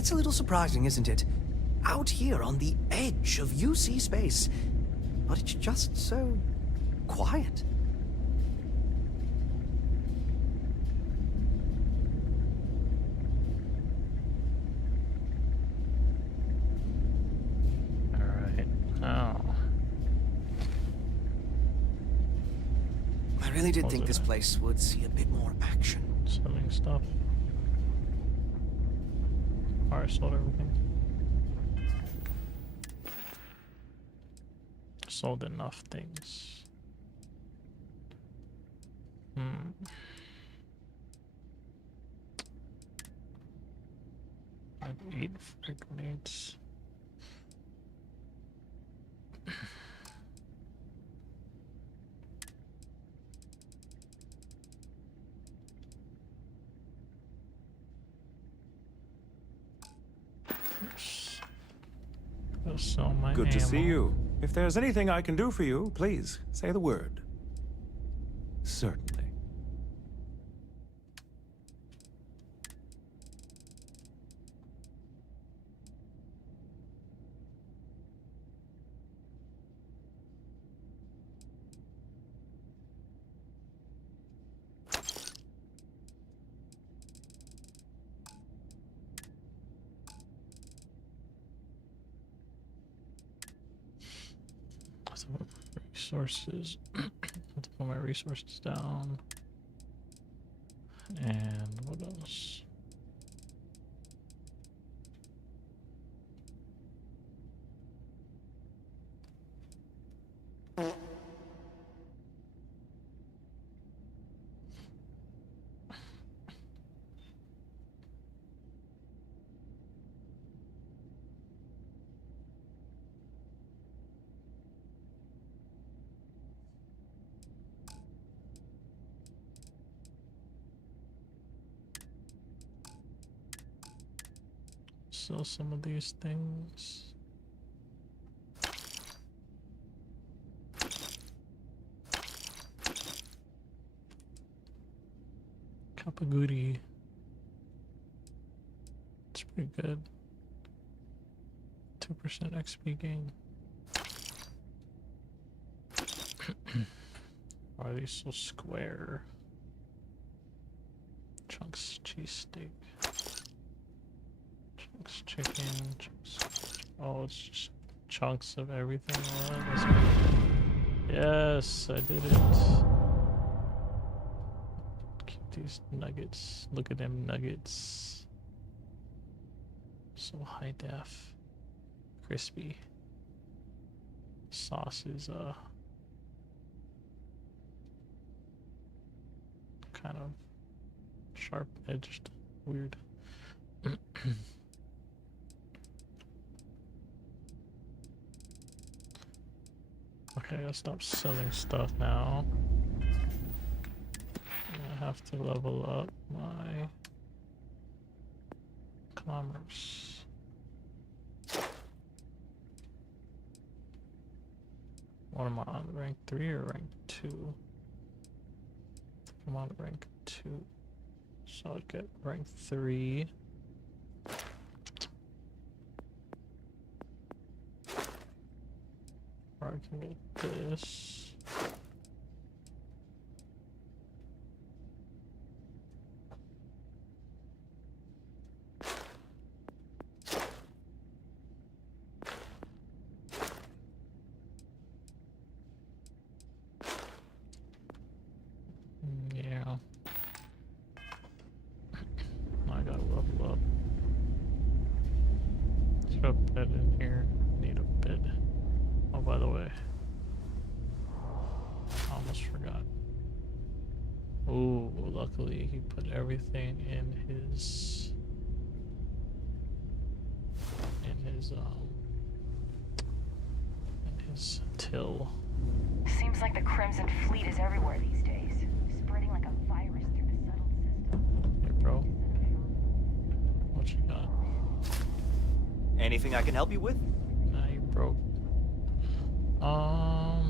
It's a little surprising, isn't it? Out here on the edge of UC space, but it's just so quiet. Alright, now. I really did think this place would see a bit more action. Selling stuff. Alright, sold everything. Sold enough things. I have 8 frag grenades. Sell my Good to ammo. see you. If there's anything I can do for you, please say the word. Certainly. Resources. Let's put my resources down. And what else? Sell some of these things. Kapaguri. It's pretty good. 2% XP gain. Why are these so square? Chunks cheesesteak. Chunks chicken. Chunks. Oh, it's just chunks of everything. Oh, that's good. Yes, I did it. Keep these nuggets. Look at them nuggets. So high def. Crispy. Sauce is kind of sharp edged. Weird. Okay, I'll stop selling stuff now. I have to level up my commerce. What am I on, rank 3 or rank 2? I'm on rank 2. So I'll get rank 3. Or I can get this. Yeah. I gotta level up. Let's put a bed in here. Need a bed. Oh, by the way, I almost forgot. Oh, luckily he put everything in his till. Seems like the Crimson Fleet is everywhere these days, spreading like a virus through the settled system. Hey, bro. What you got? Anything I can help you with? Nah, you broke. How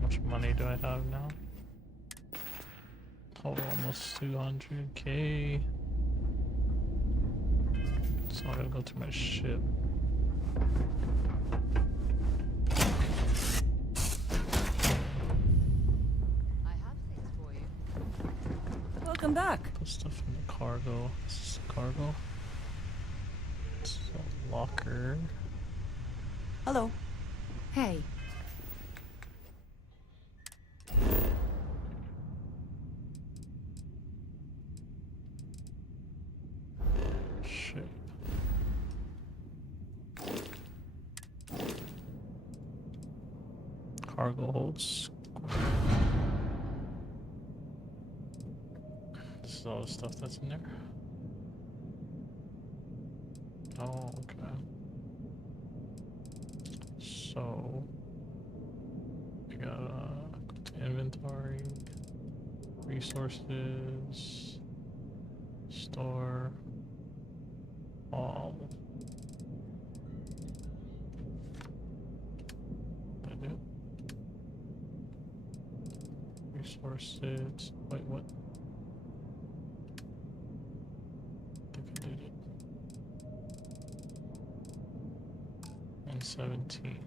much money do I have now? Oh, almost 200k. So I gotta go to my ship. I have things for you. Welcome back. Put stuff in the cargo. This is the cargo. It's a locker. Hello. Hey. Ship. Cargo holds. This is all the stuff that's in there. Oh, okay. So we got inventory, resources, store, all. That it? Resources. Wait, what? I think I did it. And 17.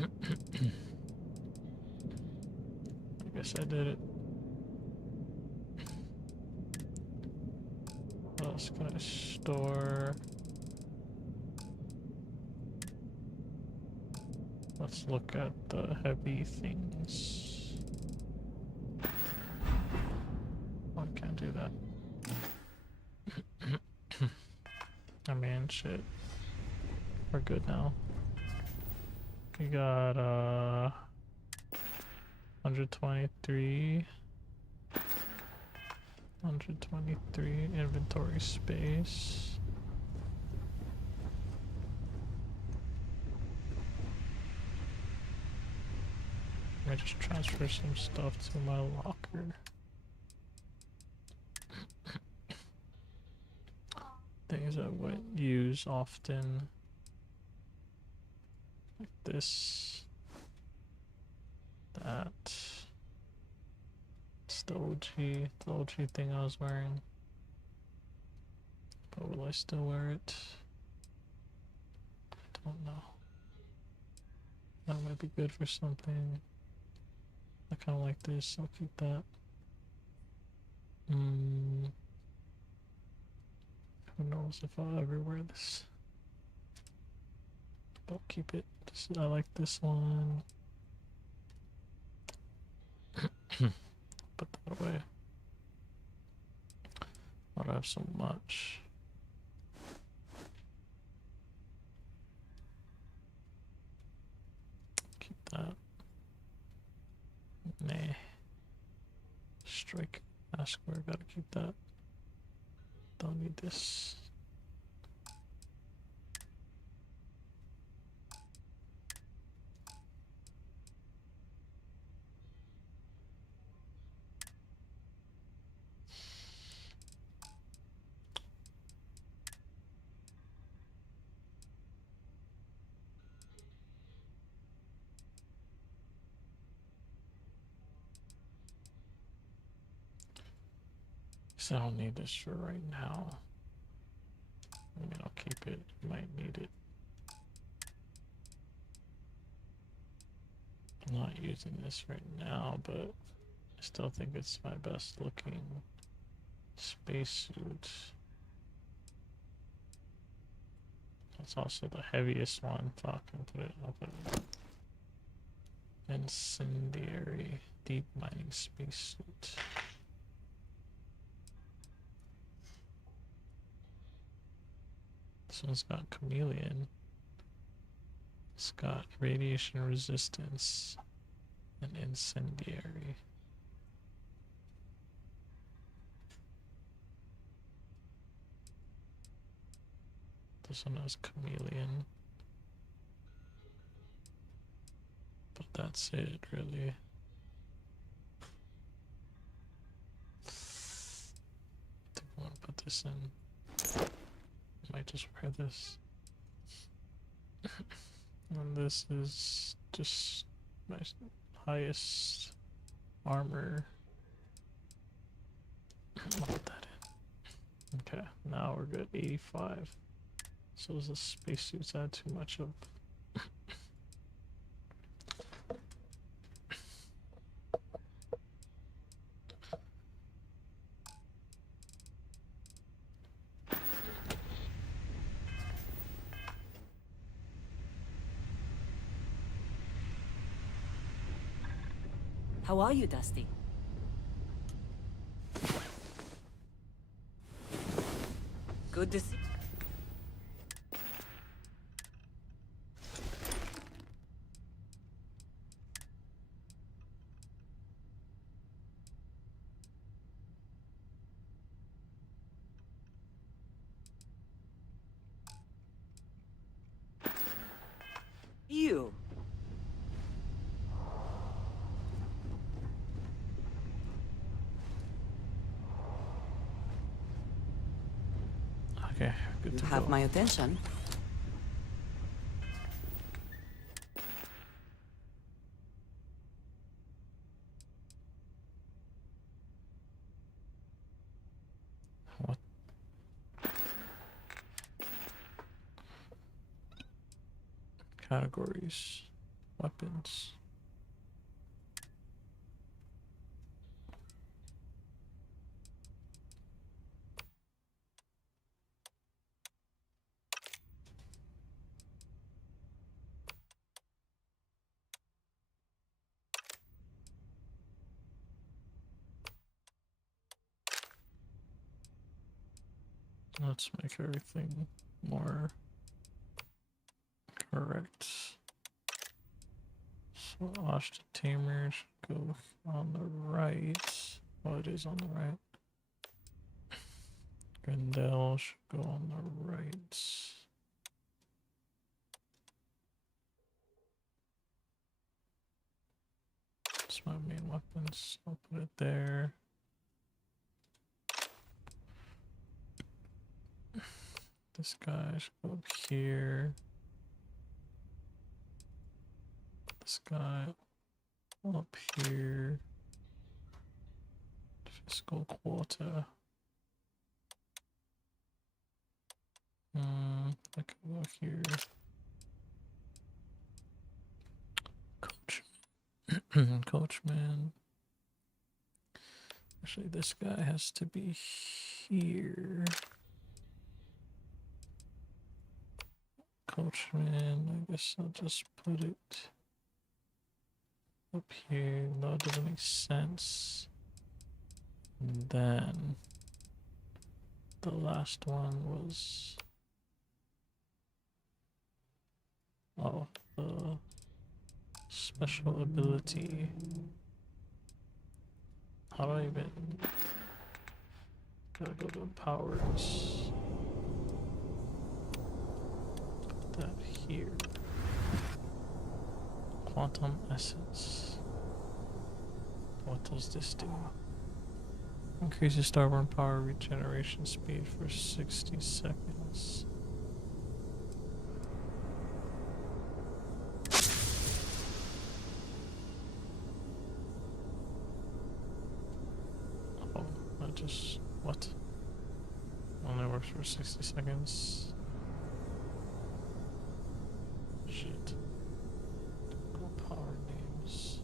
I guess I did it. What else can I store? Let's look at the heavy things. Oh, I can't do that. I mean, shit. We're good now. We got 123 inventory space. Let me just transfer some stuff to my locker. Things I wouldn't use often. Like this. That. It's the OG thing I was wearing. But will I still wear it? I don't know. That might be good for something. I kind of like this, I'll keep that. Who knows if I'll ever wear this. But I'll keep it. I like this one. Put that away. I don't have so much. Keep that. Nah. Strike mask, where gotta keep that. Don't need this. I don't need this for right now. I mean, I'll keep it. Might need it. I'm not using this right now, but I still think it's my best looking spacesuit. It's also the heaviest one. Fuck, I'll put it. Incendiary deep mining spacesuit. This one's got chameleon. It's got radiation resistance and incendiary. This one has chameleon. But that's it, really. I think I want to put this in. Might just wear this. And this is just my highest armor. I'll put that Okay, now we're good. 85. So does the spacesuits add too much of? How are you, Dusty? Good to see. You. Okay, good You to have go. my attention. What? Categories. Weapons. Let's make everything more correct. So Ashta Tamer should go on the right. Oh, it is on the right. Grendel should go on the right. That's my main weapons. I'll put it there. This guy should go up here. This guy up here. Fiscal quarter. I could go here. Coach. Coachman. Actually, this guy has to be here. Coachman, I guess I'll just put it up here. No, it doesn't make sense. And then the last one was the special ability. How do I even gotta go to powers? Put that here. Quantum essence. What does this do? Increases starborn power regeneration speed for 60 seconds. Oh, I just... what? Only works for 60 seconds. Shit. Go power names.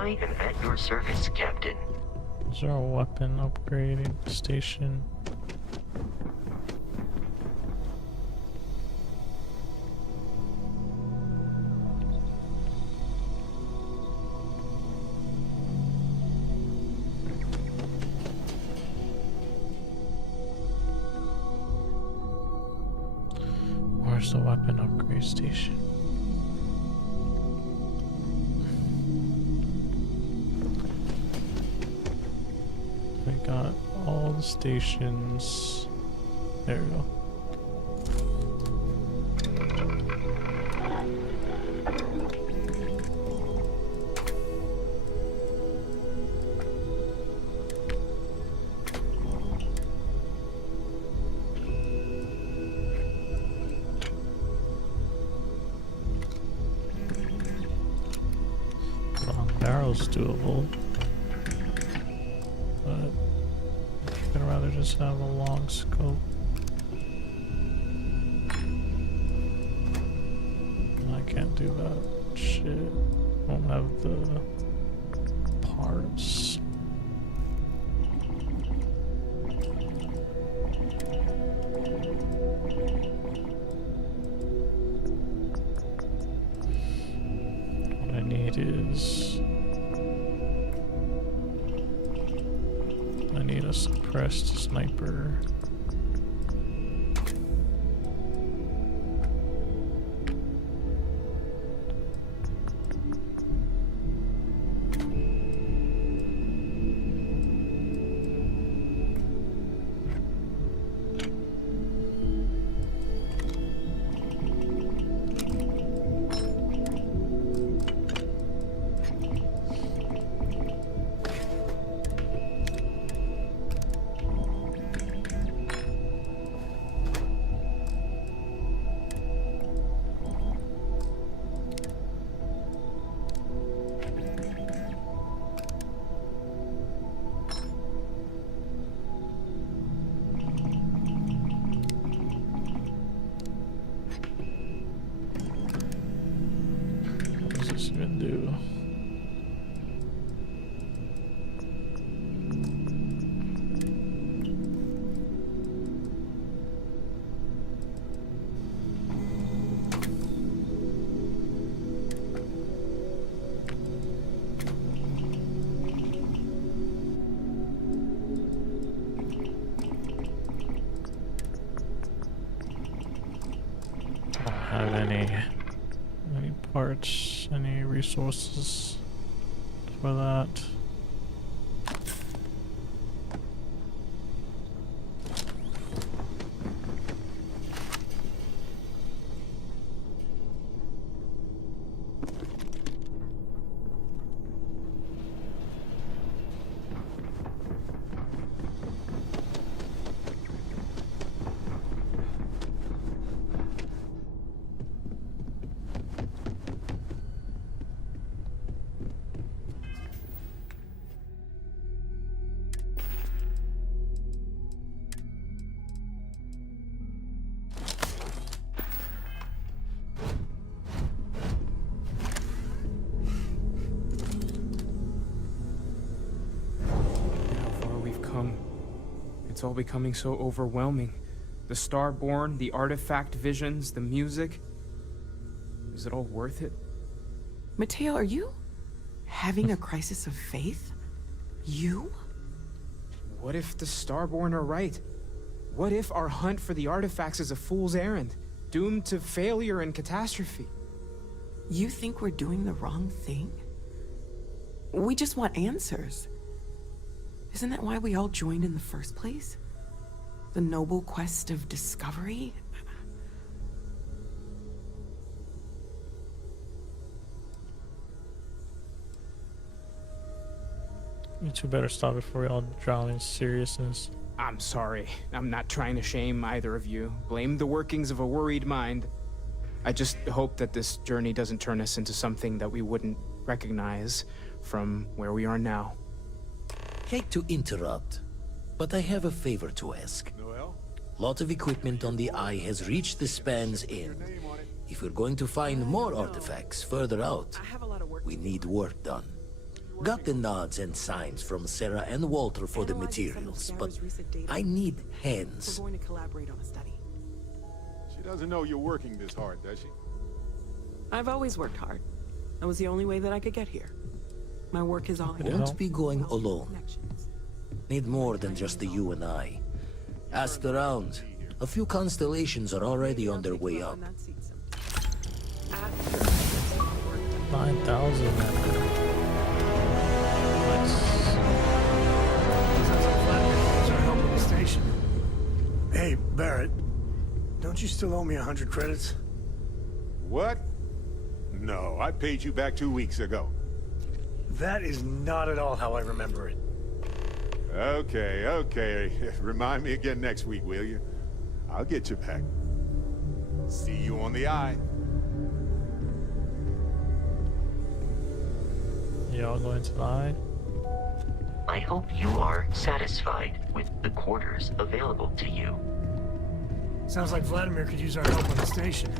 I am at your service, Captain. Is there a weapon upgrading station? Where's the weapon upgrade station? We got all the stations. There we go. Long barrel's doable. But I'd rather just have a long scope. I can't do that shit. Won't have the parts. What I need is I need a suppressed sniper. What does this even do? I don't have any parts, any resources for that. How far we've come. It's all becoming so overwhelming. The Starborn, the artifact visions, the music. Is it all worth it? Mateo, are you having a crisis of faith? You? What if the Starborn are right? What if our hunt for the artifacts is a fool's errand, doomed to failure and catastrophe? You think we're doing the wrong thing? We just want answers. Isn't that why we all joined in the first place? The noble quest of discovery? You two better stop before we all drown in seriousness. I'm sorry. I'm not trying to shame either of you. Blame the workings of a worried mind. I just hope that this journey doesn't turn us into something that we wouldn't recognize from where we are now. Hate to interrupt, but I have a favor to ask. Lot of equipment on the Eye has reached the span's end. If we're going to find more artifacts further out, we need work done. Got the nods and signs from Sarah and Walter for the materials, but I need hands. We're going to collaborate on a study. She doesn't know you're working this hard, does she? I've always worked hard. That was the only way that I could get here. My work is all I Won't be going alone. Need more than just the you and I. Asked around. A few constellations are already on their way up. 9,000. Station. Hey, Barrett. Don't you still owe me 100 credits? What? No, I paid you back 2 weeks ago. That is not at all how I remember it. Okay, okay. Remind me again next week, will you? I'll get you back. See you on the eye. Y'all going to lie? I hope you are satisfied with the quarters available to you. Sounds like Vladimir could use our help on the station.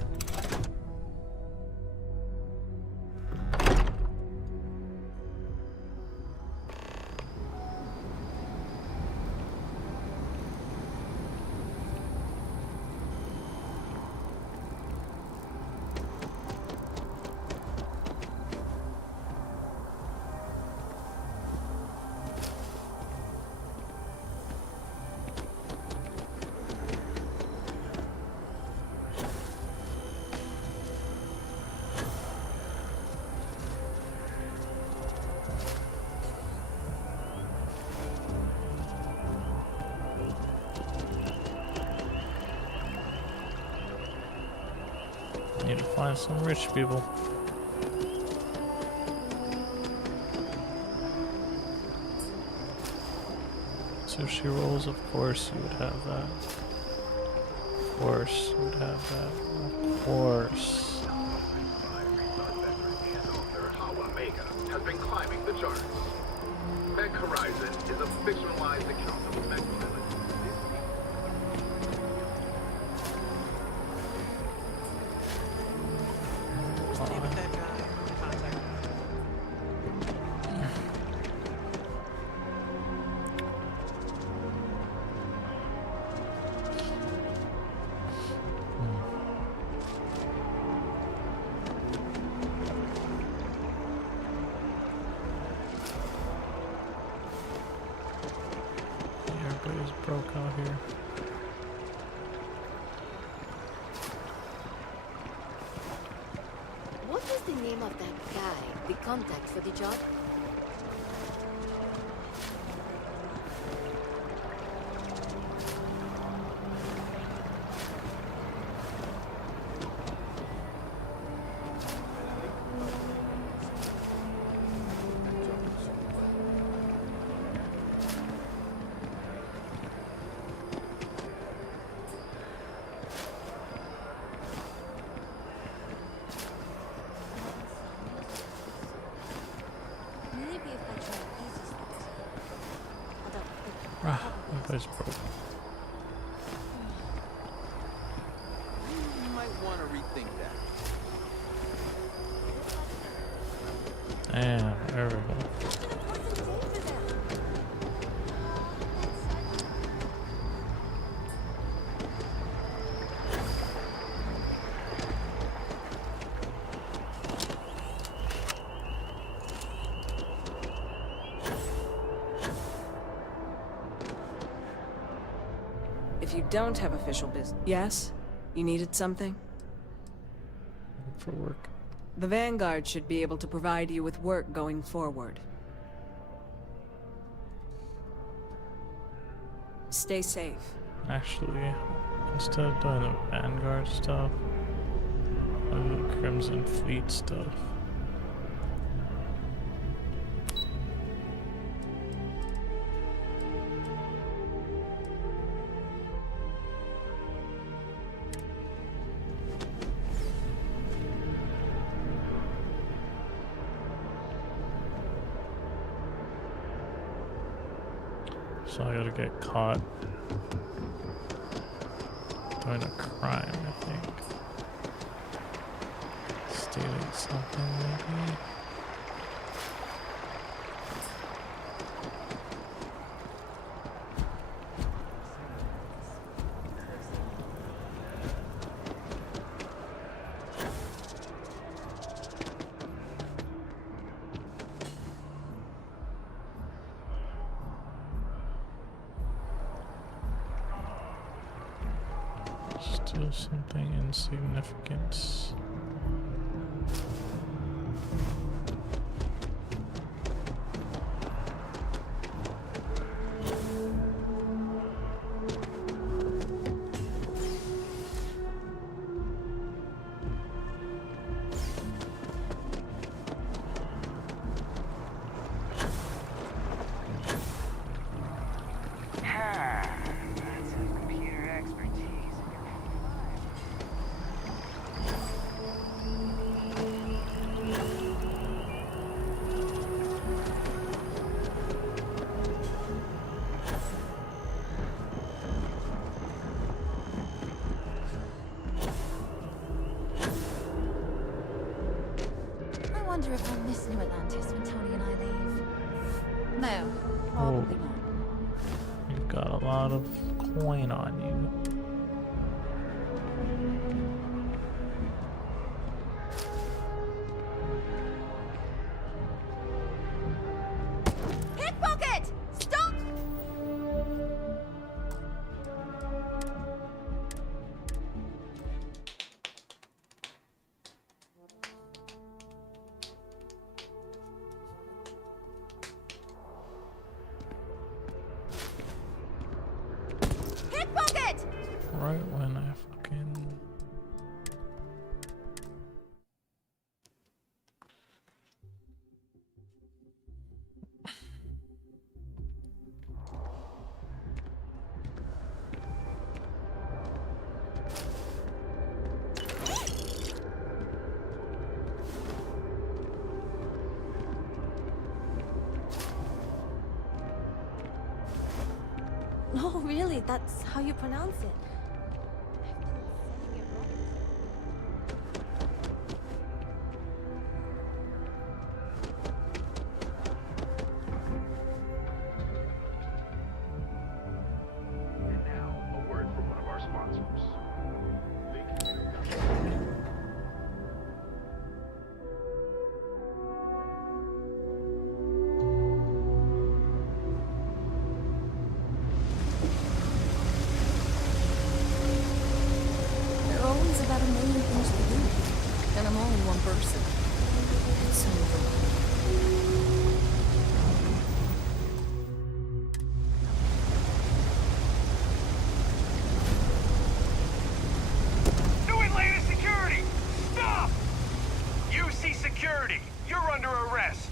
Need to find some rich people. Sushi rolls, of course you would have that. Of course you would have that. Of course. Has been climbing the charts. Mech Horizon is a fictionalized account of a mech village. Everybody's broke out here. What was the name of that guy, the contact for the job? Everybody's broke. You might want to rethink that. Damn, there we go. If you don't have official business... Yes? You needed something? For work. The Vanguard should be able to provide you with work going forward. Stay safe. Actually, instead of doing the Vanguard stuff, I'll do the Crimson Fleet stuff. So I gotta get caught doing a crime, I think. Stealing something, maybe? Still something insignificant. That's some computer expertise in your file. I wonder if I'll miss New Atlantis when Tony and I leave. No, probably not. You've got a lot of coin on you. Pickpocket! Stop! Pickpocket! Right when I fucking... No, really, that's how you pronounce it. And now, a word from one of our sponsors. There are always about a million things to do, and I'm only one person. It's so overwhelming. New Atlanta Security! Stop! UC Security, you're under arrest.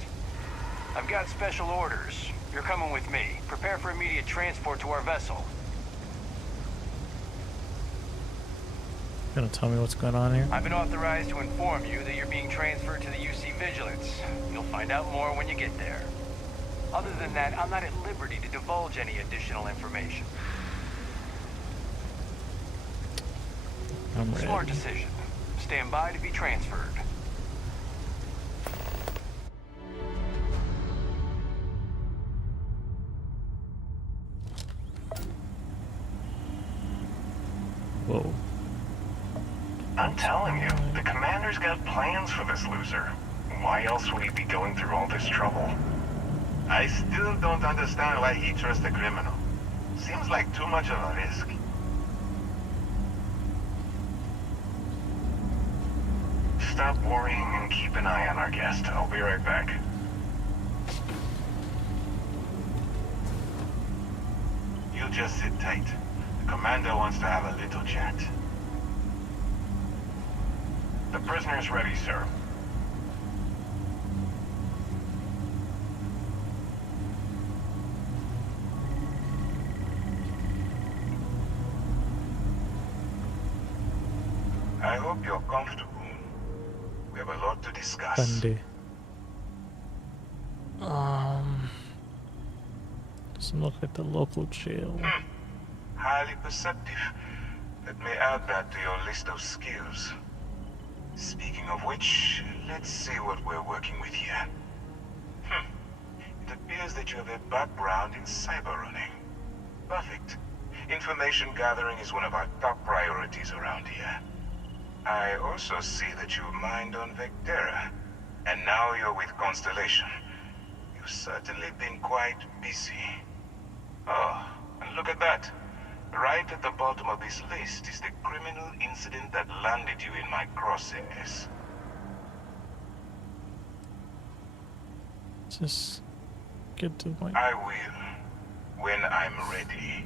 I've got special orders. You're coming with me. Prepare for immediate transport to our vessel. Gonna tell me what's going on here? I've been authorized to inform you that you're being transferred to the UC Vigilance. You'll find out more when you get there. Other than that, I'm not at liberty to divulge any additional information. I'm ready. Smart decision. Stand by to be transferred. Whoa. I'm telling you, the commander's got plans for this loser. Why else would he be going through all this trouble? I still don't understand why he trusts a criminal. Seems like too much of a risk. Stop worrying and keep an eye on our guest. I'll be right back. You just sit tight. The commander wants to have a little chat. The prisoner's ready, sir. I hope you're comfortable. We have a lot to discuss. Sunday. Doesn't look like the local jail. Highly perceptive. Let me add that to your list of skills. Speaking of which, let's see what we're working with here. It appears that you have a background in cyber running. Perfect. Information gathering is one of our top priorities around here. I also see that you mined on Vectera, and now you're with Constellation. You've certainly been quite busy. Oh, and look at that. Right at the bottom of this list is the criminal incident that landed you in my crosshairs. Just get to the point. I will, when I'm ready.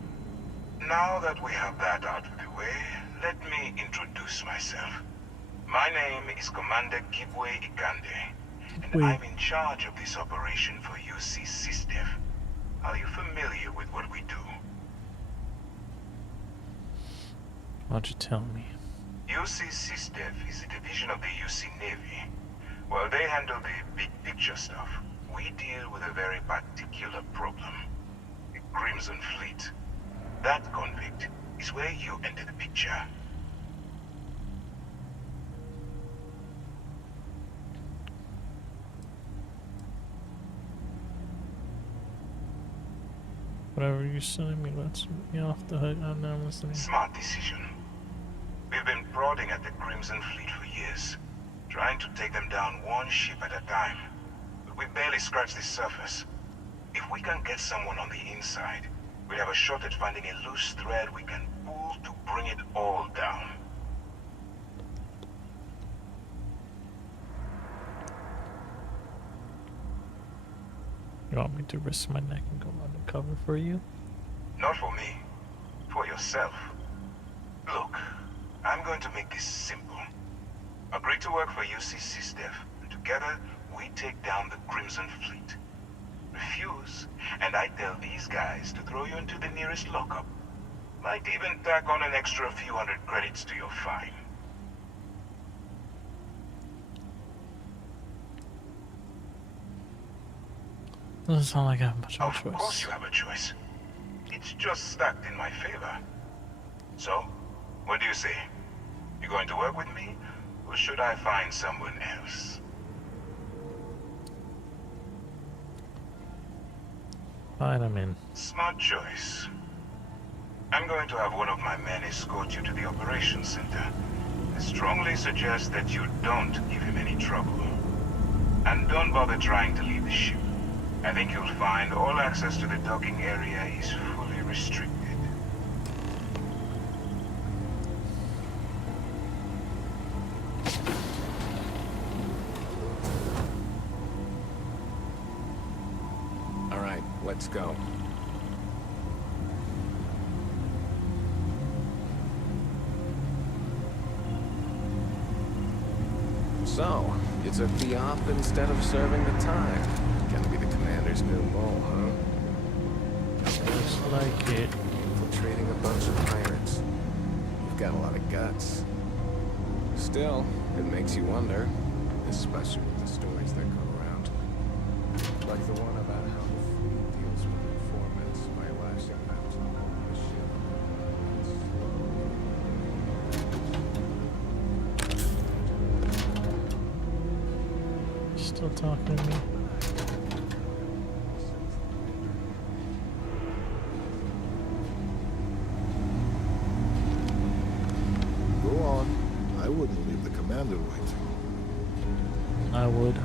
Now that we have that out of the way, let me introduce myself. My name is Commander Kibwe Ikande, and I'm in charge of this operation for UC SysDef. Are you familiar with what we do? Why don't you tell me? UC SysDef is a division of the UC Navy. While they handle the big picture stuff, we deal with a very particular problem. The Crimson Fleet. That convict is where you enter the picture. Whatever you're telling me, let's me off the hook. I'm not listening. Smart decision. We've been prodding at the Crimson Fleet for years, trying to take them down one ship at a time. But we barely scratched the surface. If we can get someone on the inside, we have a shot at finding a loose thread we can pull to bring it all down. You want me to risk my neck and go undercover for you? Not for me. For yourself. Look, I'm going to make this simple. Agree to work for UC SysDef, and together we take down the Crimson Fleet. Refuse, and I tell these guys to throw you into the nearest lockup. Might even tack on an extra few hundred credits to your fine. Doesn't sound like I have much of a Of choice. course you have a choice. It's just stacked in my favor. So, what do you say? You going to work with me, or should I find someone else? Fine, I'm in. Smart choice. I'm going to have one of my men escort you to the operations center. I strongly suggest that you don't give him any trouble. And don't bother trying to leave the ship. I think you'll find all access to the docking area is fully restricted. All right, let's go. So, you took the op instead of serving the time. Gonna be the commander's new mole, huh? Looks like it. Infiltrating a bunch of pirates. You've got a lot of guts. Still, it makes you wonder, especially with the stories that go around. Like the one about how the fleet deals with informants by lashing out on the ship. Still talking to me. Go on. I wouldn't leave the commander waiting. I would.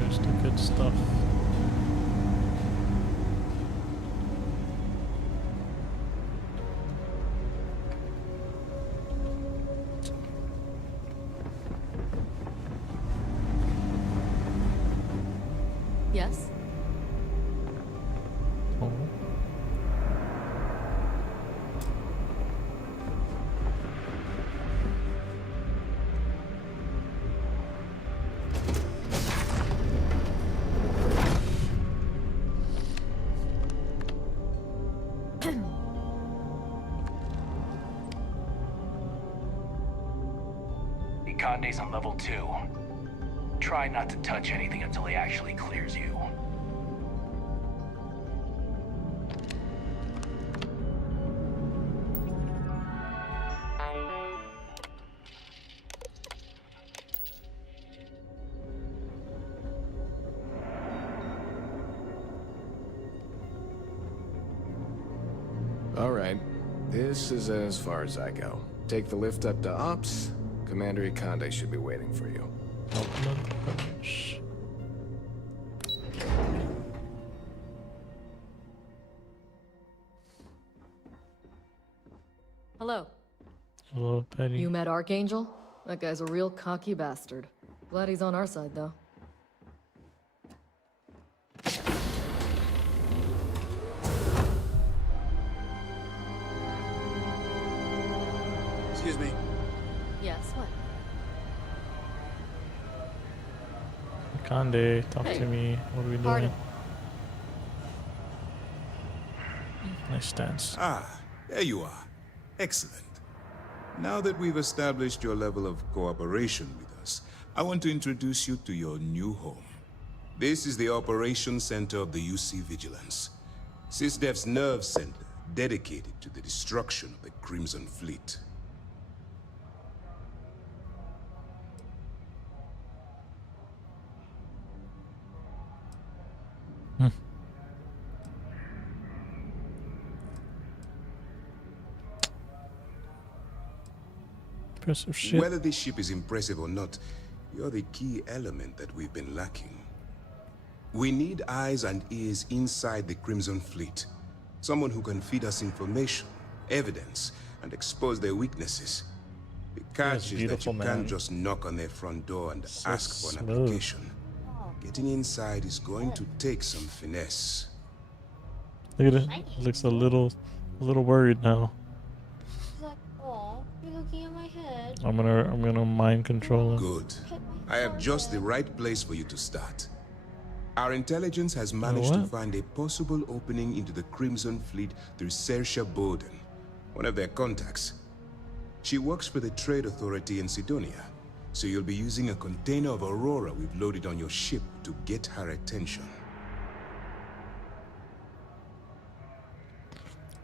There's the good stuff. Yes? Oh. Ikande's on level 2. Try not to touch anything until he actually clears you. All right, this is as far as I go. Take the lift up to Ops. Commander Ikande should be waiting for you. Open up the bunch. Hello. Hello, Petty. You met Archangel? That guy's a real cocky bastard. Glad he's on our side, though. Excuse me. Yes, what? Kande, talk Hey. to me. What are we Pardon. doing? Nice stance. Ah, there you are. Excellent. Now that we've established your level of cooperation with us, I want to introduce you to your new home. This is the Operations Center of the UC Vigilance, SysDef's nerve center dedicated to the destruction of the Crimson Fleet. Impressive shit. Whether this ship is impressive or not, you're the key element that we've been lacking. We need eyes and ears inside the Crimson Fleet. Someone who can feed us information, evidence, and expose their weaknesses. The catch is that you can't just knock on their front door and ask for an application. Getting inside is going to take some finesse. Look at it. Looks a little worried now. He's like, oh, you're looking at my head. I'm gonna mind control him. Good. I have just the right place for you to start. Our intelligence has managed to find a possible opening into the Crimson Fleet through Saoirse Bowden, one of their contacts. She works for the Trade Authority in Sidonia, so you'll be using a container of Aurora we've loaded on your ship to get her attention.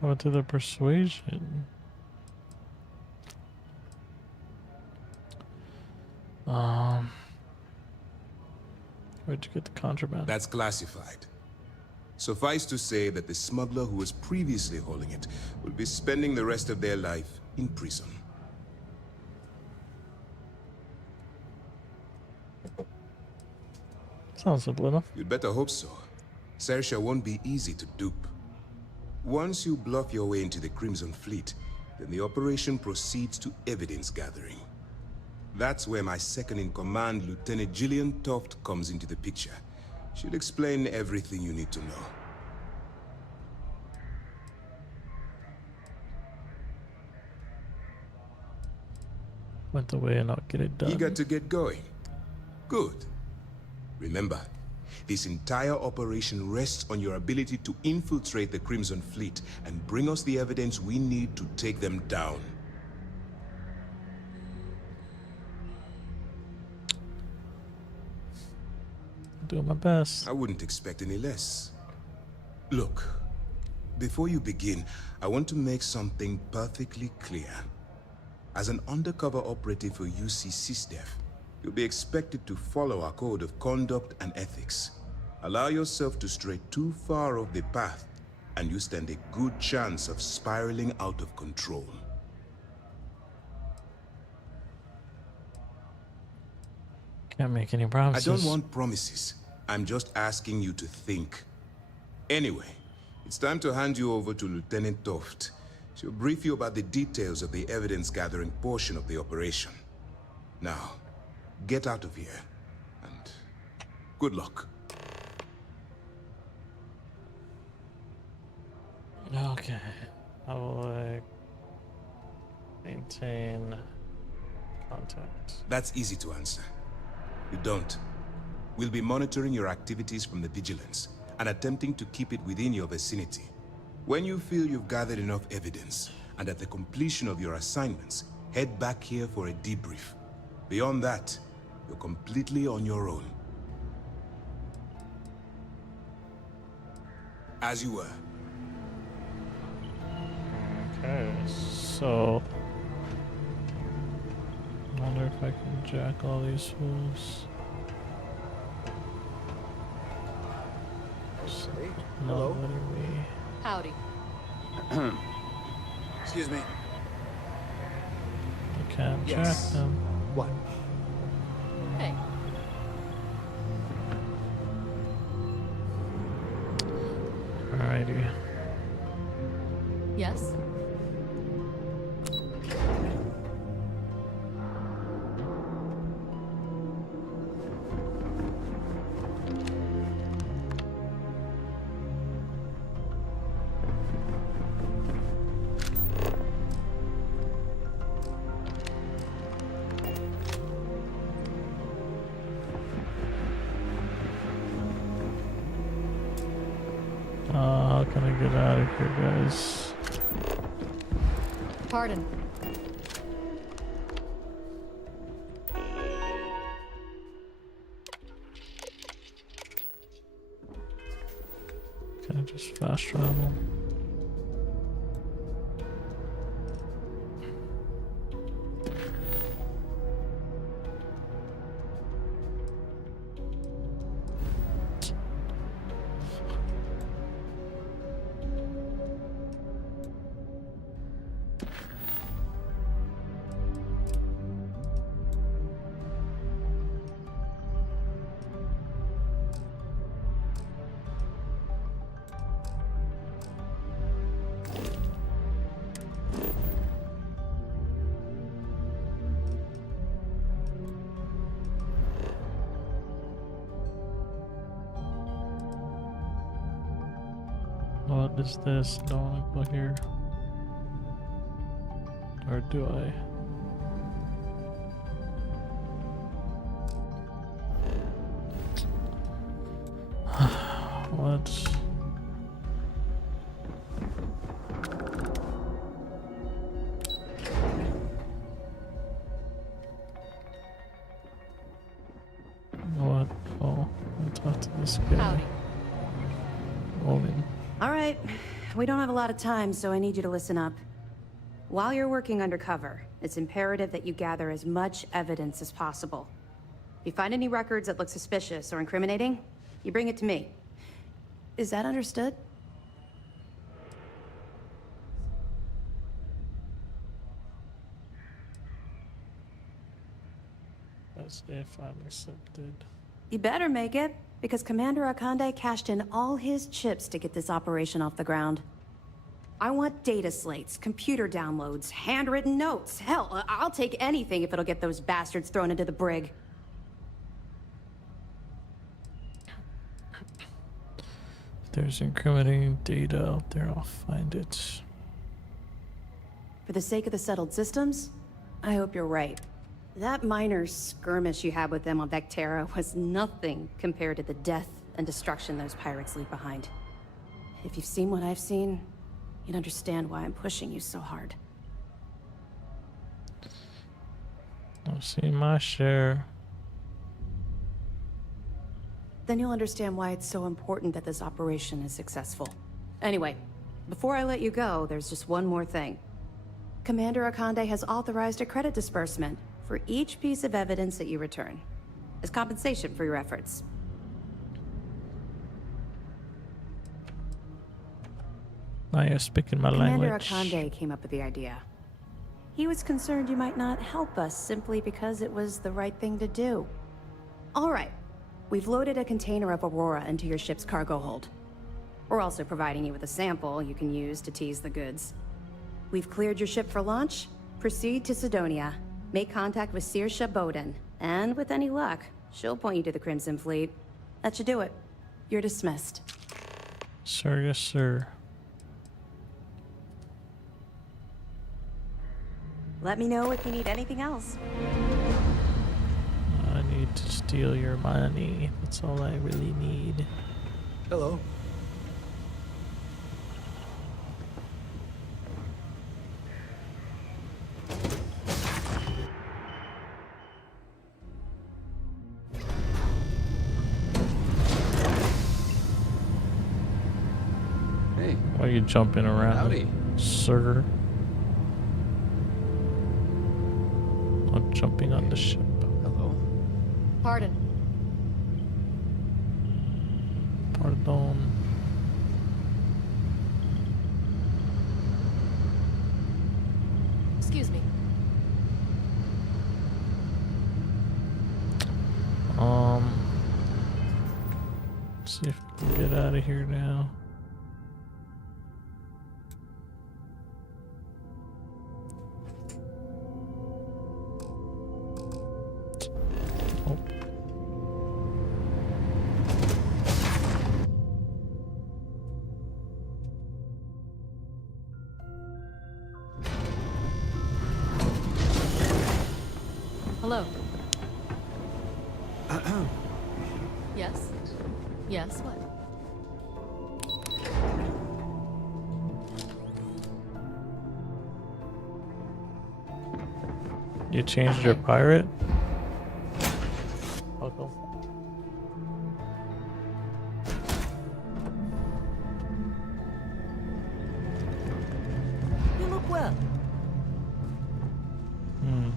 What to the persuasion? Where'd you get the contraband? That's classified. Suffice to say that the smuggler who was previously holding it will be spending the rest of their life in prison. Sounds simple enough. You'd better hope so. Saoirse won't be easy to dupe. Once you bluff your way into the Crimson Fleet, then the operation proceeds to evidence gathering. That's where my second-in-command, Lieutenant Gillian Toft, comes into the picture. She'll explain everything you need to know. Went away and I'll get it done. Eager to get going? Good. Remember, this entire operation rests on your ability to infiltrate the Crimson Fleet and bring us the evidence we need to take them down. Doing my best. I wouldn't expect any less. Look, before you begin, I want to make something perfectly clear. As an undercover operative for UC SysDef, you'll be expected to follow our code of conduct and ethics. Allow yourself to stray too far off the path, and you stand a good chance of spiraling out of control. Can't make any promises. I don't want promises. I'm just asking you to think. Anyway, it's time to hand you over to Lieutenant Toft. She'll brief you about the details of the evidence-gathering portion of the operation. Now, get out of here, and good luck. Okay. How will I maintain contact? That's easy to answer. You don't. We'll be monitoring your activities from the Vigilance and attempting to keep it within your vicinity. When you feel you've gathered enough evidence, and at the completion of your assignments, head back here for a debrief. Beyond that, you're completely on your own. As you were. Okay, so I wonder if I can jack all these fools. Hey, Not hello. letting me. Howdy. Excuse me. I can't Yes. jack them. What? Hey. Alrighty. Yes? get out of here, guys. Pardon. Can I just fast travel? What is this? Don't want to go here. Or do I? What? What? Oh, I talked to this guy. Howdy. Woman. All right, we don't have a lot of time, so I need you to listen up. While you're working undercover, it's imperative that you gather as much evidence as possible. If you find any records that look suspicious or incriminating, you bring it to me. Is that understood? That's if I'm accepted. You better make it, because Commander Akande cashed in all his chips to get this operation off the ground. I want data slates, computer downloads, handwritten notes. Hell, I'll take anything if it'll get those bastards thrown into the brig. If there's incriminating data out there, I'll find it. For the sake of the settled systems, I hope you're right. That minor skirmish you had with them on Vectera was nothing compared to the death and destruction those pirates leave behind. If you've seen what I've seen, you'd understand why I'm pushing you so hard. I've seen my share. Then you'll understand why it's so important that this operation is successful. Anyway, before I let you go, there's just one more thing. Commander Akande has authorized a credit disbursement for each piece of evidence that you return, as compensation for your efforts. Now you're speaking my Commander language. Akande came up with the idea. He was concerned you might not help us simply because it was the right thing to do. All right, we've loaded a container of Aurora into your ship's cargo hold. We're also providing you with a sample you can use to tease the goods. We've cleared your ship for launch. Proceed to Sidonia. Make contact with Saoirse Bowden, and with any luck, she'll point you to the Crimson Fleet. That should do it. You're dismissed. Sir, yes, sir. Let me know if you need anything else. I need to steal your money. That's all I really need. Hello. Why are you jumping around, Howdy. sir? I'm jumping on the ship. Hello. Pardon. Pardon. Excuse me. See if we can get out of here now. Hello. Yes? Yes, what? You changed your pirate? Welcome. You look well. Hmm.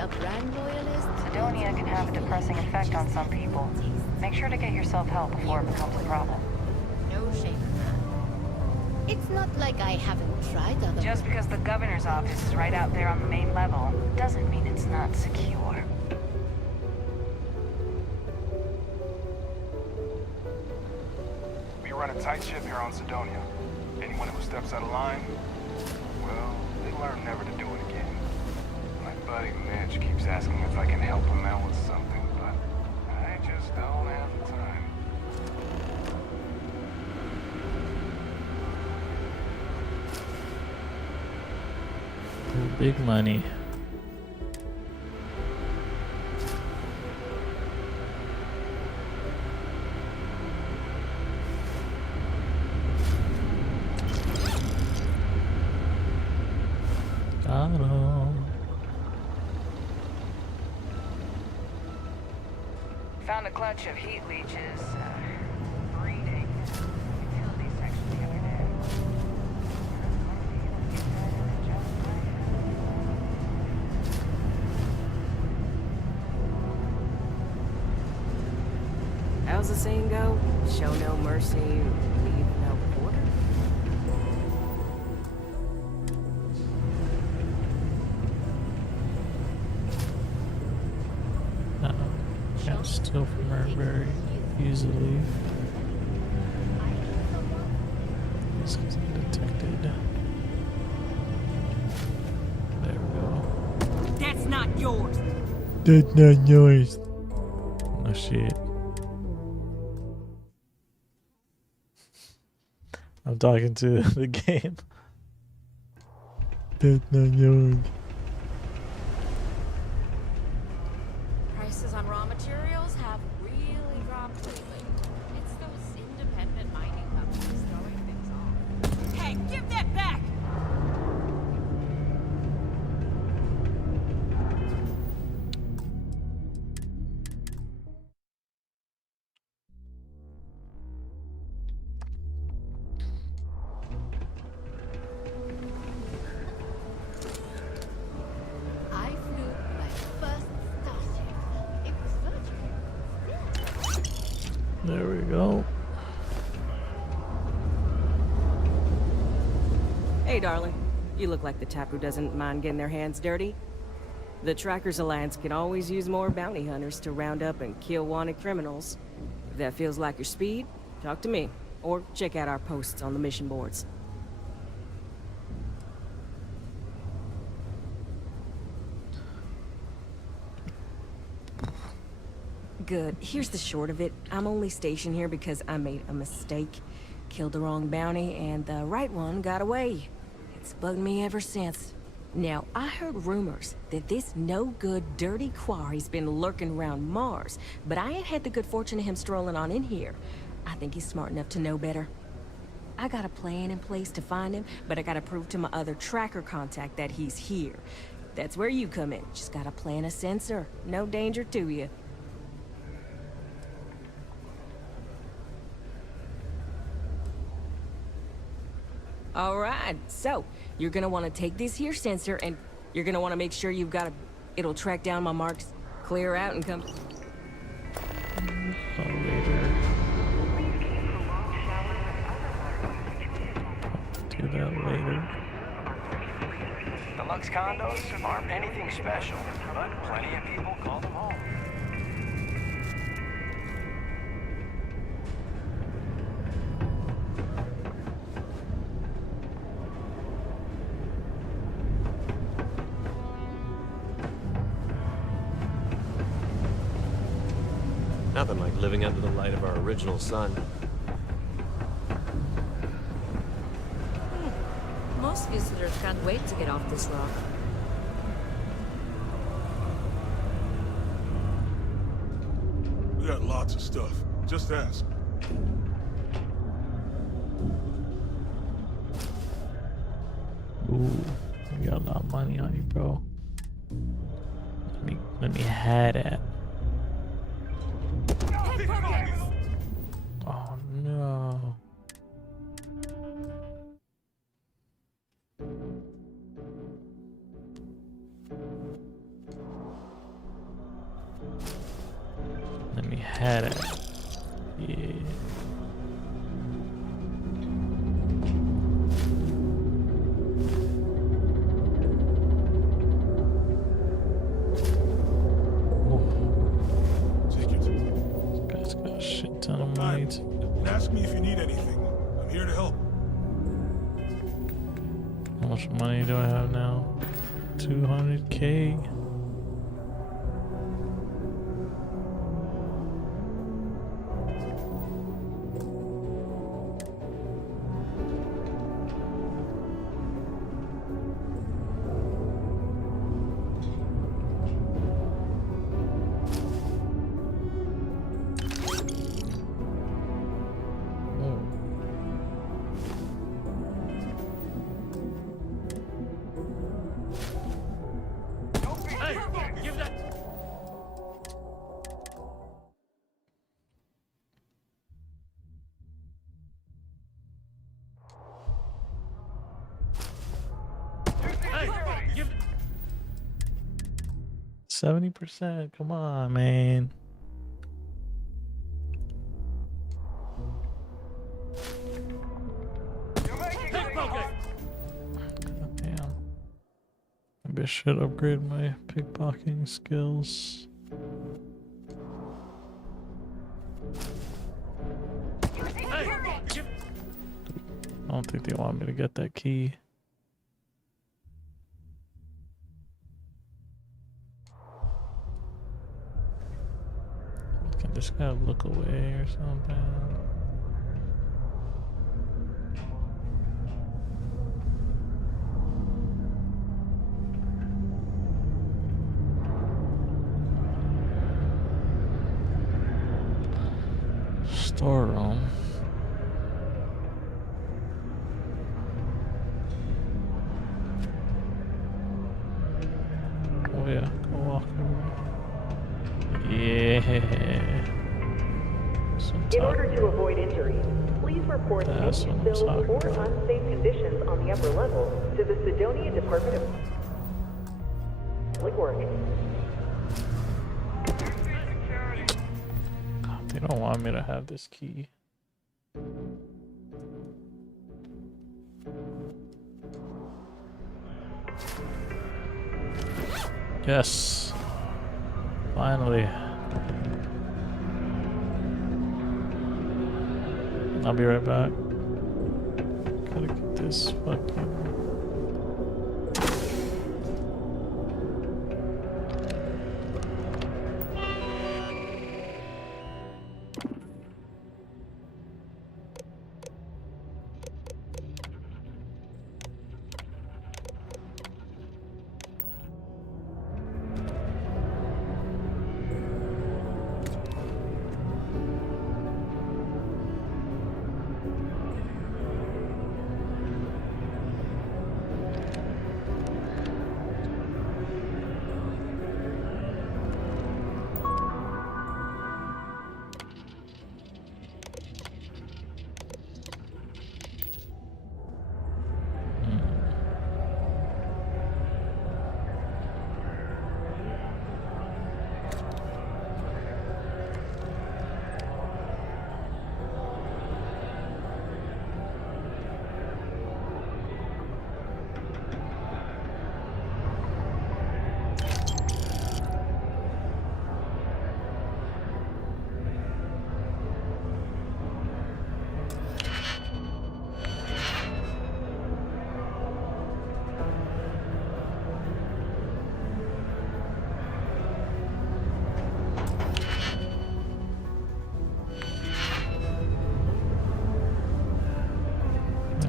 A brand loyalist? Sidonia can have a depressing effect on some people. Make sure to get yourself help before it becomes a problem. No shame in that. It's not like I haven't tried other. Just because the governor's office is right out there on the main level doesn't mean it's not secure. We run a tight ship here on Sidonia. Anyone who steps out of line, well, they learn never to do it again. My buddy Mitch keeps asking if I can help him out with something, but I just don't have the time. Big money. Got him. Found a clutch of heat leeches. Breeding. Utility section the other day. How's the saying go? Show no mercy, leave no quarter. Can't steal from her very easily. This is undetected. There we go. That's not yours. That's not yours. Oh shit. I'm talking to the game. That's not yours. Prices on raw materials have really dropped lately. It's those independent mining companies throwing things off. Hey, give that back! I flew my first starship. It was virtual. There we go. Hey, darling. You look like the type who doesn't mind getting their hands dirty. The Trackers Alliance can always use more bounty hunters to round up and kill wanted criminals. If that feels like your speed, talk to me. Or check out our posts on the mission boards. Good. Here's the short of it. I'm only stationed here because I made a mistake. Killed the wrong bounty, and the right one got away. It's bugged me ever since. Now, I heard rumors that this no-good, dirty quarry's been lurking around Mars, but I ain't had the good fortune of him strolling on in here. I think he's smart enough to know better. I got a plan in place to find him, but I gotta prove to my other tracker contact that he's here. That's where you come in. Just gotta plant a sensor. No danger to you. Alright, so, you're gonna want to take this here sensor and you're gonna want to make sure you've got a... It'll track down my marks, clear out and come... Do that later. The Lux condos aren't anything special, but plenty of people call them home. Nothing like living under the light of our original sun. Most visitors can't wait to get off this rock. We got lots of stuff. Just ask. Ooh, you got a lot of money on you, bro. Let me have that. Oh no. Let me have it. Yeah. Ask me if you need anything. I'm here to help. How much money do I have now? 200K. Hey, 70%, come on, man. Damn. Maybe I should upgrade my pickpocketing skills. I don't think they want me to get that key. I just gotta look away or something. Storeroom. Oh yeah, go walk over. Yeah. In order to avoid injuries, please report any spills or unsafe conditions on the upper level to the Sidonia Department of Public Works. They don't want me to have this key. Yes. Finally. I'll be right back. Gotta get this fucking...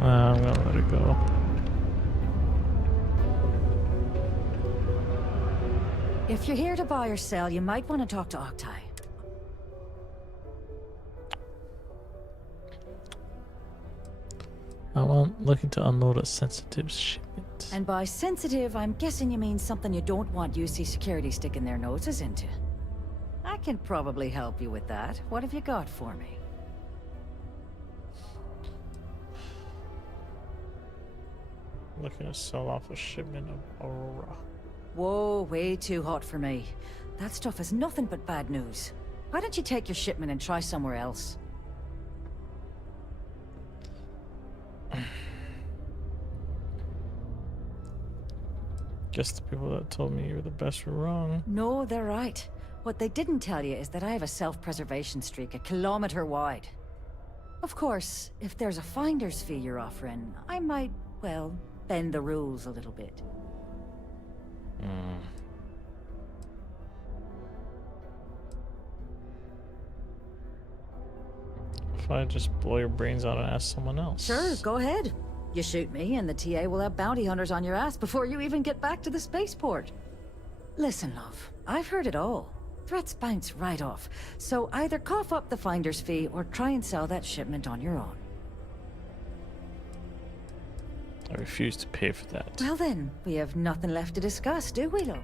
I'm gonna let it go. If you're here to buy or sell, you might want to talk to Octai. I'm looking to unload a sensitive shipment. And by sensitive, I'm guessing you mean something you don't want UC security sticking their noses into. I can probably help you with that. What have you got for me? Looking to sell off a shipment of Aurora. Whoa, way too hot for me. That stuff is nothing but bad news. Why don't you take your shipment and try somewhere else? Guess the people that told me you were the best were wrong. No, they're right. What they didn't tell you is that I have a self-preservation streak a kilometer wide. Of course, if there's a finder's fee you're offering, I might, well, bend the rules a little bit. If I just blow your brains out and ask someone else. Sure, go ahead. You shoot me and the TA will have bounty hunters on your ass before you even get back to the spaceport. Listen, love, I've heard it all. Threats bounce right off, so either cough up the finder's fee or try and sell that shipment on your own. I refuse to pay for that. Well then, we have nothing left to discuss, do we, love?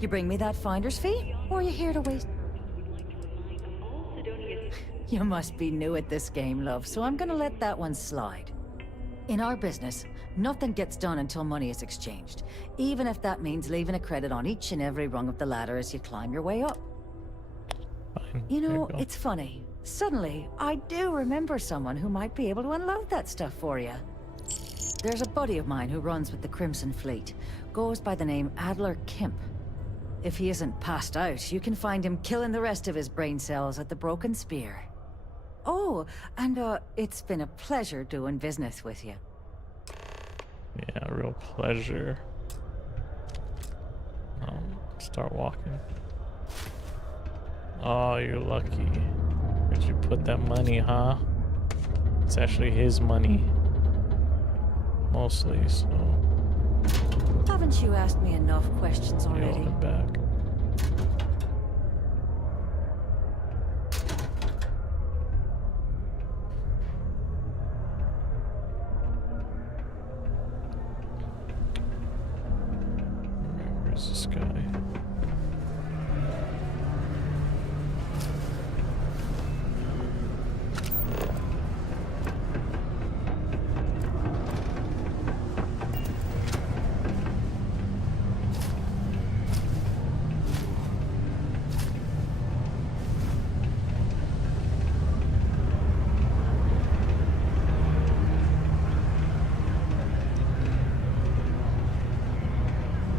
You bring me that finder's fee, or are you here to waste... You must be new at this game, love, so I'm gonna let that one slide. In our business, nothing gets done until money is exchanged, even if that means leaving a credit on each and every rung of the ladder as you climb your way up. Fine. You know, it's funny. Suddenly, I do remember someone who might be able to unload that stuff for you. There's a buddy of mine who runs with the Crimson Fleet. Goes by the name Adler Kemp. If he isn't passed out, you can find him killing the rest of his brain cells at the Broken Spear. Oh, and it's been a pleasure doing business with you. Yeah, real pleasure. Start walking. Oh, you're lucky. Where'd you put that money, huh? It's actually his money. Mostly, so... Haven't you asked me enough questions already? Yield it back. Where's this guy?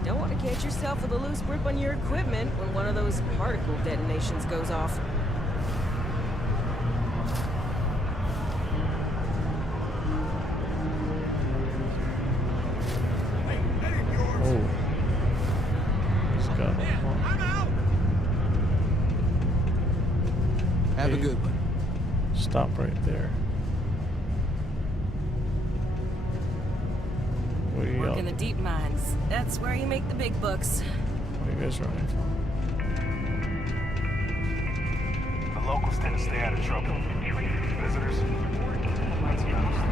Don't want to catch yourself with a loose grip on your equipment when one of those particle detonations goes off. Oh. He's got one. Have a good one. Stop right there. What are you Work in the deep mines. That's where you make the big bucks. What are you guys running from? The locals tend to stay out of trouble. Visitors, that's best.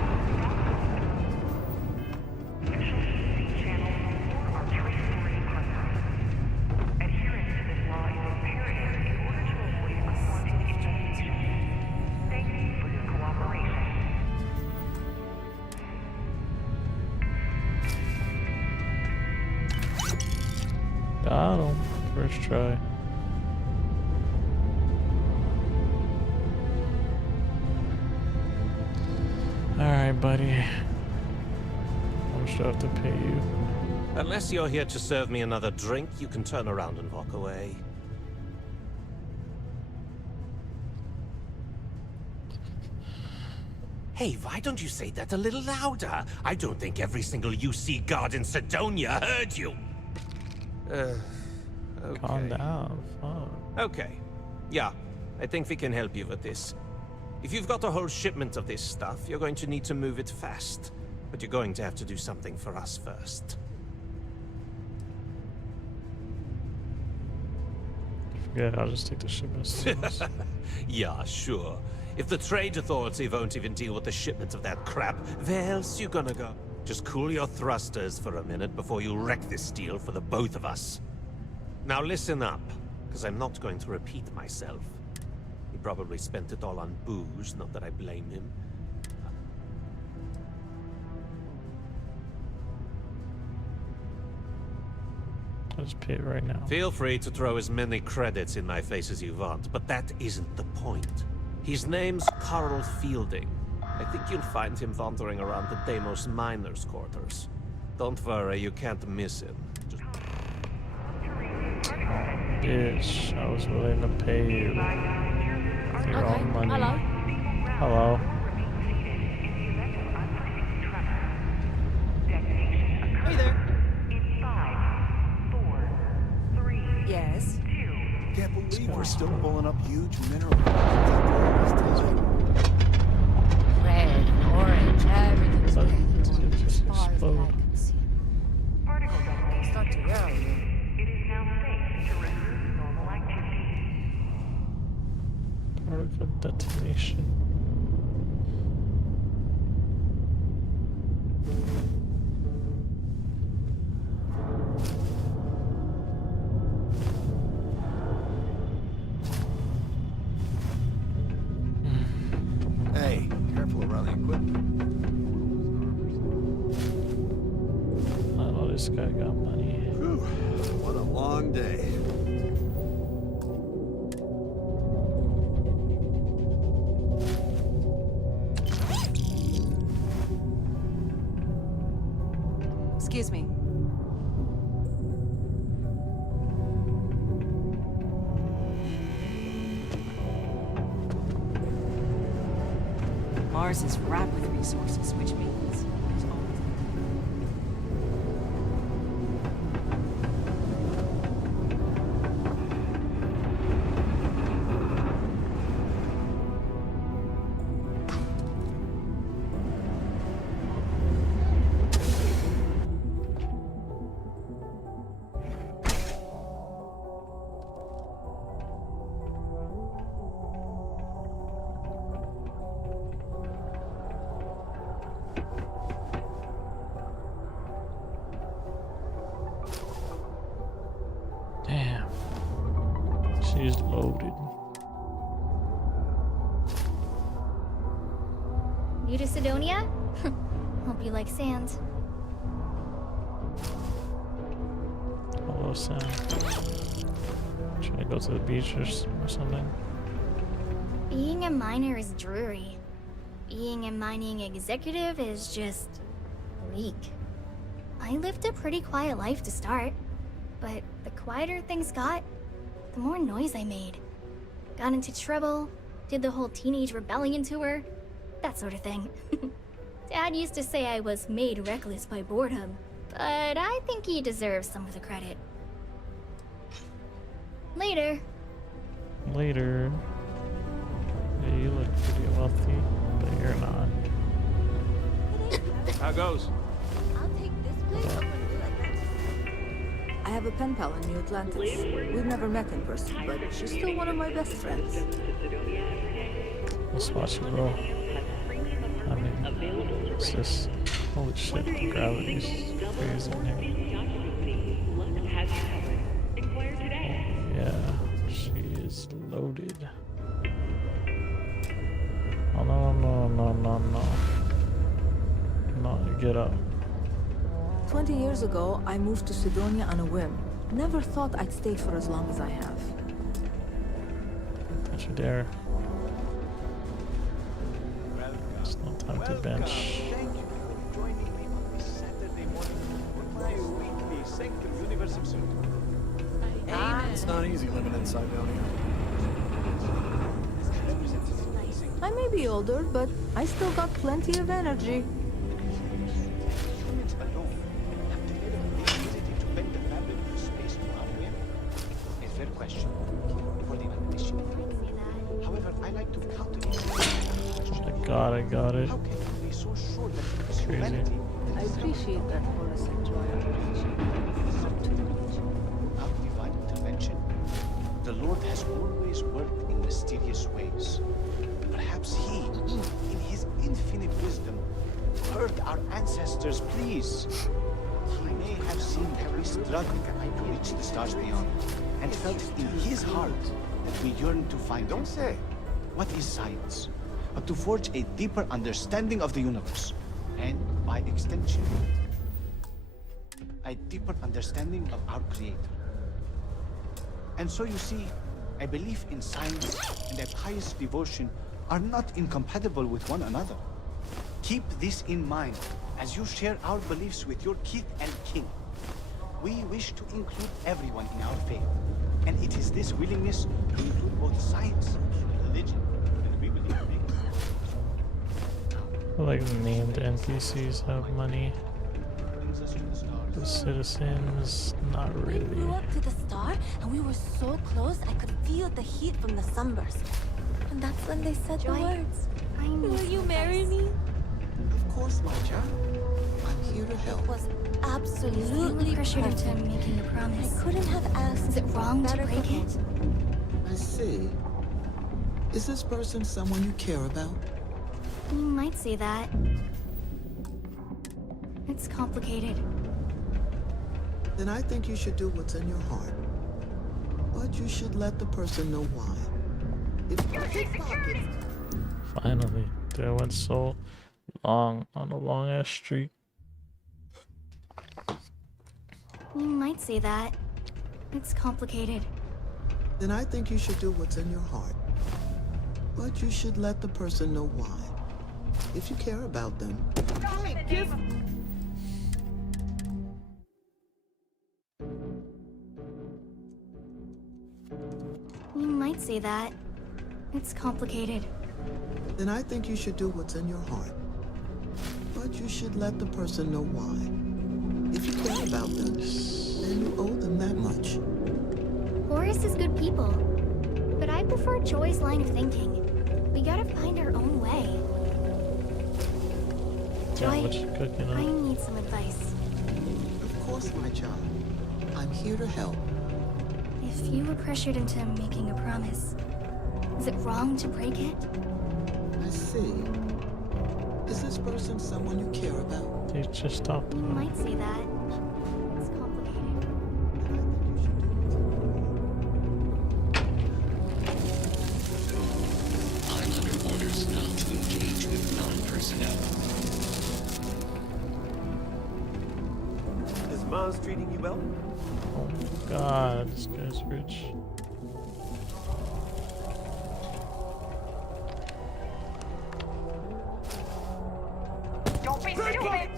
Got him. First try. Alright, buddy. How much do I have to pay you? Unless you're here to serve me another drink, you can turn around and walk away. Hey, why don't you say that a little louder? I don't think every single UC guard in Sidonia heard you. Okay. Calm down. Fuck. Okay. Yeah, I think we can help you with this. If you've got a whole shipment of this stuff, you're going to need to move it fast. But you're going to have to do something for us first. Forget it, I'll just take the shipments. Yeah, sure. If the Trade Authority won't even deal with the shipment of that crap, where else you gonna go? Just cool your thrusters for a minute before you wreck this deal for the both of us. Now listen up, because I'm not going to repeat myself. He probably spent it all on booze, not that I blame him. I'll just pay it right now. Feel free to throw as many credits in my face as you want, but that isn't the point. His name's Carl Fielding. I think you'll find him wandering around the Deimos miners' quarters. Don't worry, you can't miss him. Just... Bitch, I was willing to pay you. Your own money. Hello. Hello. Hey there. Yes. Can't believe we're still pulling up huge mineral deposits after all this time. Red, orange, everything's red. Just As far as the eye explode. can see. It's not too early. Particle detonation. Hey, careful around the equipment. I know this guy got money. Whew, what a long day. Excuse me. Mars is ripe with resources, which means there's always... Damn. She's loaded. New to Sidonia? Hope you like sand. Hello, Sam. Trying to go to the beach or something. Being a miner is dreary. Being a mining executive is just bleak. I I lived a pretty quiet life to start. But the quieter things got, the more noise I made. Got into trouble, did the whole teenage rebellion tour, that sort of thing. Dad used to say I was made reckless by boredom, but I think he deserves some of the credit. Later. Later. Yeah, you look pretty wealthy, but you're not. How goes? I'll take this place over I have a pen pal in New Atlantis. We've never met in person, but she's still one of my best friends. Let's watch it roll. I mean, it's just, holy shit, the gravity's crazy in here. Yeah, she is loaded. Oh, no. No, get up. 20 years ago, I moved to Sidonia on a whim. Never thought I'd stay for as long as I have. Don't you dare. It's no time to bench. Thank you for joining me on this Saturday morning for my weekly Sanctum Universe episode. It's not easy living inside down here. I may be older, but I still got plenty of energy. Humans alone have delivered the ability to bend the fabric of space to our whim. A fair question for the uninitiated. However, I like to counter it. I got it. How can you be so sure that it is Crazy. humanity? I appreciate that, Horace and Joya. Without divine intervention, the Lord has always worked in mysterious ways. Perhaps He, in His infinite wisdom, heard our ancestors' pleas. He may have seen that we struggle to reach the stars beyond, and felt in His heart that we yearn to find Don't say. What is science? But to forge a deeper understanding of the universe, and by extension, a deeper understanding of our Creator. And so you see, a belief in science and a pious devotion are not incompatible with one another. Keep this in mind as you share our beliefs with your kith and kin. We wish to include everyone in our faith, and it is this willingness to include both science and religion that we believe makes. Like named NPCs have money. The citizens, not We really. flew up to the star, and we were so close I could feel the heat from the sunburst. And that's when they said Joy, the words. I need Will some you marry advice. me? Of course, my child. I'm here to help. It was absolutely pressured into perfect. making a promise. I couldn't have asked Is it for wrong to better break it? couple. I see. Is this person someone you care about? You might say that. It's complicated. Then I think you should do what's in your heart. But you should let the person know why. If pickpockets. Finally. Dude, I went so long on a long ass streak. You might say that. It's complicated. Then I think you should do what's in your heart. But you should let the person know why. If you care about them. You might say that. It's complicated. Then I think you should do what's in your heart. But you should let the person know why. If you care about them, then you owe them that much. Horace is good people. But I prefer Joy's line of thinking. We gotta find our own way. Joy, what you cooking I up? need some advice. Of course, my child. I'm here to help. If you were pressured into making a promise, is it wrong to break it? I see. Is this person someone you care about? They just stopped. You might say that. It's complicated. 500 orders now to engage with non-personnel. Is Mars treating you well? Oh my god, this guy's rich. Don't be stupid!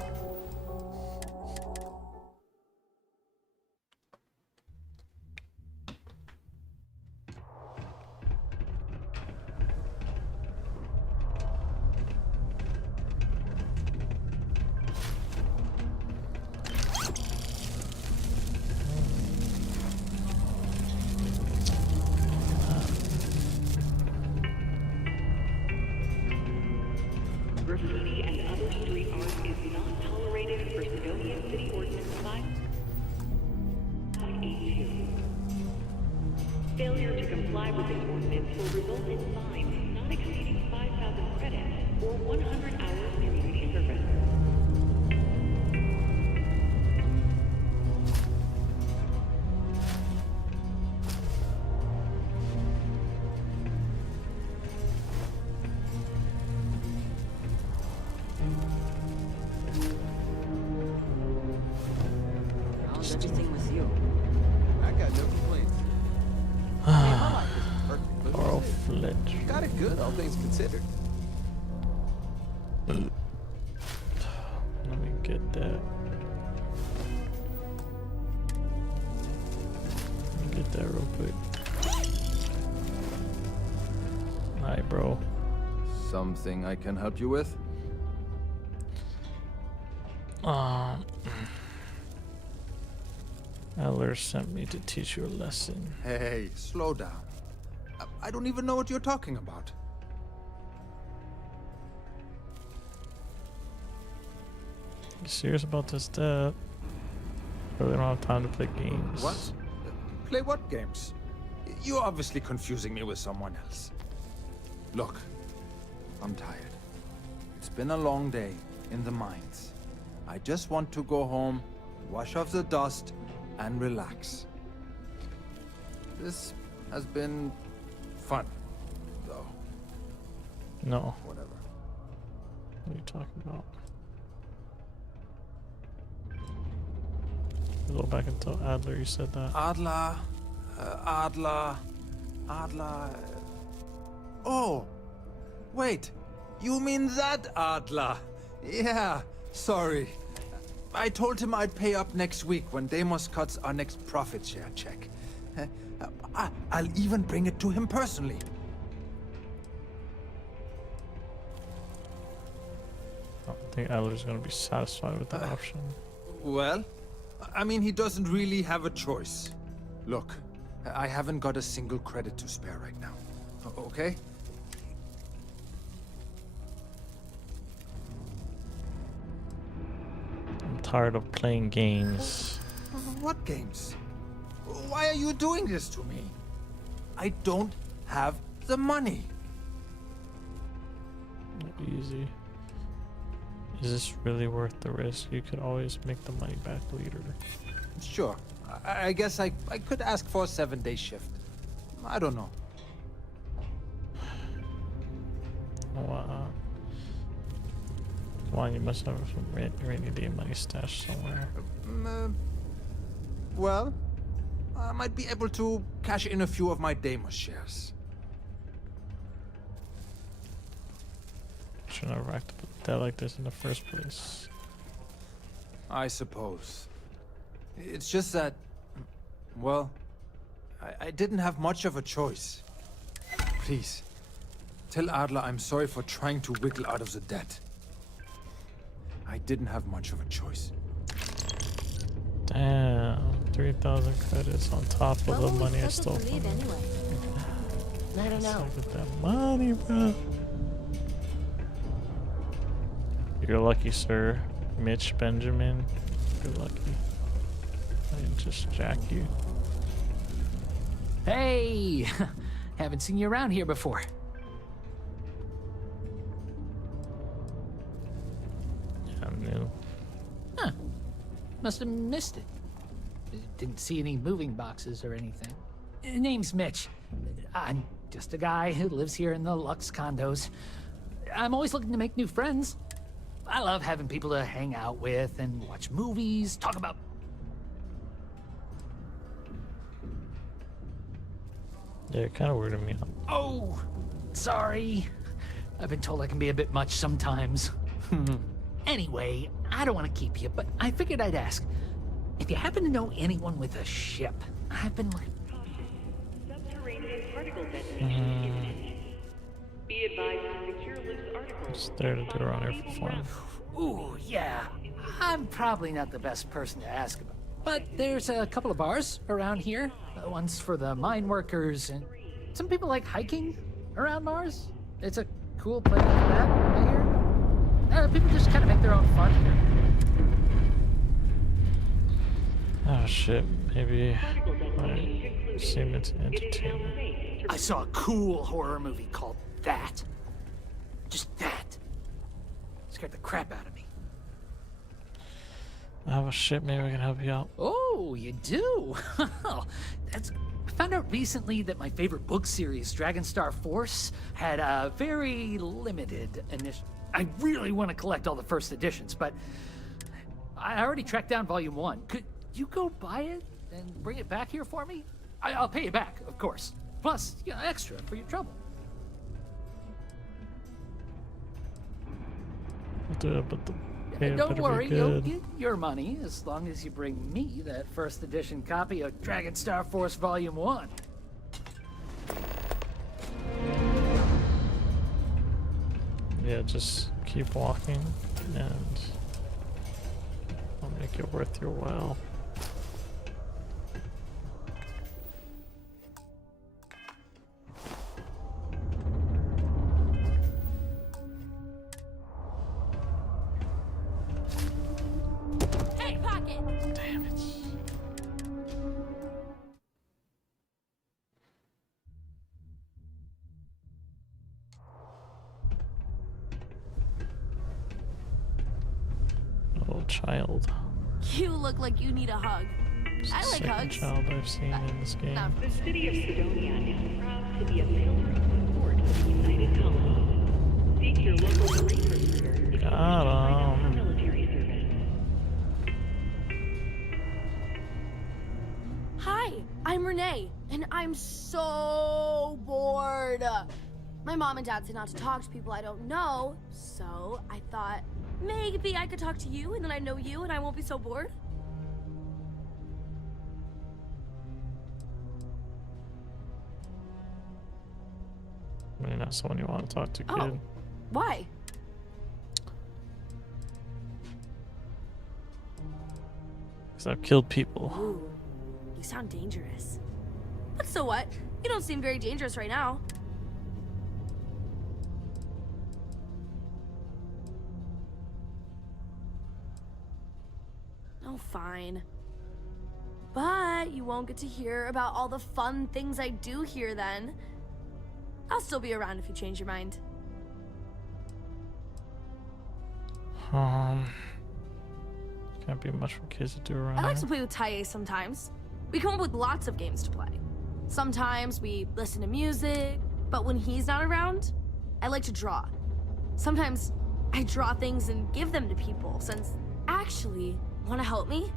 Failure to comply with this ordinance will result in fines not exceeding 5,000 credits or 100 hours community service. How's everything with you? I got no complaints. Carl Fletcher. Got it good, all things considered. Let me get that. Let me get that real quick. Hi, bro. Something I can help you with? Eller sent me to teach you a lesson. Hey, slow down. I don't even know what you're talking about. You serious about this death? Really don't have time to play games. What? Play what games? You're obviously confusing me with someone else. Look, I'm tired. It's been a long day in the mines. I just want to go home, wash off the dust, and relax. This has been fun, though. No. Whatever. What are you talking about? Go back and tell Adler you said that. Adler. Oh, wait. You mean that Adler? Yeah, sorry. I told him I'd pay up next week when Deimos cuts our next profit share check. I'll even bring it to him personally. I don't think Adler's gonna be satisfied with that option. Well, I mean, he doesn't really have a choice. Look, I haven't got a single credit to spare right now. Okay? I'm tired of playing games. What games? Why are you doing this to me? I don't have the money. Easy. Is this really worth the risk? You could always make the money back later. Sure. I guess I could ask for a 7-day shift. I don't know. Come on, you must have some rainy day money stashed somewhere. Well, I might be able to cash in a few of my Deimos shares. Shouldn't have racked up a debt like this in the first place. I suppose. It's just that, well, I didn't have much of a choice. Please, tell Adler I'm sorry for trying to wiggle out of the debt. I didn't have much of a choice. Damn, 3,000 credits on top of the money I stole from him. Anyway? I don't know. Look at that money, bro. You're lucky, sir. Mitch Benjamin. You're lucky. I didn't just jack you. Hey! Haven't seen you around here before. Yeah, I'm new. Huh. Must have missed it. Didn't see any moving boxes or anything. Name's Mitch. I'm just a guy who lives here in the Lux condos. I'm always looking to make new friends. I love having people to hang out with and watch movies, talk about... Yeah, it kind of weirded me out. Oh, sorry. I've been told I can be a bit much sometimes. Anyway, I don't want to keep you, but I figured I'd ask. If you happen to know anyone with a ship, I've been looking... Subterranean particle detonation imminent. Be advised to secure loose articles. It's there to do around here for fun. Ooh, yeah. I'm probably not the best person to ask about. But there's a couple of bars around here. One's for the mine workers, and some people like hiking around Mars. It's a cool place for that, I hear. People just kind of make their own fun here. Oh shit, maybe I seem it's entertaining. I saw a cool horror movie called That. Just that. Scared the crap out of me. Oh shit, maybe I can help you out. Oh, you do? That's. I found out recently that my favorite book series, Dragonstar Force, had a very limited initial. I really want to collect all the first editions, but I already tracked down Volume 1. Could you go buy it and bring it back here for me? I'll pay you back, of course. Plus, you know, extra for your trouble. I'll do it, but the pay Don't better worry, be you'll good. get your money as long as you bring me that first edition copy of Dragonstar Force Volume 1. Yeah, just keep walking and I'll make it worth your while. Hey, pocket! Damn it. Little child. You look like you need a hug. I like Second hugs. child I've seen in this game. The city of Sidonia is proud to be a pillar of support for the United Colonies. Seek your local marine recruiter if you wish to sign up for military service. Hi, I'm Renee, and I'm so bored. My mom and dad say not to talk to people I don't know, so I thought maybe I could talk to you, and then I know you, and I won't be so bored. I mean, not someone you want to talk to, kid. Oh, why? Because I've killed people. Ooh, you sound dangerous. But so what? You don't seem very dangerous right now. Oh, fine. But you won't get to hear about all the fun things I do here then. I'll still be around if you change your mind. Can't be much for kids to do around I like here. to play with Taye sometimes. We come up with lots of games to play. Sometimes we listen to music, but when he's not around, I like to draw. Sometimes I draw things and give them to people since... Actually, want to help me?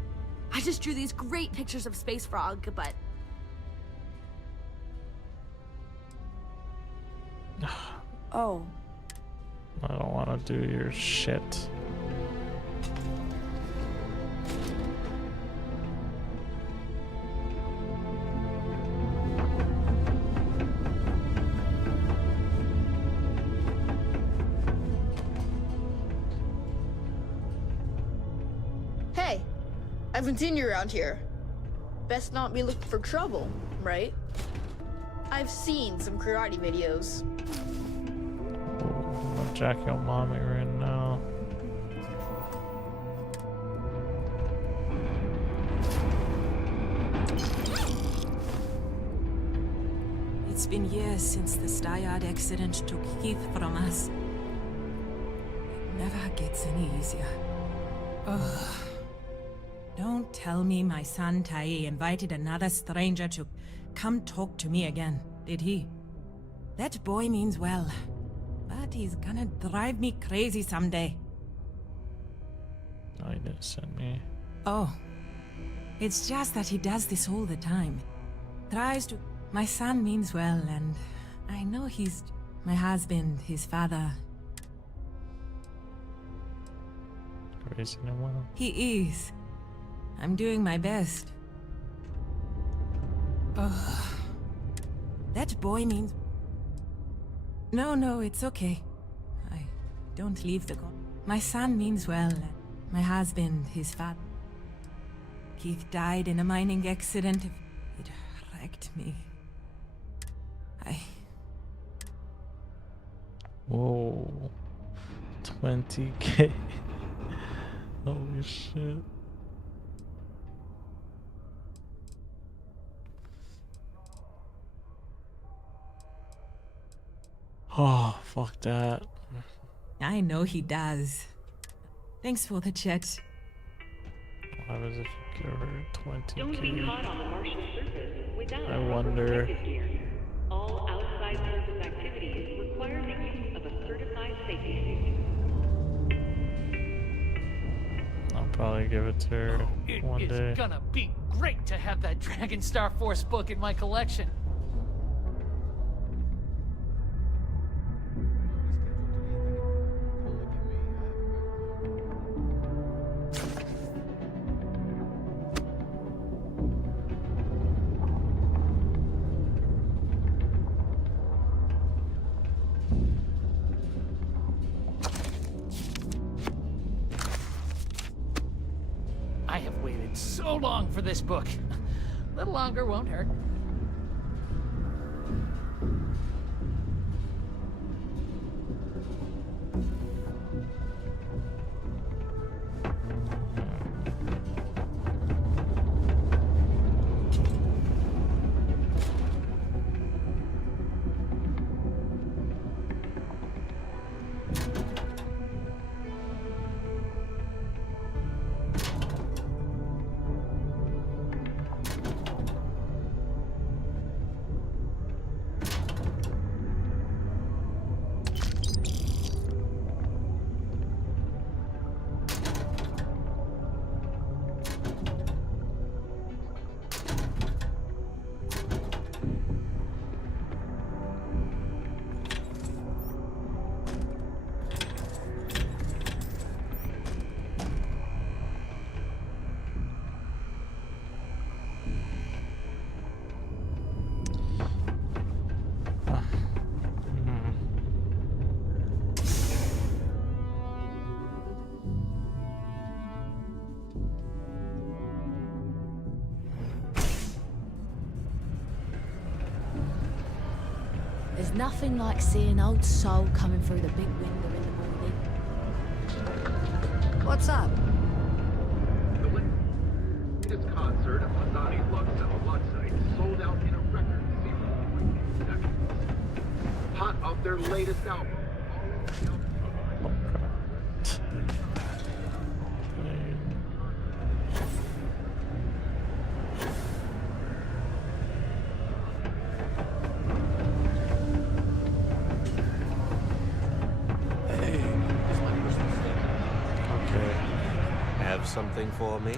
I just drew these great pictures of Space Frog, but... Oh. I don't want to do your shit. Hey, I haven't seen you around here. Best not be looking for trouble, right? I've seen some karate videos. I'm jacking on mommy right now. It's been years since the Steyard accident took Keith from us. It never gets any easier. Ugh. Don't tell me my son Taye invited another stranger to come talk to me again, did he? That boy means well, but he's gonna drive me crazy someday. No, he didn't send me. Oh. It's just that he does this all the time. Tries to... My son means well, and I know he's my husband, his father. Raising him well. He is. I'm doing my best. Ugh. That boy means... No, it's okay. I don't leave the... My son means well. My husband, his father. Keith died in a mining accident. It wrecked me. Whoa. 20K. Holy shit. Oh, fuck that. I know he does. Thanks for the chat. What happens if you give her Don't be 20k? caught on the Martian surface without I proper wonder. protective gear. All outside surface activities require the use of a certified safety suit. I'll probably give it to her one It's day. gonna be great to have that Dragon Star Force book in my collection. I have waited so long for this book. A little longer won't hurt. There's nothing like seeing old soul coming through the big window in the morning. What's up? The latest concert at Masani's Lux site sold out in a record 0.8 seconds. Hot off their latest album. Something for me?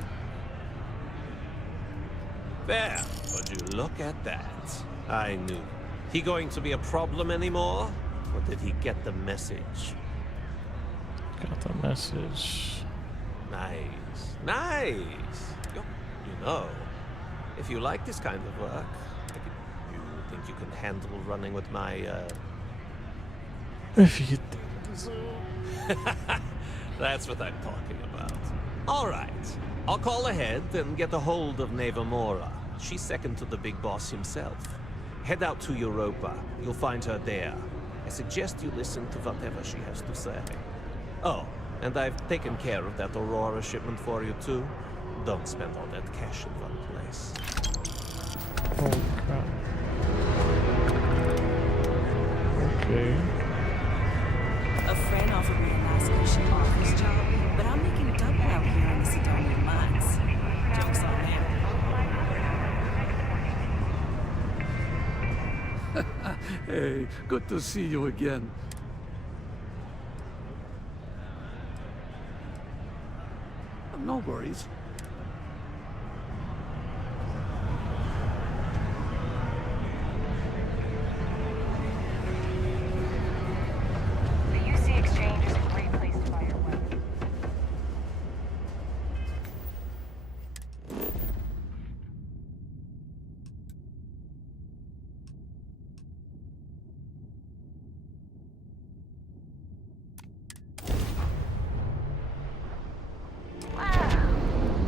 There, would you look at that? I knew. He going to be a problem anymore? Or did he get the message? Got the message. Nice. Nice! You know, if you like this kind of work, you think you can handle running with my, If you think so. That's what I'm talking about. All right. I'll call ahead and get a hold of Nevamora. She's second to the big boss himself. Head out to Europa. You'll find her there. I suggest you listen to whatever she has to say. Oh, and I've taken care of that Aurora shipment for you too. Don't spend all that cash in one place. Oh crap. Okay. A friend offered me a nice cushy office job, but I'm making double out here in the Sidonian mines. Joke's on them. Hey, good to see you again. No worries. The UC Exchange is a great place to buy your weapons.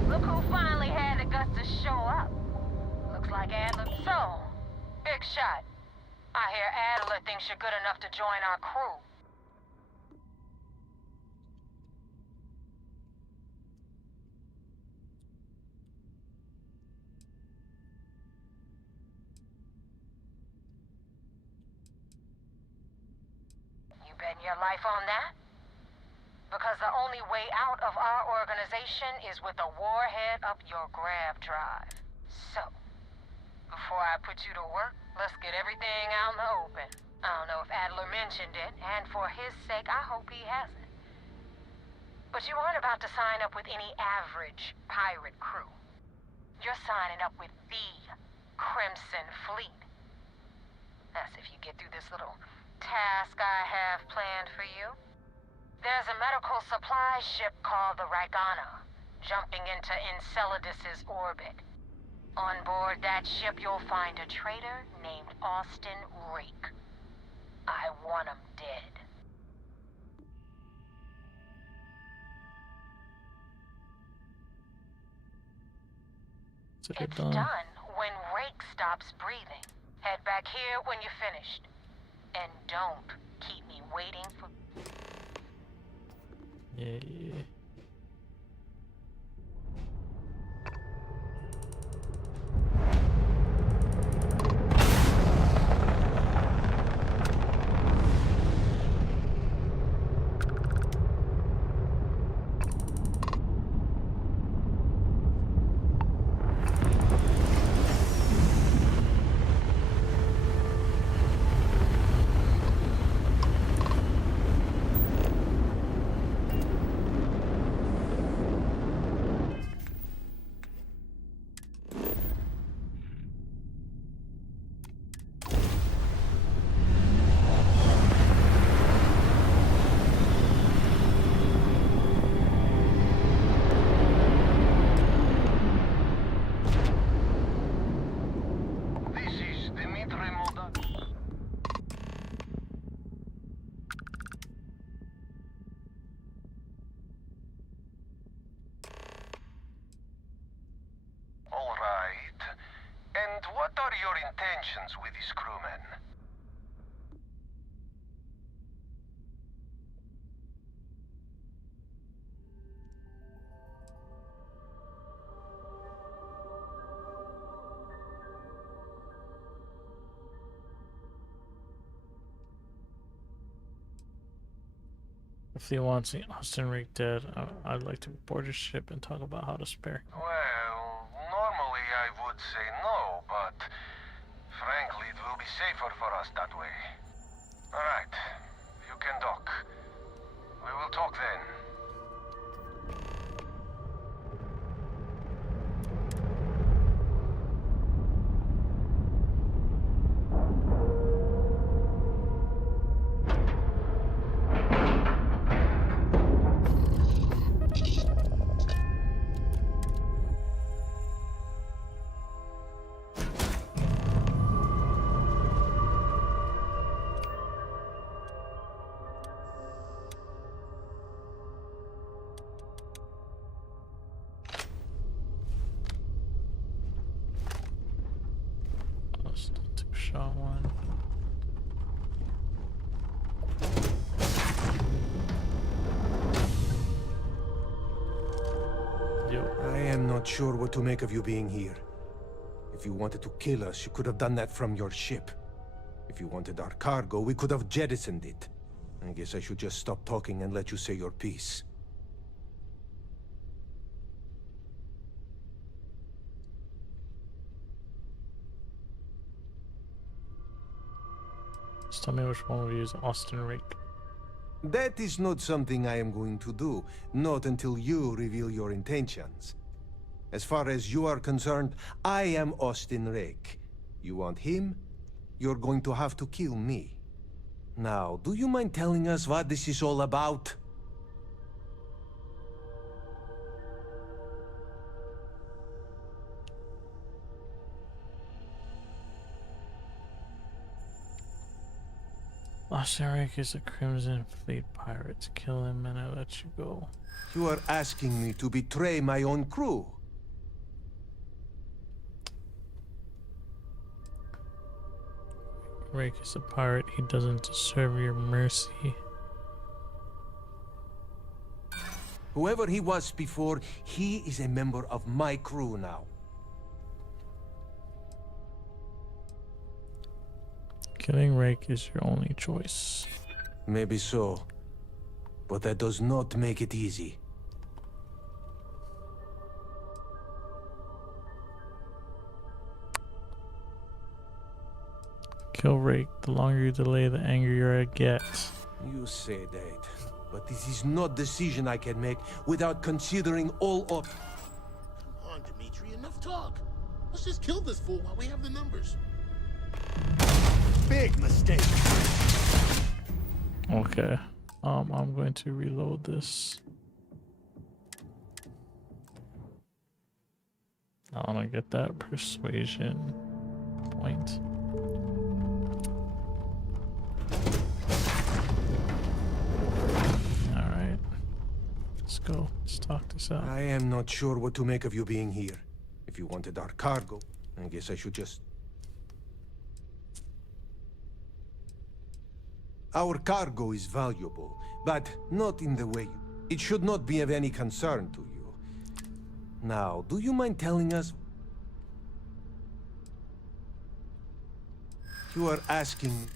Look who finally had the guts to show up. Looks like Adler's soul. Big shot. I hear Adler thinks you're good enough to join our crew. Your life on that? Because the only way out of our organization is with a warhead up your grav drive. So, before I put you to work, let's get everything out in the open. I don't know if Adler mentioned it, and for his sake, I hope he hasn't. But you aren't about to sign up with any average pirate crew. You're signing up with the Crimson Fleet. That's if you get through this little task I have planned for you. There's a medical supply ship called the Ragana, jumping into Enceladus's orbit. On board that ship, you'll find a traitor named Austin Rake. I want him dead. It's done when Rake stops breathing. Head back here when you're finished. And don't keep me waiting for... Yeah. What are your intentions with these crewmen? If he wants Austin Rake dead, I'd like to board his ship and talk about how to spare him. Well, normally I would say no, but frankly, it will be safer for us that way. All right, you can dock. We will talk then. Shot one. I am not sure what to make of you being here. If you wanted to kill us, you could have done that from your ship. If you wanted our cargo, we could have jettisoned it. I guess I should just stop talking and let you say your piece. Just tell me which one will use Austin Rake. That is not something I am going to do, not until you reveal your intentions. As far as you are concerned, I am Austin Rake. You want him? You're going to have to kill me. Now, do you mind telling us what this is all about? Austin Rake is a Crimson Fleet pirate. Kill him and I let you go. You are asking me to betray my own crew. Rake is a pirate. He doesn't deserve your mercy. Whoever he was before, he is a member of my crew now. Killing Rake is your only choice. Maybe so. But that does not make it easy. Kill Rake. The longer you delay, the angrier it gets. You say that, but this is not decision I can make without considering all of... Come on, Dimitri, enough talk. Let's just kill this fool while we have the numbers. Big mistake. Okay. I'm going to reload this. I want to get that persuasion point. Alright. Let's go. Let's talk this out. I am not sure what to make of you being here. If you wanted our cargo, I guess I should just... Our cargo is valuable, but not in the way you... It should not be of any concern to you. Now, do you mind telling us... You are asking...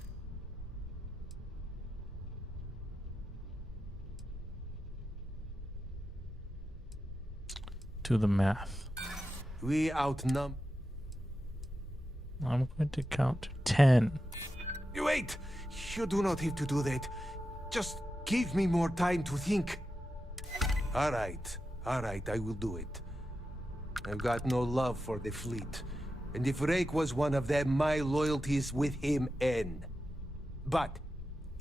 Do the math. We outnumber... I'm going to count to 10. Wait! You do not have to do that. Just give me more time to think. Alright, I will do it. I've got no love for the fleet. And if Rake was one of them, my loyalty is with him end. But,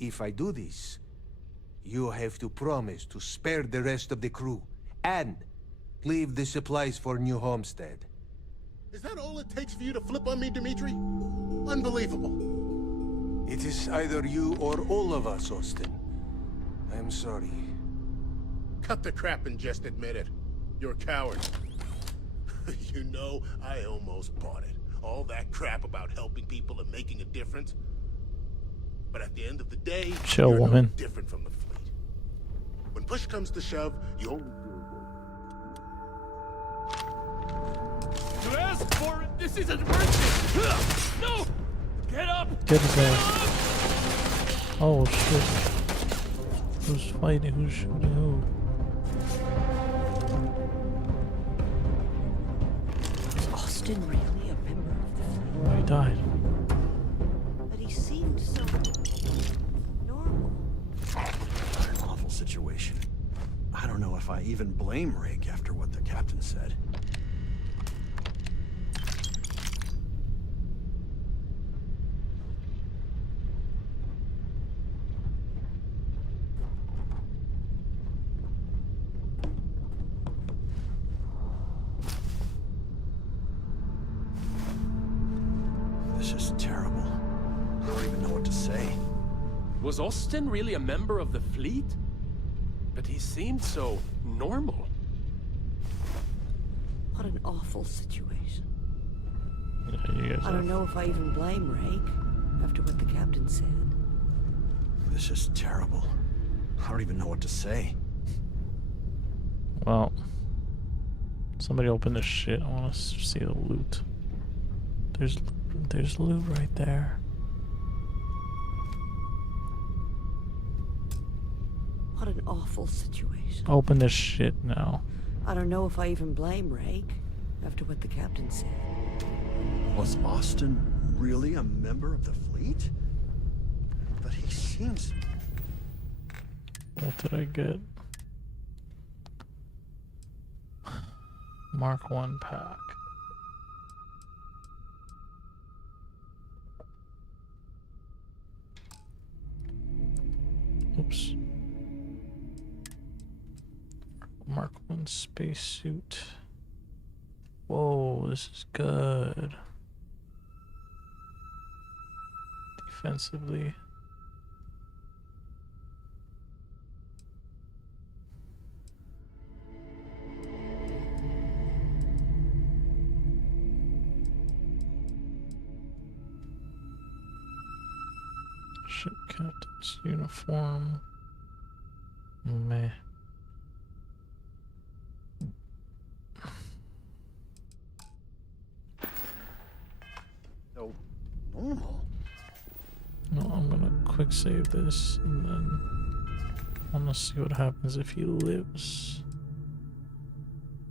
if I do this, you have to promise to spare the rest of the crew, and leave the supplies for New Homestead. Is that all it takes for you to flip on me, Dimitri? Unbelievable. It is either you or all of us, Austin. I'm sorry. Cut the crap and just admit it. You're a coward. You know, I almost bought it. All that crap about helping people and making a difference. But at the end of the day, chill, you're woman. No different from the fleet. When push comes to shove, you only You asked for it! This is an emergency! No! Get up! Get his ass. Oh shit. Who's fighting? Who's shooting who? Is Austin really a member of the fleet? Oh, he died. But he seemed so... normal. An awful situation. I don't know if I even blame Rake after what the captain said. Was Austin really a member of the fleet? But he seemed so normal. What an awful situation. Yeah, you guys I don't know if I even blame Rake after what the captain said. This is terrible. I don't even know what to say. Well, somebody open this shit. I want to see the loot. There's loot right there. What an awful situation. Open this shit now. I don't know if I even blame Rake after what the captain said. Was Austin really a member of the fleet? But he seems... What did I get? Mark 1 pack. Oops. Mark 1 spacesuit. Whoa, this is good. Defensively. Ship captain's uniform. Meh. So normal. No, I'm gonna quick save this, and then I want to see what happens if he lives.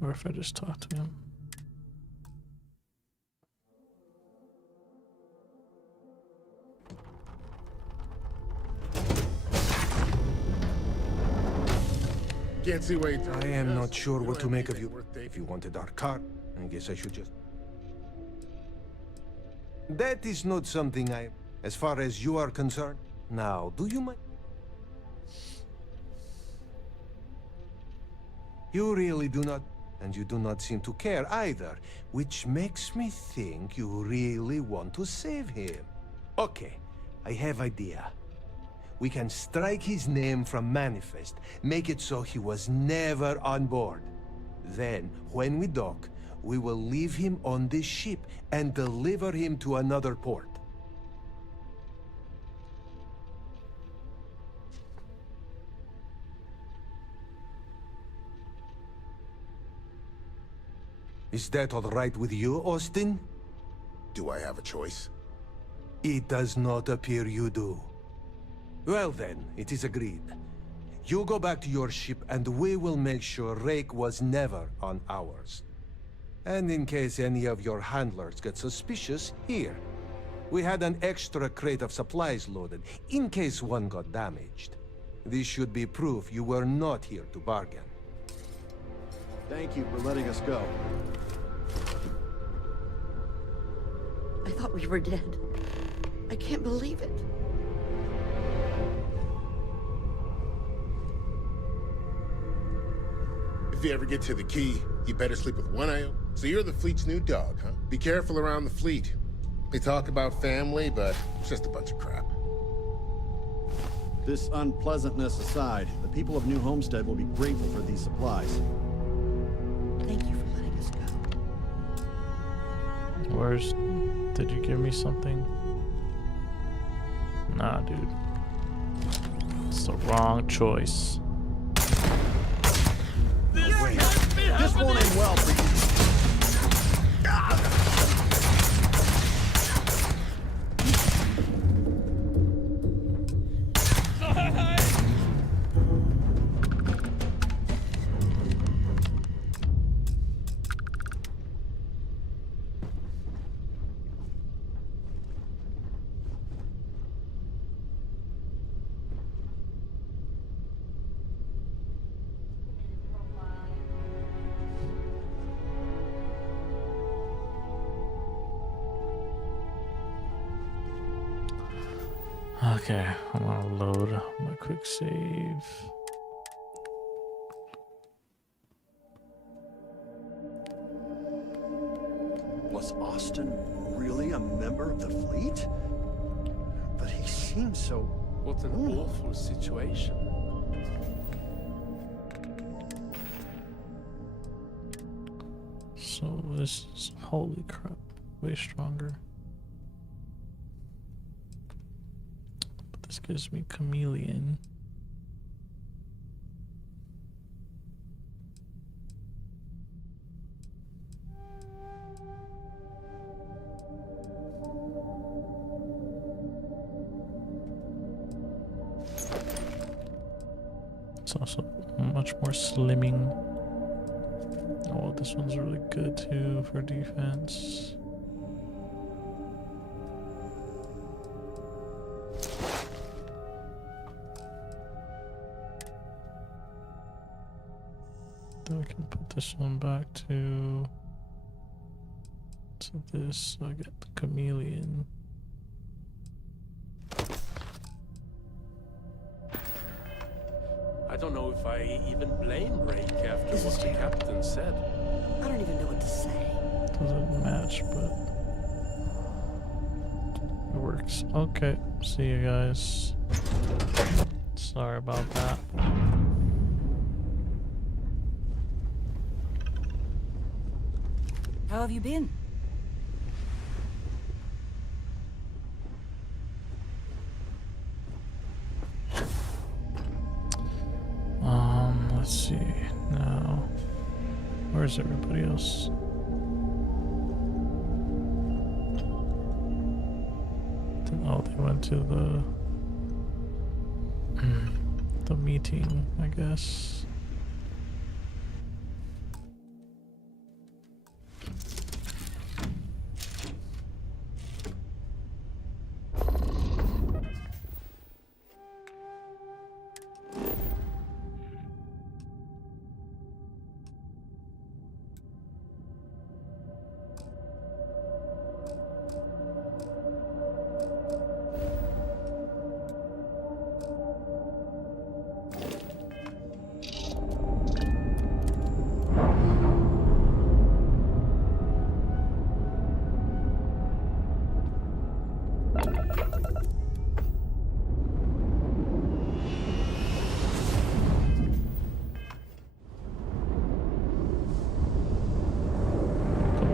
Or if I just talk to him. Can't see where you're I am not sure what to make of you. If you wanted our car, I guess I should just... That is not something I... As far as you are concerned. Now, do you mind? You really do not... And you do not seem to care either, which makes me think you really want to save him. Okay, I have idea. We can strike his name from Manifest, make it so he was never on board. Then, when we dock, we will leave him on this ship and deliver him to another port. Is that all right with you, Austin? Do I have a choice? It does not appear you do. Well then, it is agreed. You go back to your ship and we will make sure Rake was never on ours. And in case any of your handlers get suspicious, here. We had an extra crate of supplies loaded, in case one got damaged. This should be proof you were not here to bargain. Thank you for letting us go. I thought we were dead. I can't believe it. If you ever get to the key, you better sleep with one eye open. So you're the fleet's new dog, huh? Be careful around the fleet. They talk about family, but it's just a bunch of crap. This unpleasantness aside, the people of New Homestead will be grateful for these supplies. Thank you for letting us go. Where's... Did you give me something? Nah, dude. It's the wrong choice. This won't end well for you. Okay, I'm gonna load my quick save. Was Austin really a member of the fleet? But he seemed so... What an awful situation. So this is, holy crap, way stronger. But this gives me Chameleon. It's also much more slimming. Oh, this one's really good too for defense. Then we can put this one back to this, so I get the Chameleon. I don't know if I even blame Rake after what the captain said. I don't even know what to say. Doesn't match, but it works. Okay, see you guys. Sorry about that. How have you been? Let's see now. Where's everybody else? Oh, they went to the The meeting, I guess.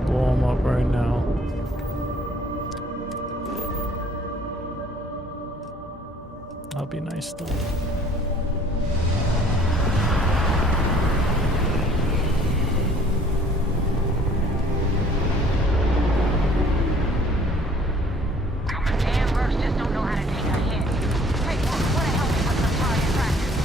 Blow them up right now. That'll be nice though. Damn mercs just don't know how to take a hit. Hey, what the hell with some target practice?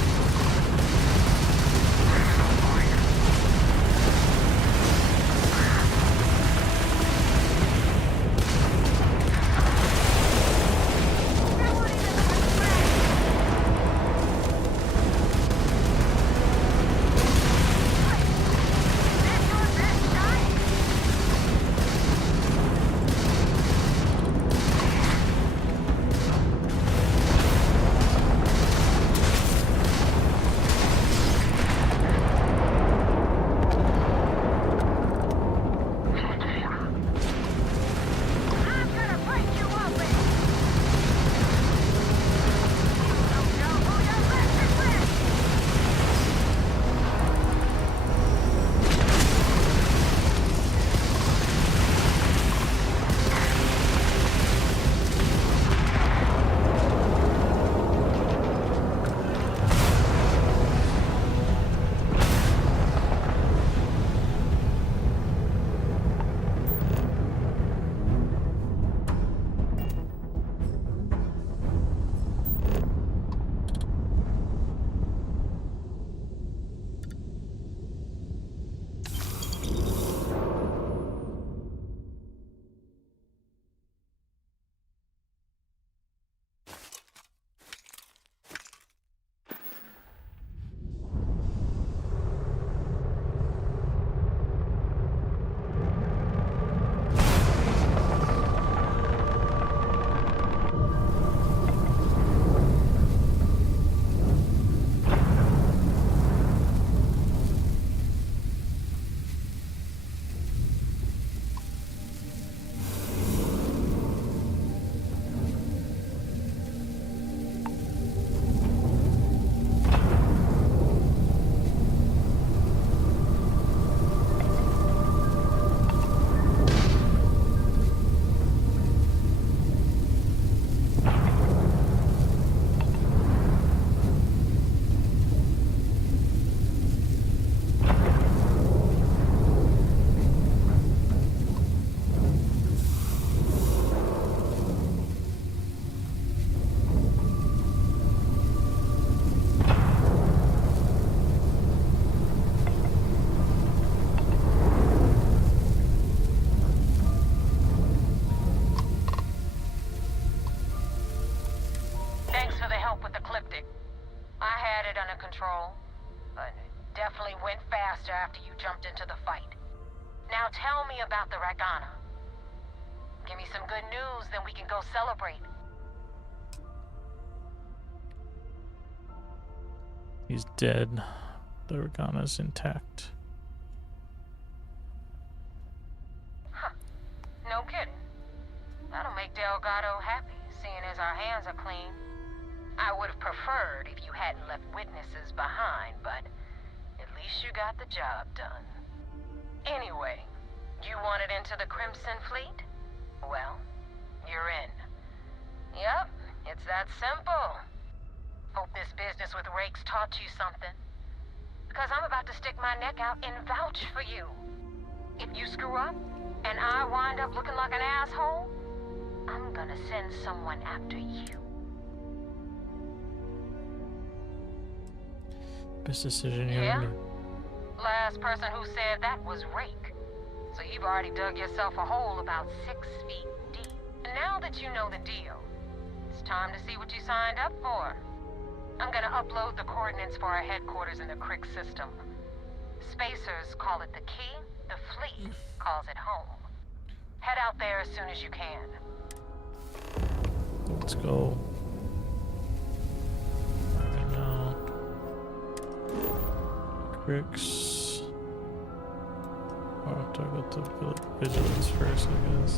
Control, but it definitely went faster after you jumped into the fight. Now tell me about the Ragana. Give me some good news, then we can go celebrate. He's dead. The Ragana's intact. Huh. No kidding. That'll make Delgado happy, seeing as our hands are clean. I would have preferred if you hadn't left witnesses behind, but at least you got the job done. Anyway, you wanted into the Crimson Fleet? Well, you're in. Yep, it's that simple. Hope this business with Rake's taught you something. Because I'm about to stick my neck out and vouch for you. If you screw up, and I wind up looking like an asshole, I'm gonna send someone after you. Best decision you Yeah? ever made. Last person who said that was Rake. So you've already dug yourself a hole about 6 feet deep. And now that you know the deal, it's time to see what you signed up for. I'm gonna upload the coordinates for our headquarters in the Crick system. Spacers call it the key, the fleet calls it home. Head out there as soon as you can. Let's go. Right now. Cricks. Oh, do I go to vigilance first, I guess?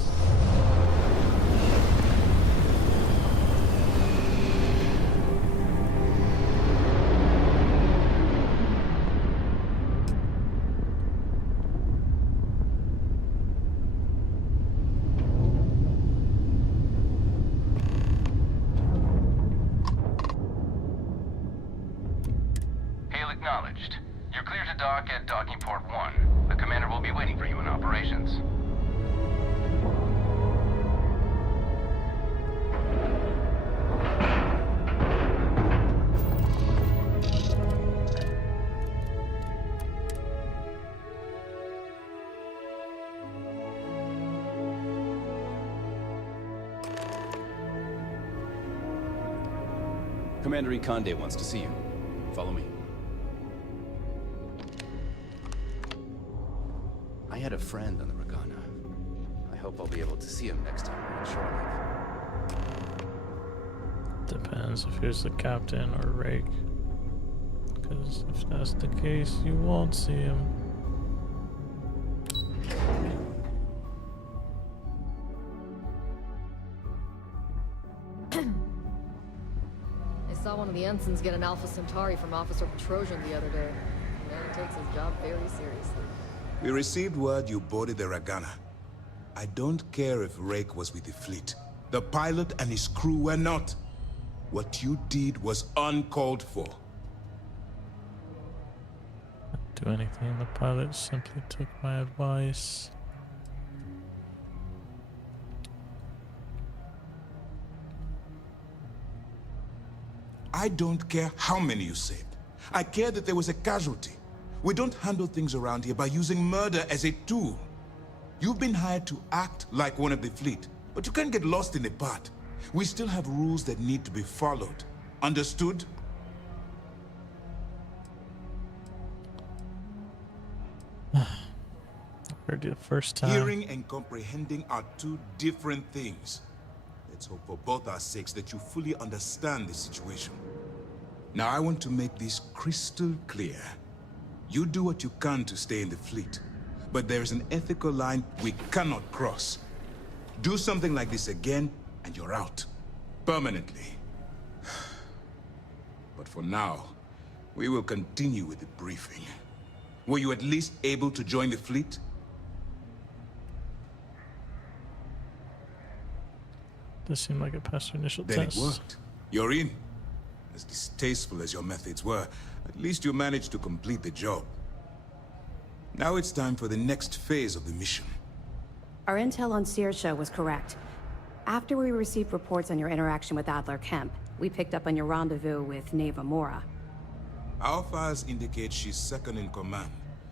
Hail acknowledged. You're clear to dock at docking port 1. The commander will be waiting for you in operations. Commander Ikande wants to see you. Follow me. I had a friend on the Regana. I hope I'll be able to see him next time we're at Shorelife. Depends if he's the captain or Rake. Because if that's the case, you won't see him. I saw one of the ensigns get an Alpha Centauri from Officer Petrosian the other day. The man takes his job very seriously. We received word you boarded the Regana. I don't care if Rake was with the fleet. The pilot and his crew were not. What you did was uncalled for. Do anything. The pilot simply took my advice. I don't care how many you saved. I care that there was a casualty. We don't handle things around here by using murder as a tool. You've been hired to act like one of the fleet, but you can't get lost in the part. We still have rules that need to be followed. Understood? Heard you the first time. Hearing and comprehending are two different things. Let's hope for both our sakes that you fully understand the situation. Now I want to make this crystal clear. You do what you can to stay in the fleet, but there is an ethical line we cannot cross. Do something like this again, and you're out. Permanently. But for now, we will continue with the briefing. Were you at least able to join the fleet? This seemed like it passed your initial Then test. it worked. You're in. As distasteful as your methods were, at least you managed to complete the job. Now it's time for the next phase of the mission. Our intel on Saoirse was correct. After we received reports on your interaction with Adler Kemp, we picked up on your rendezvous with Neva Mora. Our files indicate she's second in command,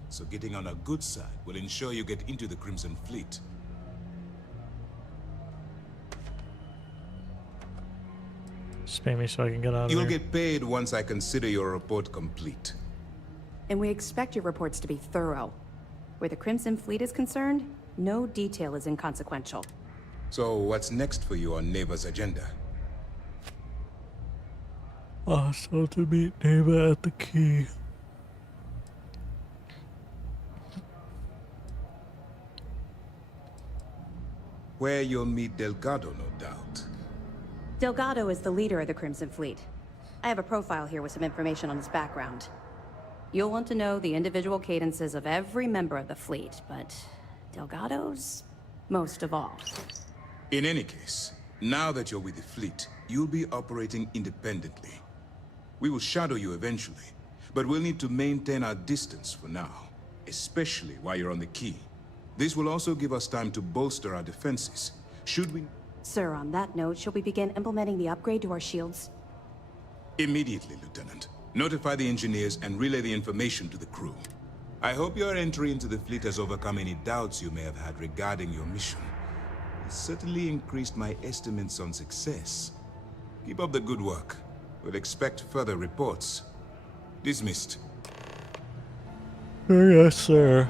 so getting on her good side will ensure you get into the Crimson Fleet. Just pay me so I can get out of You'll here. get paid once I consider your report complete. And we expect your reports to be thorough. Where the Crimson Fleet is concerned, no detail is inconsequential. So what's next for you on Neva's agenda? Also to meet Neva at the key. Where you'll meet Delgado, no doubt. Delgado is the leader of the Crimson Fleet. I have a profile here with some information on his background. You'll want to know the individual cadences of every member of the fleet, but Delgado's most of all. In any case, now that you're with the fleet, you'll be operating independently. We will shadow you eventually, but we'll need to maintain our distance for now, especially while you're on the key. This will also give us time to bolster our defenses. Should we... Sir, on that note, shall we begin implementing the upgrade to our shields? Immediately, Lieutenant. Notify the engineers and relay the information to the crew. I hope your entry into the fleet has overcome any doubts you may have had regarding your mission. It certainly increased my estimates on success. Keep up the good work. We'll expect further reports. Dismissed. Yes, sir.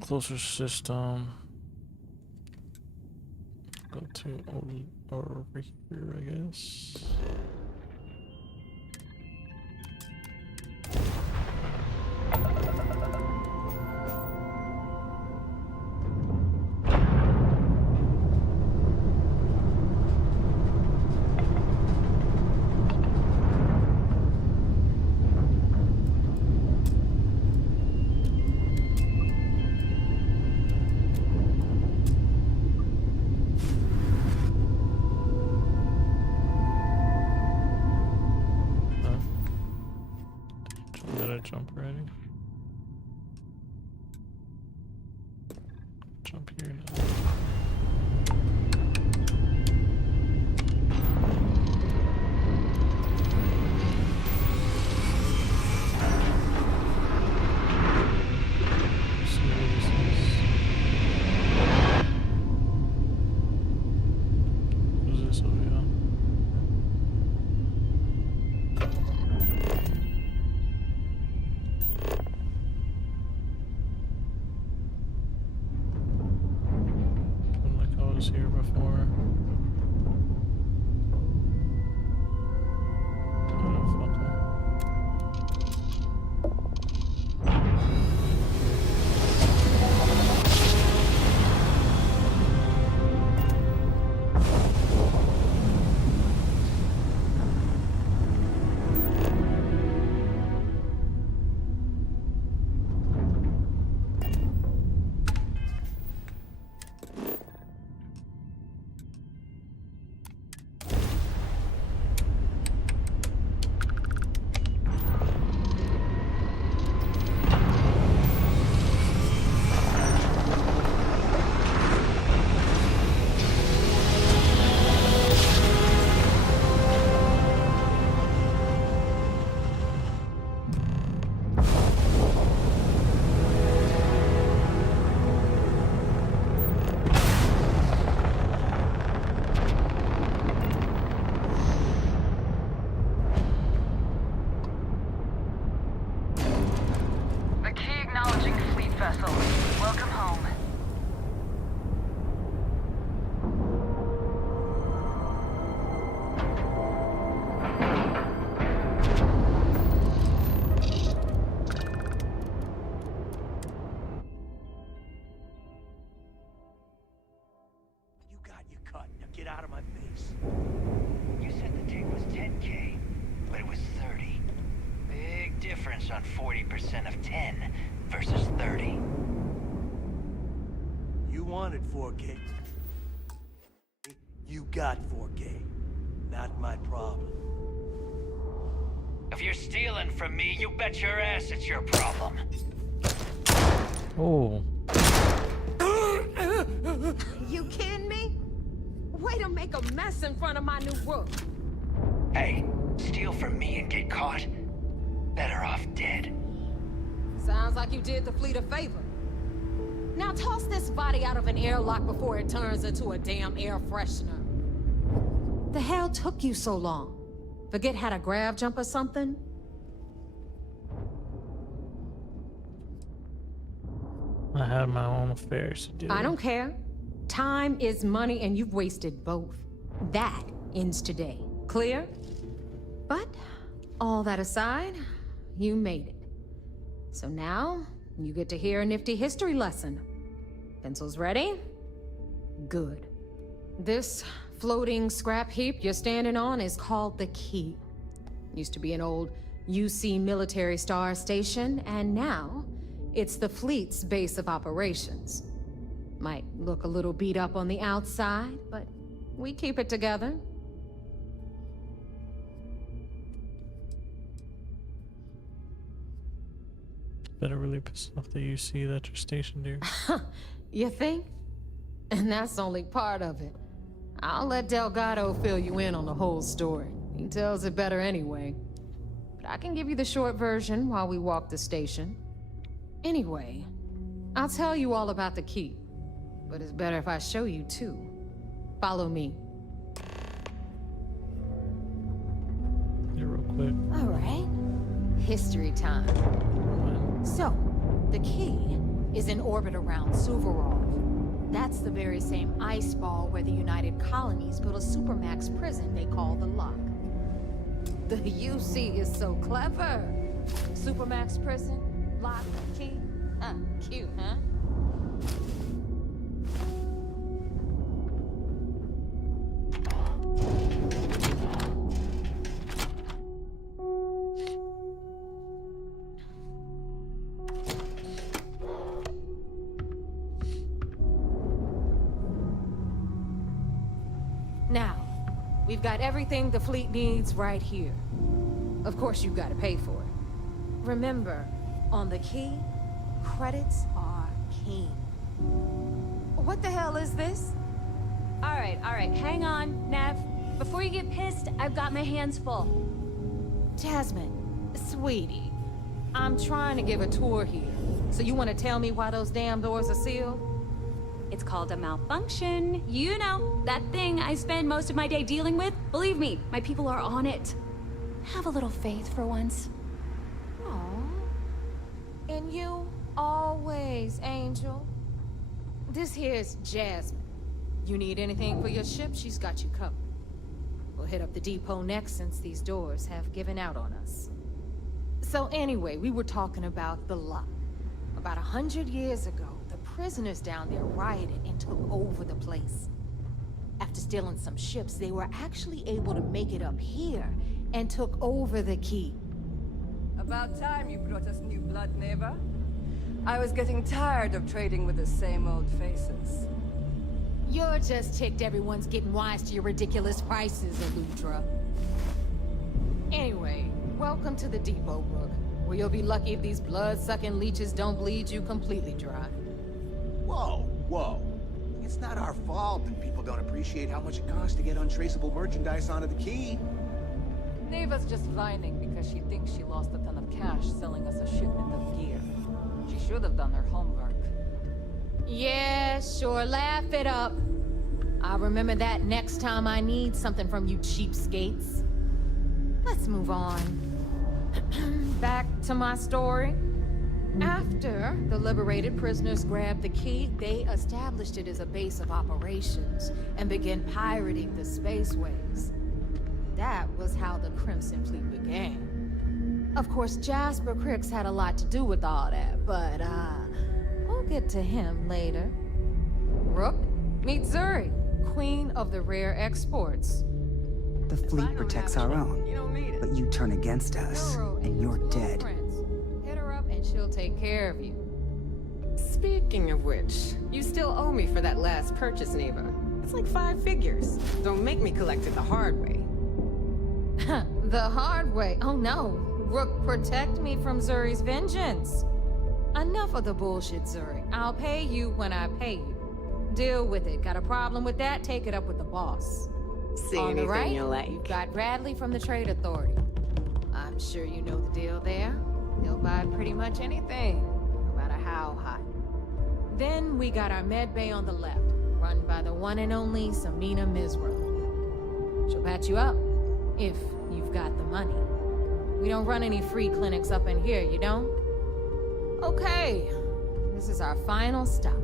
Closer system. Go to over here, I guess. Jump already? Jump here now. What is this over here? Here before. Oh, fuck. Get out of my face. You said the take was 10K, but it was 30. Big difference on 40% of 10 versus 30. You wanted 4K. You got 4K. Not my problem. If you're stealing from me, you bet your ass it's your problem. Oh. You kidding me? Way to make a mess in front of my new roof. Hey, steal from me and get caught. Better off dead. Sounds like you did the fleet a favor. Now toss this body out of an airlock before it turns into a damn air freshener. The hell took you so long? Forget how to grav jump or something? I had my own affairs to do. I don't care. Time is money, and you've wasted both. That ends today. Clear? But, all that aside, you made it. So now, you get to hear a nifty history lesson. Pencils ready? Good. This floating scrap heap you're standing on is called the Key. Used to be an old UC military star station, and now it's the fleet's base of operations. Might look a little beat up on the outside, but we keep it together. Better really piss off the UC that you're stationed here. You think? And that's only part of it. I'll let Delgado fill you in on the whole story. He tells it better anyway. But I can give you the short version while we walk the station. Anyway, I'll tell you all about the Key. But it's better if I show you too. Follow me. Yeah, real quick. All right. History time. So, the Key is in orbit around Suvorov. That's the very same ice ball where the United Colonies built a supermax prison they call the Lock. The UC is so clever. Supermax prison, Lock, Key. Cute, huh? Now, we've got everything the fleet needs right here. Of course, you've got to pay for it. Remember, on the Key, credits are king. What the hell is this? All right, hang on, Nev. Before you get pissed, I've got my hands full. Jasmine, sweetie, I'm trying to give a tour here. So you want to tell me why those damn doors are sealed? It's called a malfunction. You know, that thing I spend most of my day dealing with. Believe me, my people are on it. Have a little faith for once. Aww. And you, always, Angel. This here's Jasmine. You need anything for your ship, she's got you covered. We'll hit up the depot next since these doors have given out on us. So anyway, we were talking about the Lock. About 100 years ago, the prisoners down there rioted and took over the place. After stealing some ships, they were actually able to make it up here and took over the Key. About time you brought us new blood, neighbor. I was getting tired of trading with the same old faces. You're just ticked everyone's getting wise to your ridiculous prices, Eludra. Anyway, welcome to the depot, Rook, where you'll be lucky if these blood-sucking leeches don't bleed you completely dry. Whoa. It's not our fault that people don't appreciate how much it costs to get untraceable merchandise onto the Key. Neva's just whining because she thinks she lost a ton of cash selling us a shipment of gear. She should have done her homework. Yeah, sure, laugh it up. I'll remember that next time I need something from you cheapskates. Let's move on. Back to my story. After the liberated prisoners grabbed the Key, they established it as a base of operations and began pirating the spaceways. That was how the Crimson Fleet began. Of course, Jasper Cricks had a lot to do with all that, but, we'll get to him later. Rook, meet Zuri, Queen of the Rare Exports. The fleet protects our own, but you turn against us, and you're dead. Hit her up and she'll take care of you. Speaking of which, you still owe me for that last purchase, Neva. It's like 5 figures. Don't make me collect it the hard way. The hard way? Oh no. Rook, protect me from Zuri's vengeance. Enough of the bullshit, Zuri. I'll pay you when I pay you. Deal with it. Got a problem with that? Take it up with the boss. See On the anything right, you like. you've got Bradley from the Trade Authority. I'm sure you know the deal there. He'll buy pretty much anything, no matter how hot. Then we got our med bay on the left, run by the one and only Samina Mizra. She'll patch you up, if you've got the money. We don't run any free clinics up in here, you don't? Okay, This is our final stop.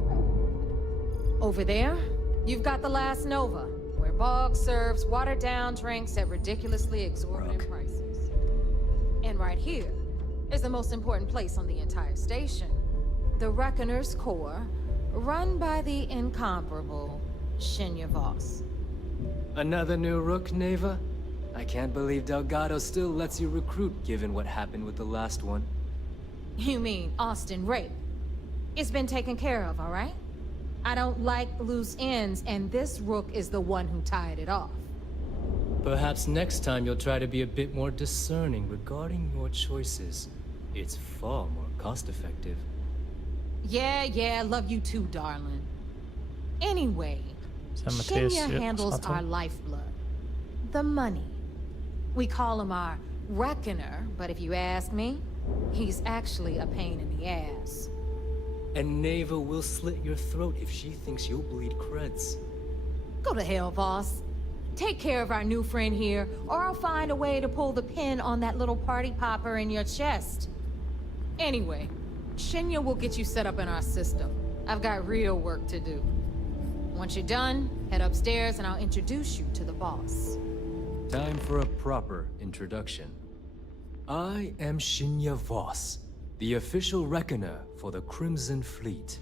Over there, you've got the Last Nova, where Bog serves watered-down drinks at ridiculously exorbitant prices. And right here is the most important place on the entire station. The Reckoner's Core, run by the incomparable Shinya Voss. Another new rook, Neva? I can't believe Delgado still lets you recruit, given what happened with the last one. You mean Austin Rake? It's been taken care of, all right? I don't like loose ends, and this rook is the one who tied it off. Perhaps next time you'll try to be a bit more discerning regarding your choices. It's far more cost-effective. Yeah, love you too, darling. Anyway, Shinya handles our lifeblood. The money. We call him our Reckoner, but if you ask me, he's actually a pain in the ass. And Neva will slit your throat if she thinks you'll bleed creds. Go to hell, boss. Take care of our new friend here, or I'll find a way to pull the pin on that little party popper in your chest. Anyway, Shinya will get you set up in our system. I've got real work to do. Once you're done, head upstairs and I'll introduce you to the boss. Time for a proper introduction. I am Shinya Voss, the official reckoner for the Crimson Fleet.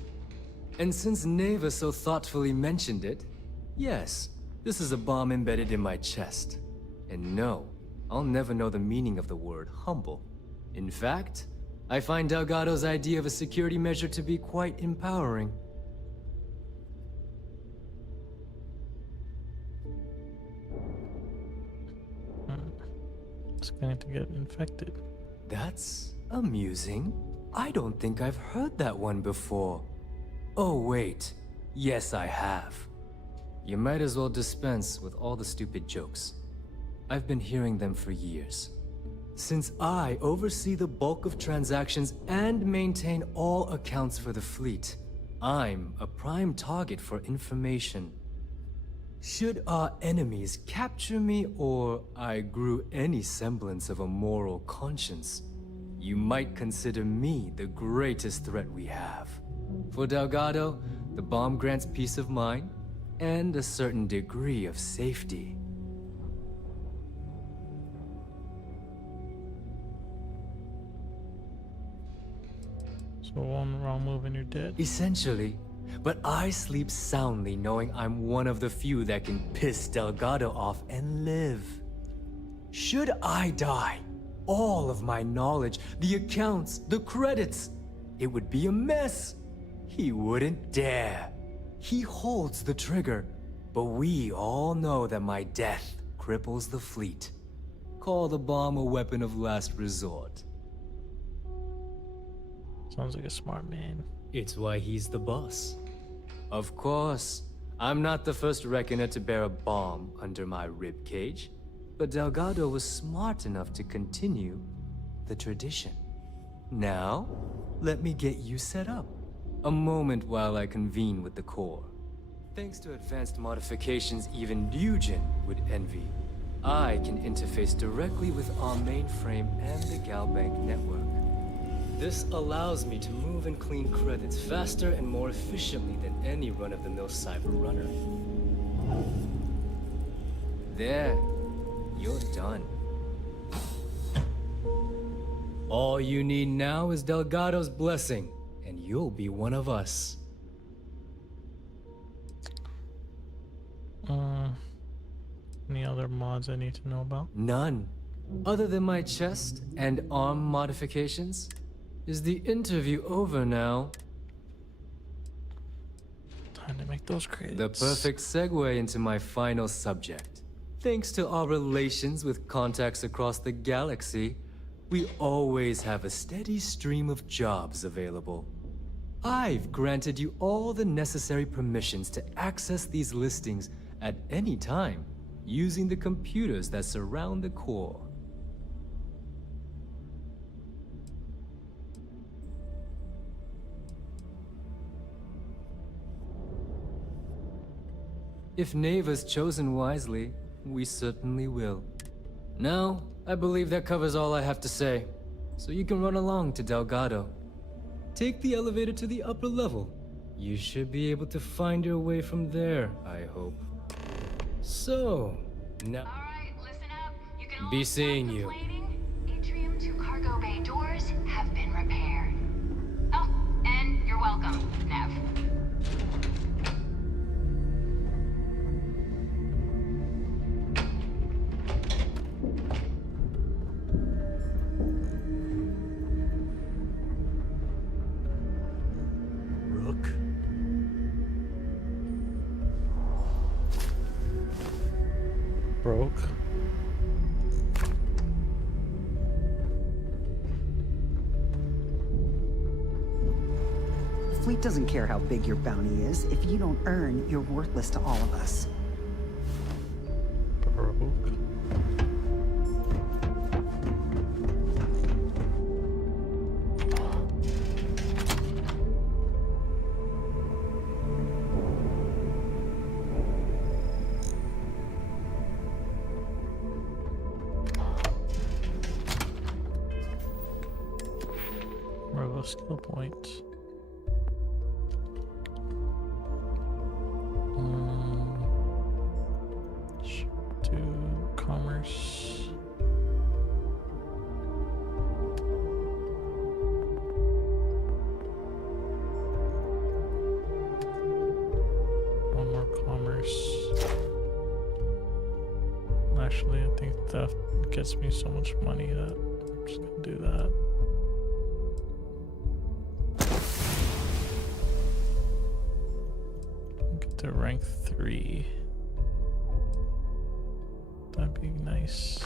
And since Neva so thoughtfully mentioned it, yes, this is a bomb embedded in my chest. And no, I'll never know the meaning of the word humble. In fact, I find Delgado's idea of a security measure to be quite empowering. It's going to get infected. That's amusing. I don't think I've heard that one before. Oh wait, yes I have. You might as well dispense with all the stupid jokes. I've been hearing them for years. Since I oversee the bulk of transactions and maintain all accounts for the fleet, I'm a prime target for information. Should our enemies capture me or I grew any semblance of a moral conscience, you might consider me the greatest threat we have. For Delgado, the bomb grants peace of mind and a certain degree of safety. So one wrong move and you're dead? Essentially, but I sleep soundly knowing I'm one of the few that can piss Delgado off and live. Should I die, all of my knowledge, the accounts, the credits, it would be a mess. He wouldn't dare. He holds the trigger, but we all know that my death cripples the fleet. Call the bomb a weapon of last resort. Sounds like a smart man. It's why he's the boss. Of course, I'm not the first reckoner to bear a bomb under my ribcage, but Delgado was smart enough to continue the tradition. Now, let me get you set up. A moment while I convene with the core. Thanks to advanced modifications even Ryujin would envy, I can interface directly with our mainframe and the Galbank network. This allows me to move and clean credits faster and more efficiently than any run-of-the-mill cyber runner. There, you're done. All you need now is Delgado's blessing, and you'll be one of us. Any other mods I need to know about? None. Other than my chest and arm modifications. Is the interview over now? Time to make those crates. The perfect segue into my final subject. Thanks to our relations with contacts across the galaxy, we always have a steady stream of jobs available. I've granted you all the necessary permissions to access these listings at any time, using the computers that surround the core. If Neva's chosen wisely, we certainly will. Now, I believe that covers all I have to say, so you can run along to Delgado. take the elevator to the upper level. You should be able to find your way from there, I hope. So, now... Alright, listen up. You can all Be stop seeing you. complaining. Atrium to cargo bay doors have been repaired. Oh, and you're welcome, Nev. Rook? Broke. The fleet doesn't care how big your bounty is. If you don't earn, you're worthless to all of us. Broke. Robo skill point. To commerce. One more commerce. Actually, I think theft gets me so much money that I'm just gonna do that. Get to rank 3. That'd be nice.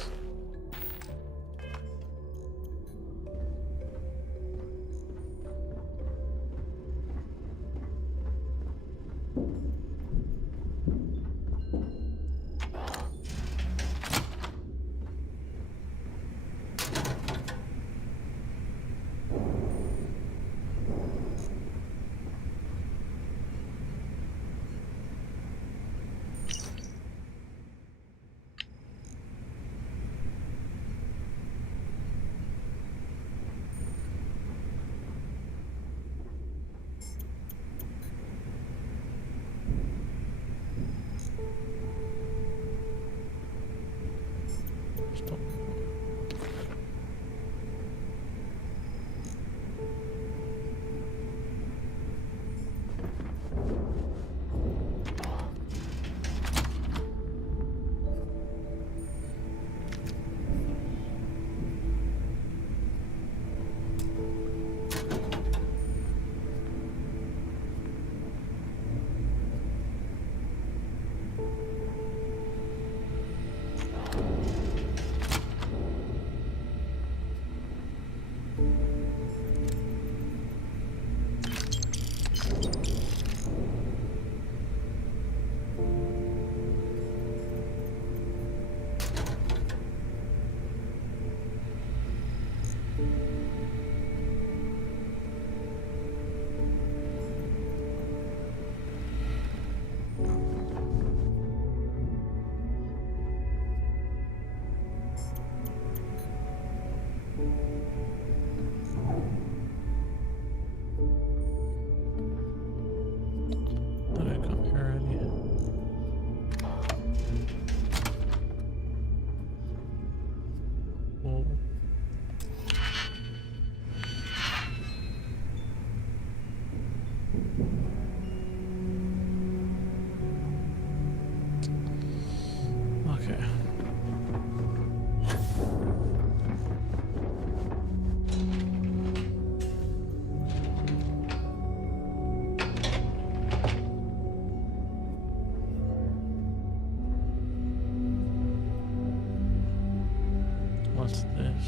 What's this?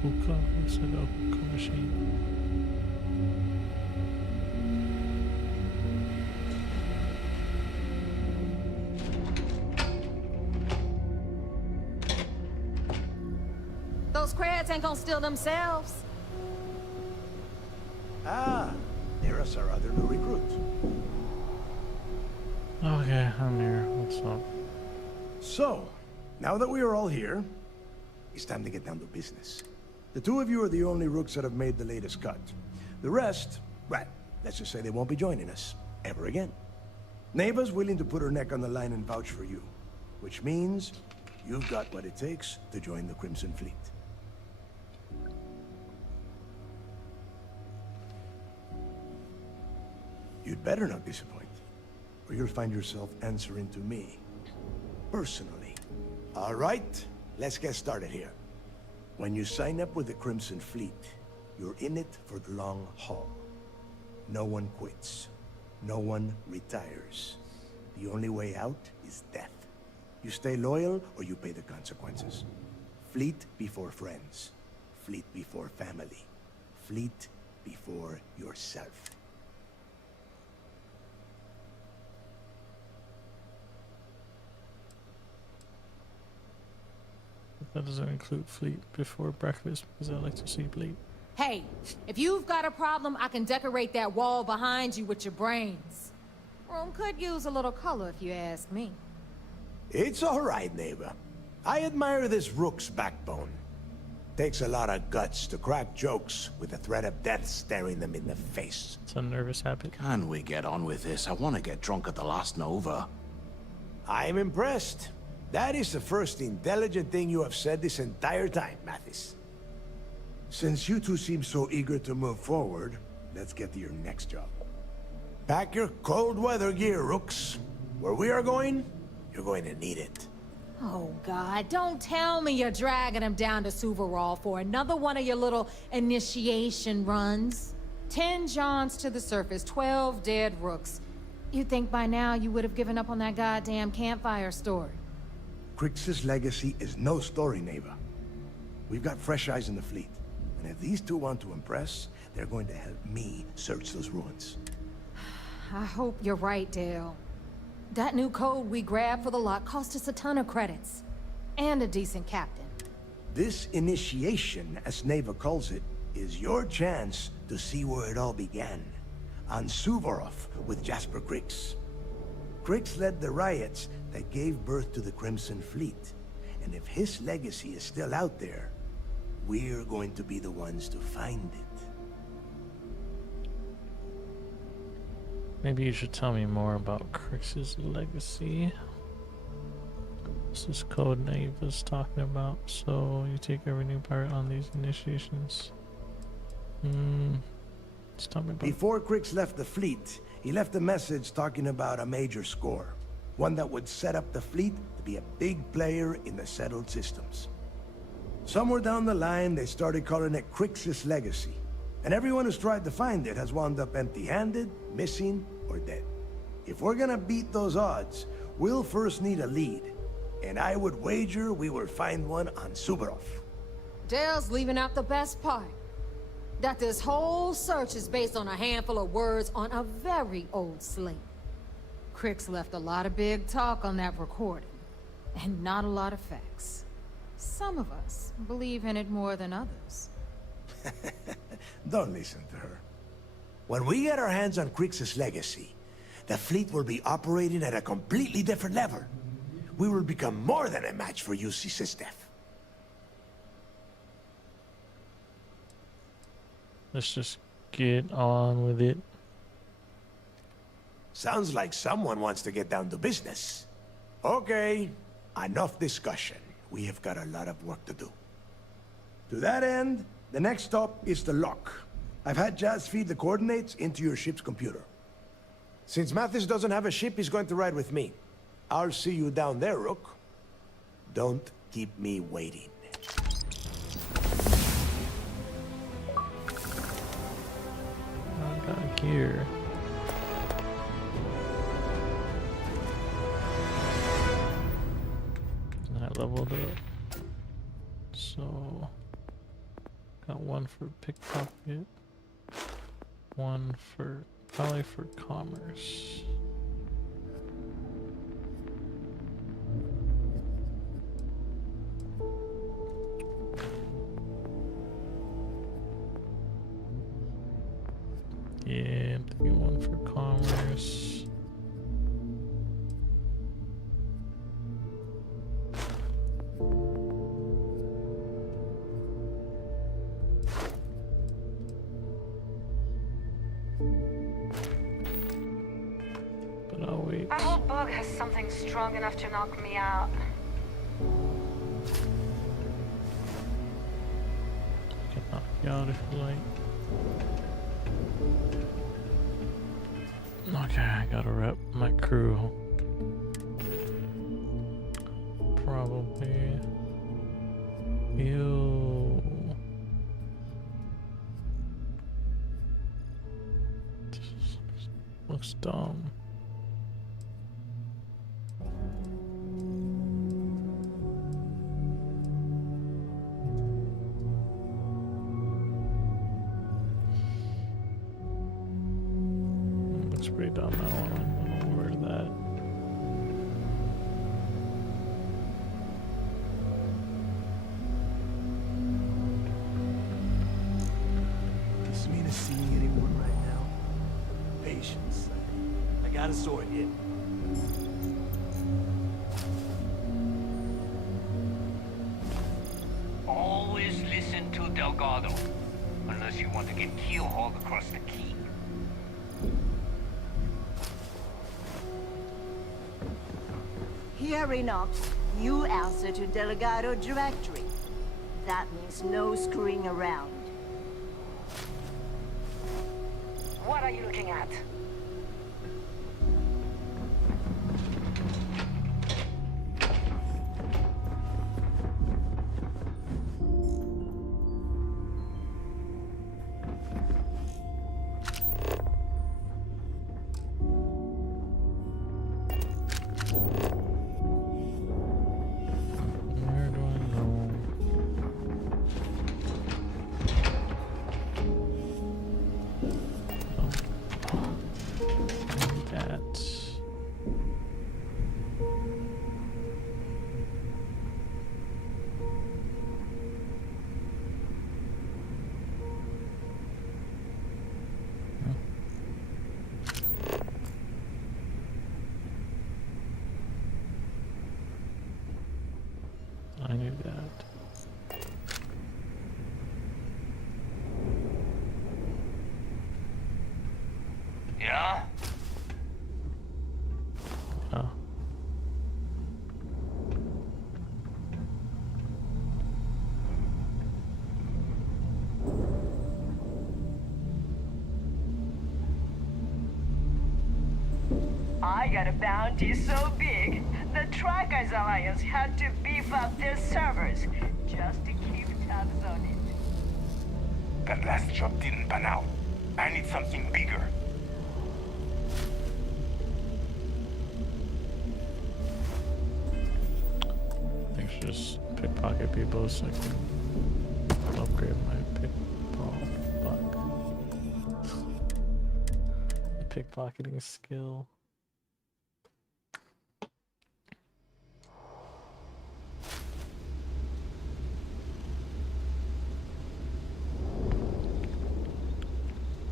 Hookah? What's it? A hookah machine? Those crabs ain't gonna steal themselves. Ah, there's our other new recruit. Okay, I'm here. What's up? So, now that we are all here, it's time to get down to business. The two of you are the only rooks that have made the latest cut. The rest, well, let's just say they won't be joining us ever again. Neva's willing to put her neck on the line and vouch for you, which means you've got what it takes to join the Crimson Fleet. You'd better not disappoint, or you'll find yourself answering to me, personally. All right, let's get started here. When you sign up with the Crimson Fleet, you're in it for the long haul. No one quits. No one retires. The only way out is death. You stay loyal or you pay the consequences. Fleet before friends. Fleet before family. Fleet before yourself. That doesn't include fleet before breakfast because I like to see bleed. Hey, if you've got a problem, I can decorate that wall behind you with your brains. Room could use a little color if you ask me. It's all right, neighbor. I admire this rook's backbone. Takes a lot of guts to crack jokes with the threat of death staring them in the face. It's a nervous habit. Can we get on with this? I want to get drunk at the last Nova. I'm impressed. That is the first intelligent thing you have said this entire time, Mathis. Since you two seem so eager to move forward, let's get to your next job. Pack your cold weather gear, rooks. Where we are going, you're going to need it. Oh, God, don't tell me you're dragging him down to Suvarol for another one of your little initiation runs. 10 Johns to the surface, 12 dead rooks. You'd think by now you would have given up on that goddamn campfire story. Crix's legacy is no story, neighbor. We've got fresh eyes in the fleet. And if these two want to impress, they're going to help me search those ruins. I hope you're right, Dale. That new code we grabbed for the lot cost us a ton of credits. And a decent captain. This initiation, as Neva calls it, is your chance to see where it all began. On Suvorov with Jasper Crix. Crix led the riots that gave birth to the Crimson Fleet. And if his legacy is still out there, we're going to be the ones to find it. Maybe you should tell me more about Crix's legacy. This is code Neva's talking about, so you take every new pirate on these initiations. Just tell me about Before Crix left the fleet, he left a message talking about a major score. One that would set up the fleet to be a big player in the settled systems. Somewhere down the line, they started calling it Crix's legacy. And everyone who's tried to find it has wound up empty-handed, missing, or dead. If we're gonna beat those odds, we'll first need a lead. And I would wager we will find one on Suvorov. Dale's leaving out the best part. That this whole search is based on a handful of words on a very old slate. Crix left a lot of big talk on that recording, and not a lot of facts. Some of us believe in it more than others. Don't listen to her. When we get our hands on Crix's legacy, the fleet will be operating at a completely different level. We will become more than a match for UC Sistef. Let's just get on with it. Sounds like someone wants to get down to business. Okay, enough discussion. We have got a lot of work to do. To that end, the next stop is the lock. I've had Jazz feed the coordinates into your ship's computer. Since Mathis doesn't have a ship, he's going to ride with me. I'll see you down there, Rook. Don't keep me waiting. I got gear. And I leveled up. So, got one for pickpocket, one for, probably for commerce. Yeah, I'm thinking one for commerce. I hope Bug has something strong enough to knock me out. I can knock you out if you like. Okay, I gotta rep my crew. Probably you. This looks dumb. Looks pretty dumb. I don't wanna wear that. Does this mean to see anyone right now? Patience. I got a sword here. Always listen to Delgado, unless you want to get keel-hauled across the key. Here, Enox, you answer to Delgado directory. That means no screwing around. What are you looking at? Where do I know? That. I knew that. Yeah? Oh. I got a bounty so big, the Trackers Alliance had to beef up their servers just to keep tabs on it. That last job didn't pan out. I need something bigger. I should just pickpocket people so I can upgrade my pickpocketing skill.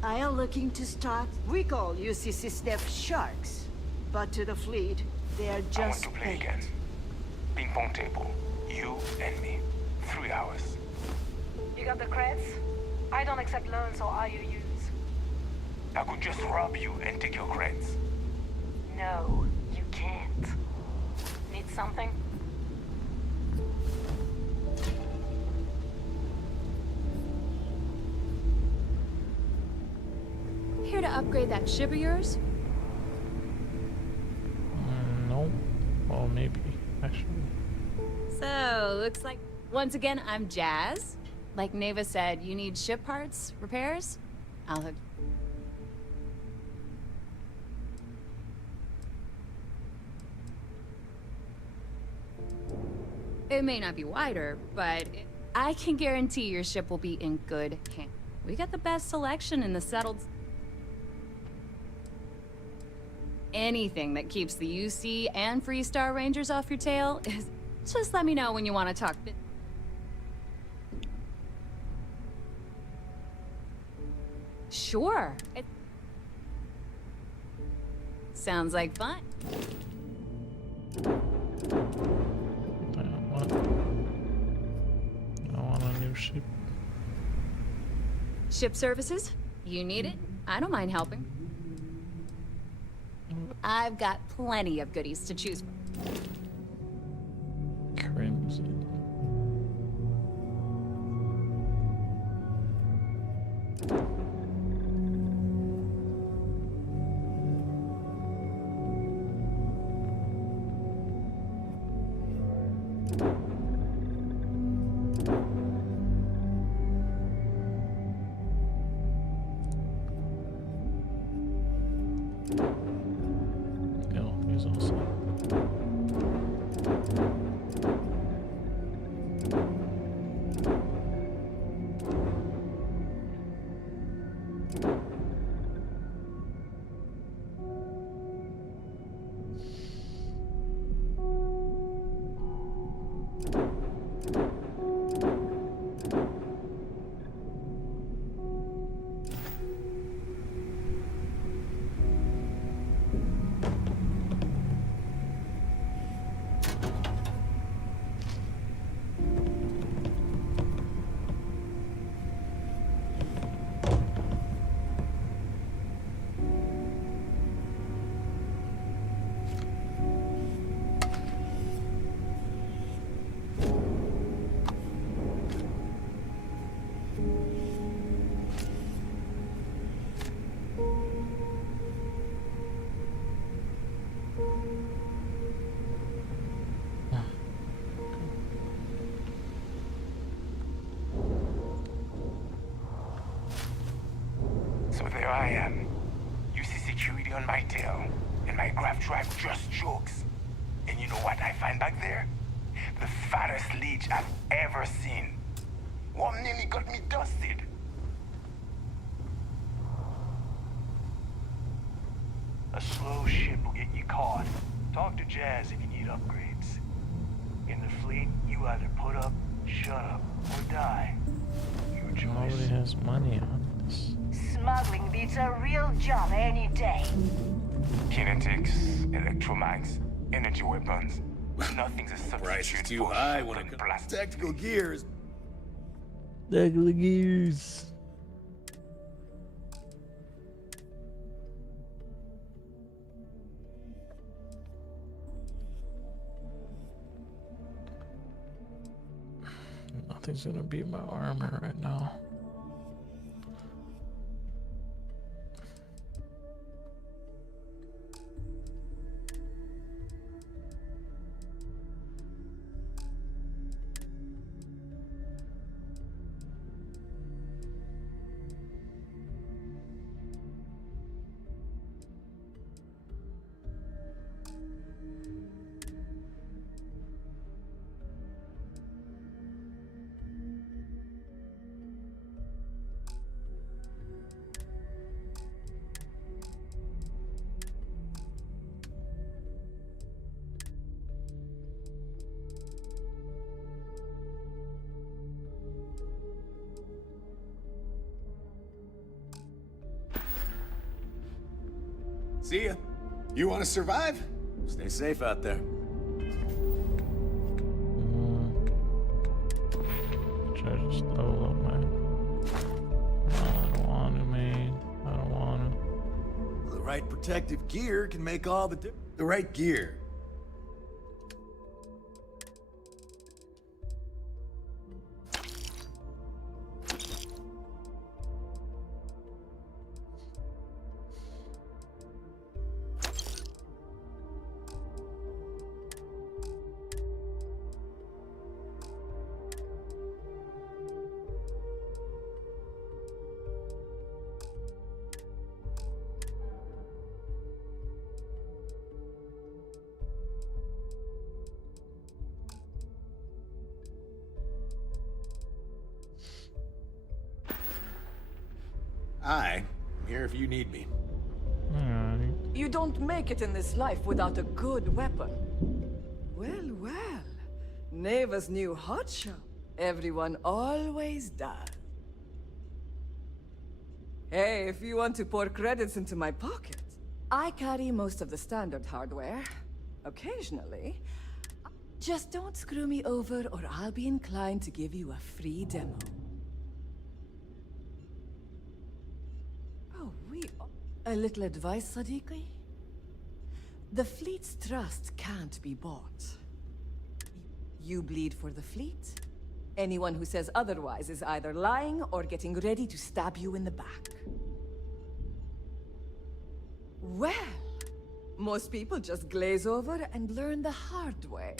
I am looking to start. We call UCC staff sharks, but to the fleet, they're just I want to play bait. again. Ping pong table. You and me. 3 hours. You got the creds? I don't accept loans or IOUs. I could just rob you and take your credits. No, you can't. Need something? Here to upgrade that ship of yours? No. Well, maybe, actually. So, looks like... Once again, I'm Jazz. Like Neva said, you need ship parts, repairs? I'll hook... It may not be wider, but I can guarantee your ship will be in good hands. We got the best selection in the settled... Anything that keeps the UC and Freestar Rangers off your tail is... Just let me know when you want to talk. Sure. Sounds like fun. I want a new ship. Ship services? You need it? I don't mind helping. I've got plenty of goodies to choose from. Crimson. No, he's awesome. So there I am. You see security on my tail, and my grav drive just chokes. And you know what I find back there? The fattest leech I've ever seen. One nearly got me dusted. A slow ship will get you caught. Talk to Jazz if you need upgrades. In the fleet, you either put up, shut up, or die. Your choice. Nobody has money on this. Smuggling beats a real job any day. Kinetics, electromags, energy weapons. Nothing's a substitute. Price is too high when it comes to tactical gears. Tactical gears. Nothing's gonna beat my armor right now. See ya. You want to survive? Stay safe out there. Should I just level up my... I don't want to, man. I don't want to. The right protective gear can make all the The right gear. I'm here if you need me. You don't make it in this life without a good weapon. Well, well. Neva's new hotshot. Everyone always does. Hey, if you want to pour credits into my pocket, I carry most of the standard hardware. Occasionally. Just don't screw me over or I'll be inclined to give you a free demo. Oh, a little advice, Sadiqi? The fleet's trust can't be bought. You bleed for the fleet? Anyone who says otherwise is either lying or getting ready to stab you in the back. Well, most people just glaze over and learn the hard way.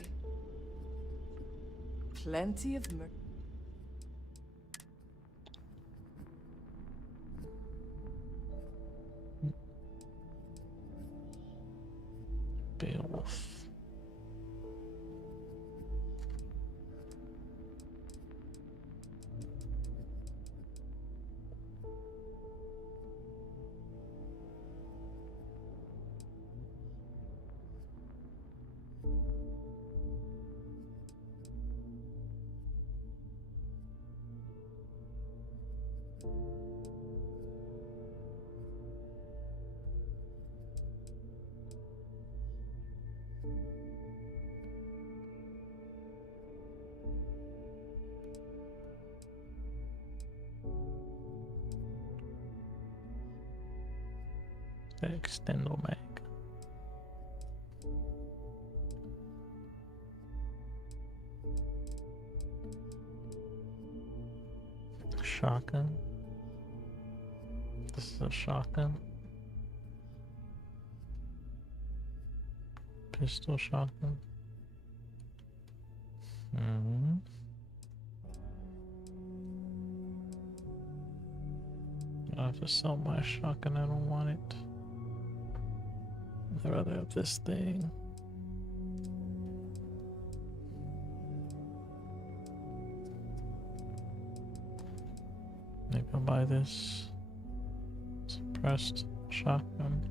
Plenty of Beowulf. Extendo mag. Shotgun. This is a shotgun. Pistol shotgun. I have to sell my shotgun, I don't want it. I'd rather have this thing. Maybe I'll buy this suppressed shotgun.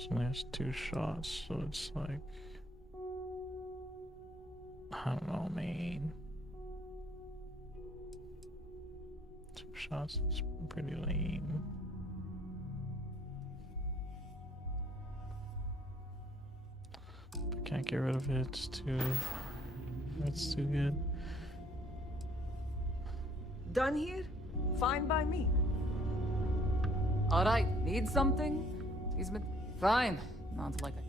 So there's 2 shots, so it's like, I don't know, man. 2 shots is pretty lame. But can't get rid of it, it's too good. Done here? Fine by me. All right, need something? He's been fine. Not like that.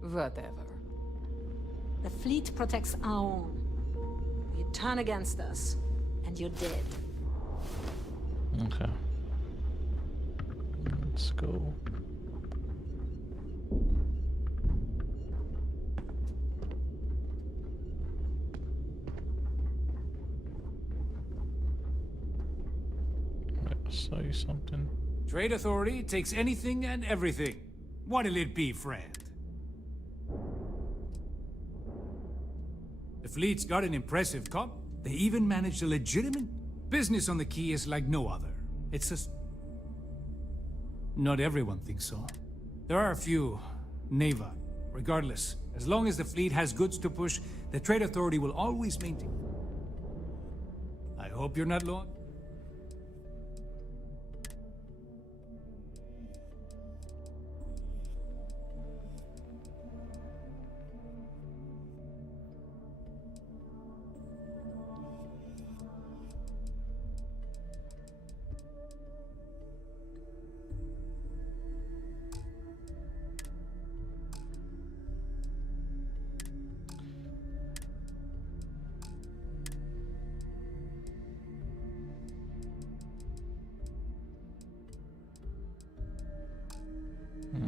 Whatever. The fleet protects our own. You turn against us, and you're dead. Okay. Let's go. I'll sell you something. Trade Authority takes anything and everything. What'll it be, friend? The fleet's got an impressive comp. They even managed a legitimate business on the Key is like no other. It's just... Not everyone thinks so. There are a few. Neva. Regardless, as long as the fleet has goods to push, the Trade Authority will always maintain. I hope you're not long.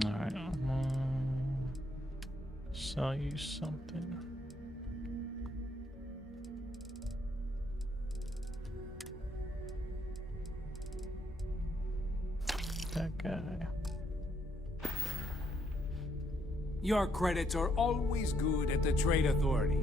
Alright, sell you something. That guy. Your credits are always good at the Trade Authority.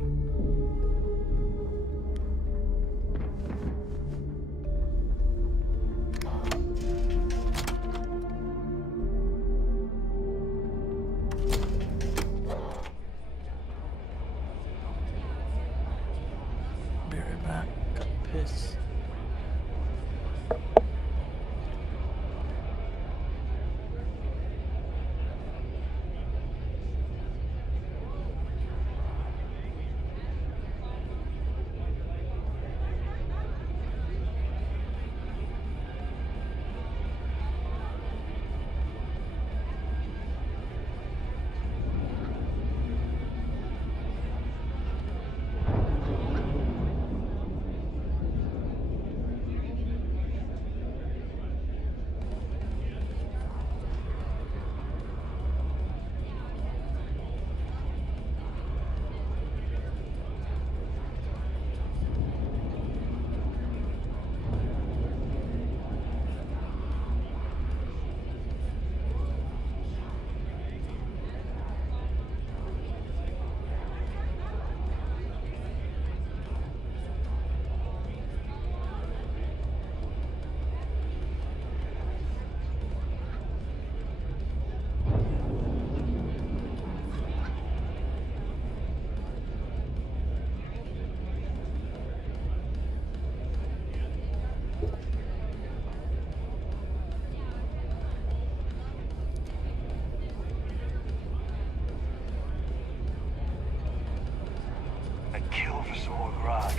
some more grog.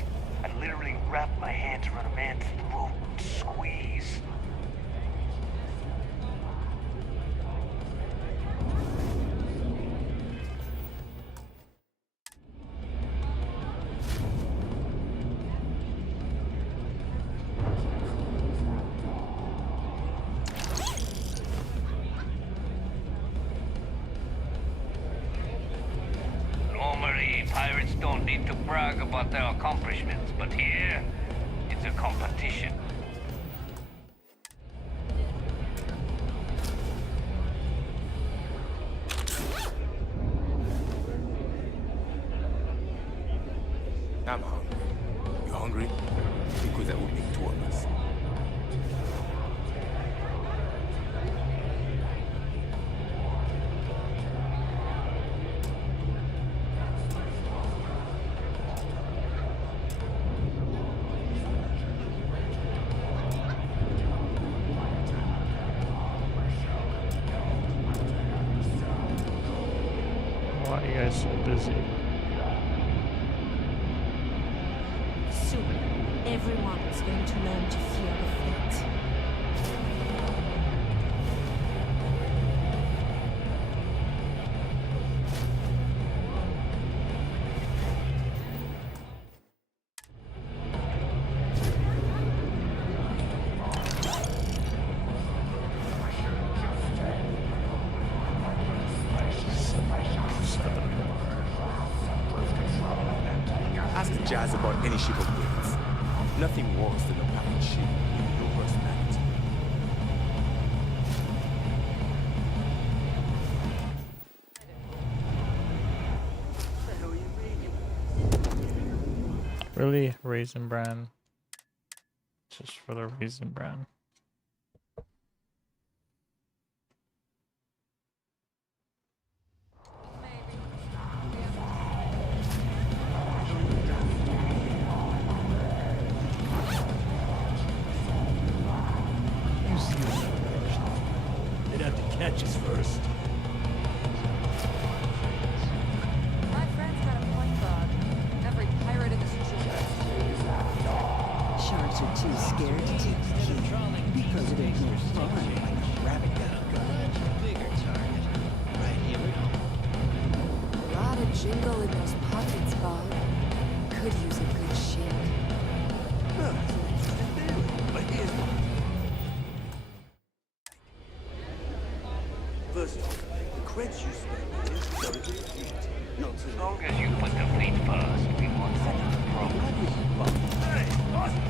I literally wrapped my hands around a man's throat and squeeze. Normally, pirates don't need to brag about their accomplishments, but here, it's a competition. I'm hungry. You hungry? Because that would make two of us. Why are you guys so busy? Soon, everyone is going to learn to fear the fleet. Ask Jazz about any ship of Wade's. Nothing worse than a pirate ship with no personality. Really? Raisin Bran? Just for the Raisin Bran. They'd have to catch us first. My friend's got a point, Bob. Every pirate in this jungle. Sharks are too scared to take the key because it ain't no fun like a rabbit got a gun. Bigger target. Right here we go. A lot of jingle in those pockets, Bob. Could use a good shake. Well, that's an interesting theory, but here's one. First off, the creds you spend is go to the fleet. Not to As long as you put the fleet first, we won't set up a problem. Hey, awesome.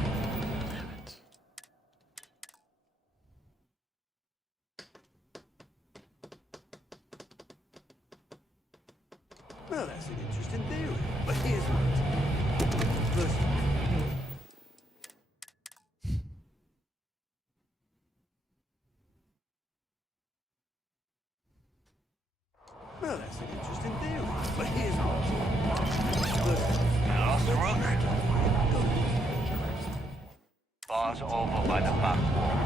Well, that's an interesting theory, but here's one. First off, well, that's an interesting theory, but here's one. Lost Rook. Bar's over by the back wall.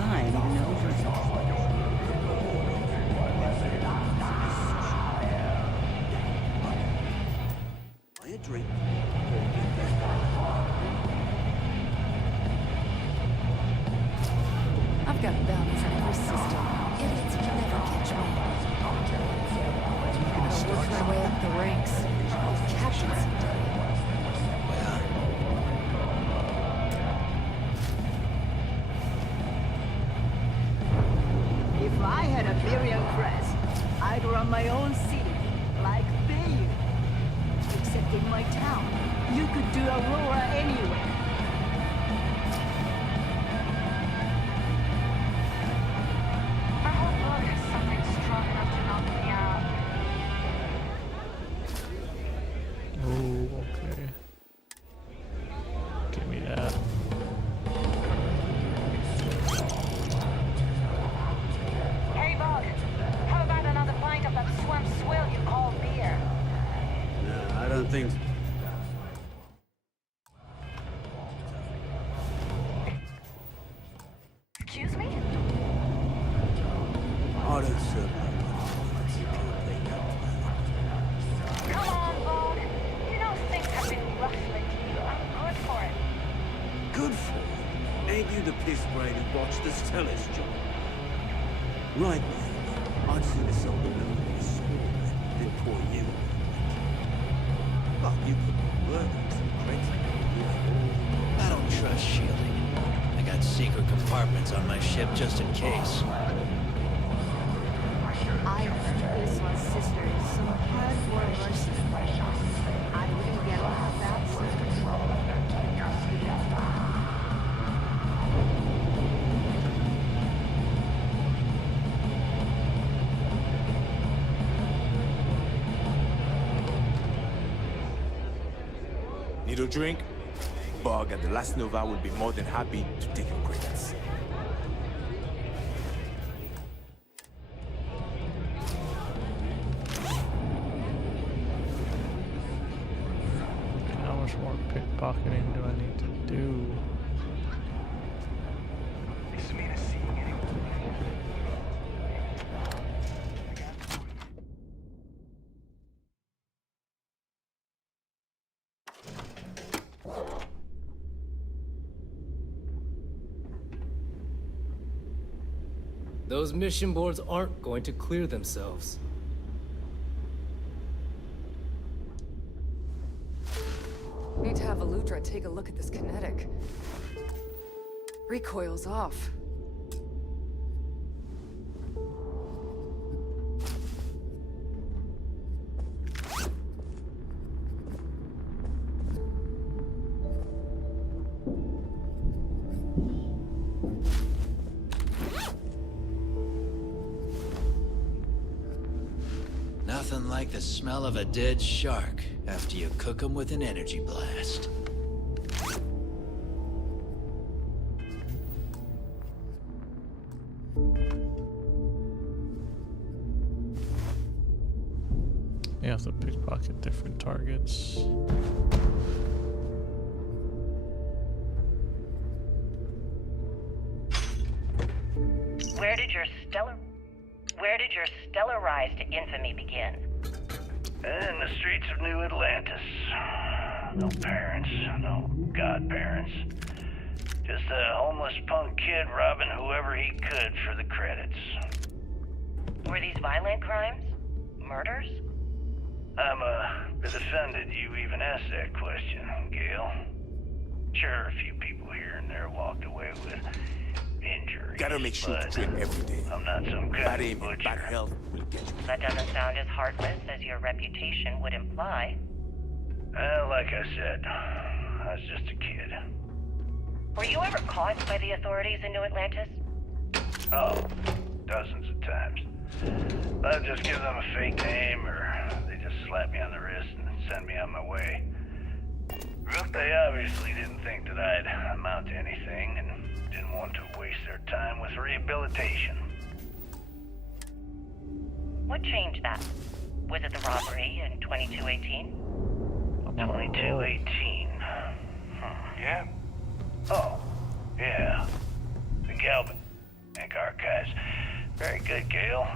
I ain't even know Buy a drink. I've got bounties in every system. Idiots will never catch me. I'll work my way up the ranks. Captains. If I had a billion crest, I'd run my own city, like Bayou. Except in my town, you could do Aurora anywhere. I hope Bug has something strong enough to knock me out. Oh, okay. Give me that. Hey, Bug. How about another pint of that swamp swill you call beer? No, I don't think... you the piss brain who botched the Stellar's job? Right now, I'd sooner sell the mill to a small man than pour you. But you put the work into the credit. I don't trust shielding. I got secret compartments on my ship just in case. I heard Ursula's sister is some hardcore mercenary. I wouldn't get off that Need a drink? Bug at the Last Nova will be more than happy to take your credits. How much more pickpocketing do I need to do? Those mission boards aren't going to clear themselves. Need to have Aludra take a look at this kinetic. Recoil's off. Nothing like the smell of a dead shark after you cook them with an energy blast. You have to pickpocket different targets. Where did your stellar rise to infamy begin? In the streets of New Atlantis. No parents, no godparents. Just a homeless punk kid robbing whoever he could for the credits. Were these violent crimes? Murders? I'm a bit offended you even asked that question, Gale. Sure, a few people here and there walked away with injuries. Gotta make sure to drink every day. I'm not some Bad kind aim of and bad health will get you. That doesn't sound as heartless as your reputation would imply. Well, like I said, I was just a kid. Were you ever caught by the authorities in New Atlantis? Oh, dozens of times. I'd just give them a fake name, or they just slap me on the wrist and send me on my way. They obviously didn't think that I'd amount to anything, and didn't want to waste their time with rehabilitation. What changed that? Was it the robbery in 2218? 2218. Yeah? Oh, yeah. The Galvin Bank Archives. Very good, Gale.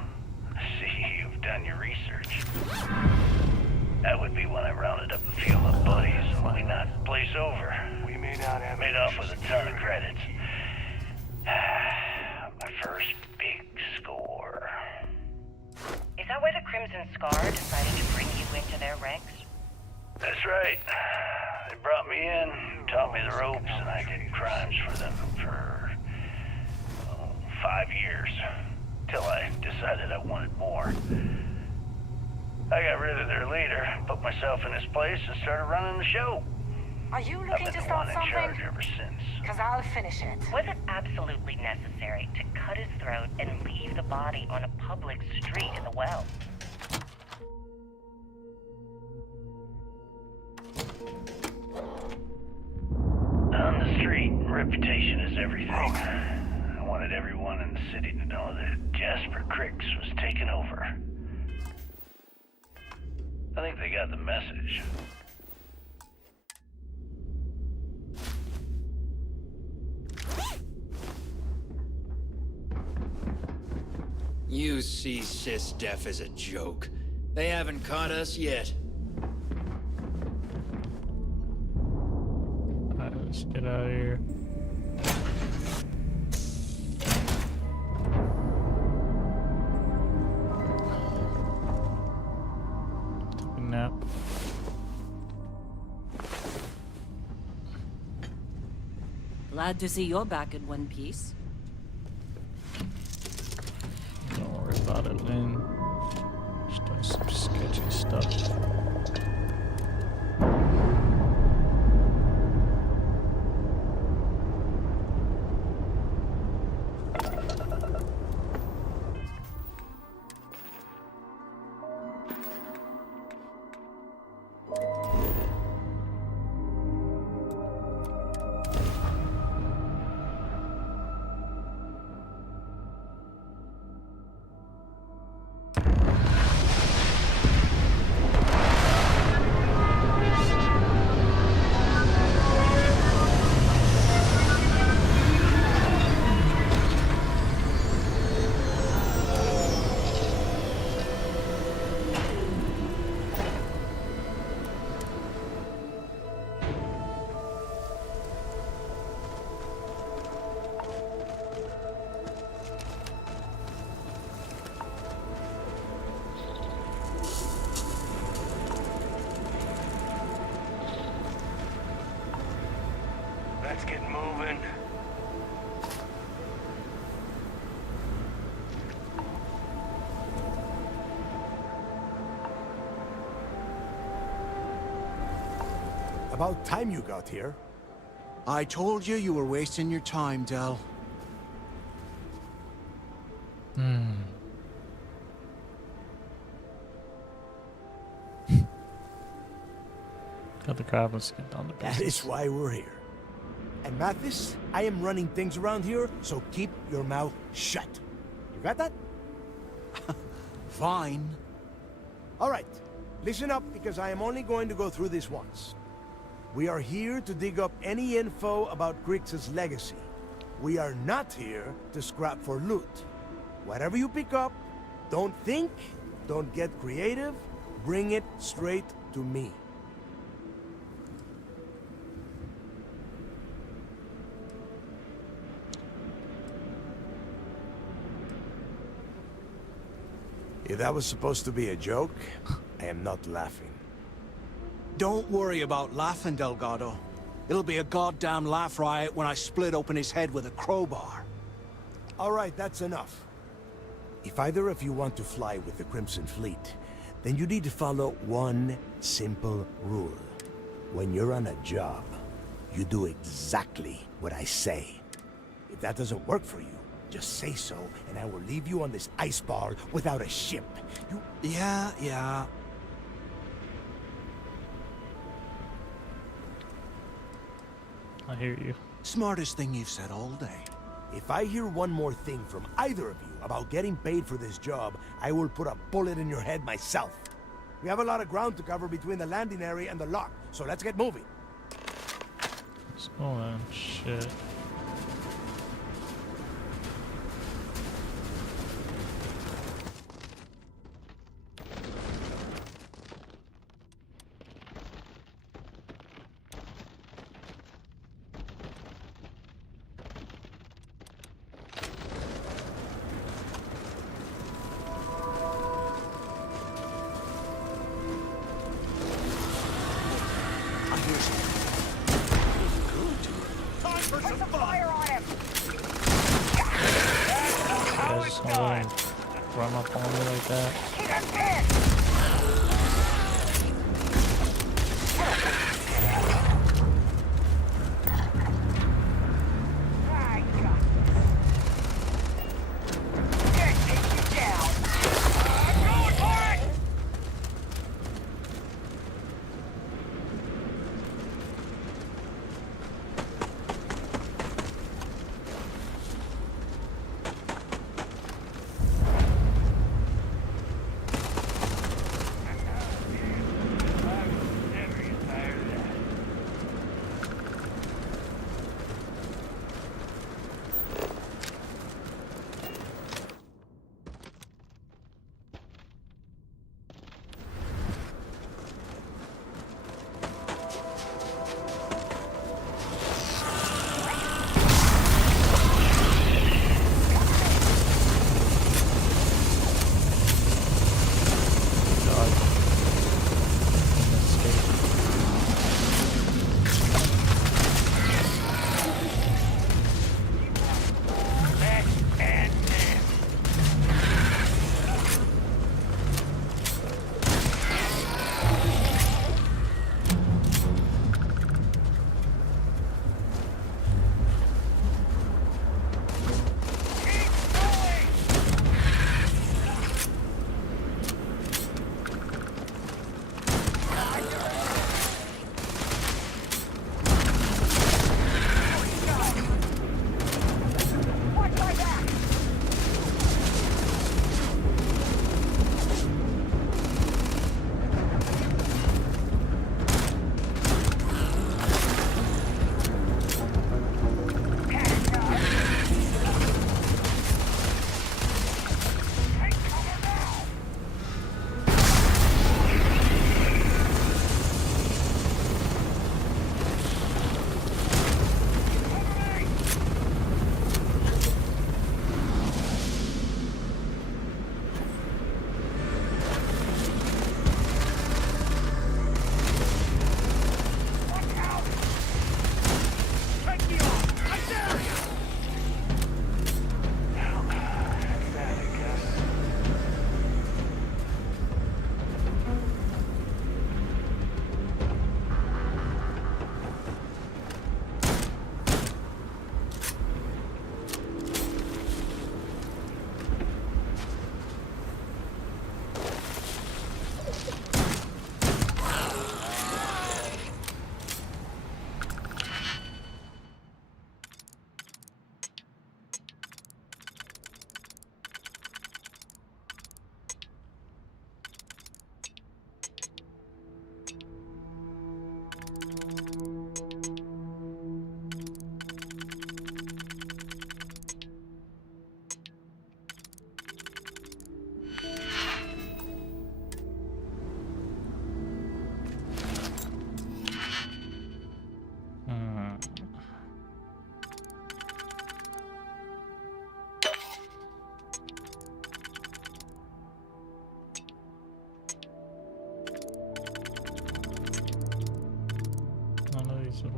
I see you've done your research. That would be when I rounded up a few of my buddies and we knocked the place over. We may not have made off with a ton of credits. My first big score. Is that why the Crimson Scar decided to bring you into their ranks? That's right. They brought me in, taught me the ropes, and I did crimes for them for 5 years. Till I decided I wanted more. I got rid of their leader, put myself in his place, and started running the show. Are you I've looking been to the start one in something? charge ever since. Because I'll finish it. Was it absolutely necessary to cut his throat and leave the body on a public street in the well? On the street, reputation is everything. I wanted everyone in the city to know that Jasper Cricks was taking over. I think they got the message. You see Sysdef as a joke. They haven't caught us yet. Alright, let's get out of here. Glad to see you're back in one piece. Don't worry about it, Lynn. Just doing some sketchy stuff. Let's get moving. About time you got here. I told you you were wasting your time, Del. Got the crab, let's get down to business. That is why we're here. And Mathis, I am running things around here, so keep your mouth shut. You got that? Fine. All right, listen up because I am only going to go through this once. We are here to dig up any info about Grix's legacy. We are not here to scrap for loot. Whatever you pick up, don't think, don't get creative, bring it straight to me. If that was supposed to be a joke, I am not laughing. Don't worry about laughing, Delgado. It'll be a goddamn laugh riot when I split open his head with a crowbar. All right, that's enough. If either of you want to fly with the Crimson Fleet, then you need to follow one simple rule. When you're on a job, you do exactly what I say. If that doesn't work for you, just say so, and I will leave you on this ice bar without a ship. Yeah. I hear you. Smartest thing you've said all day. If I hear one more thing from either of you about getting paid for this job, I will put a bullet in your head myself. We have a lot of ground to cover between the landing area and the lock, so let's get moving. What's going on? Shit. Run up on me like that.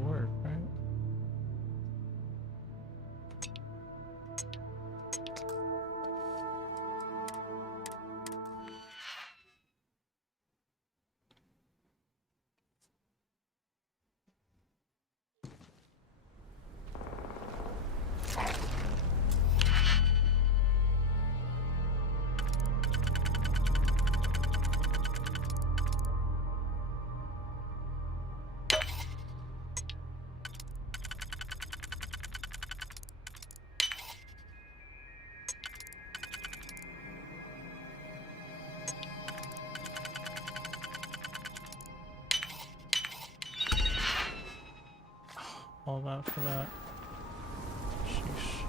work, right? All that for that. Sheesh.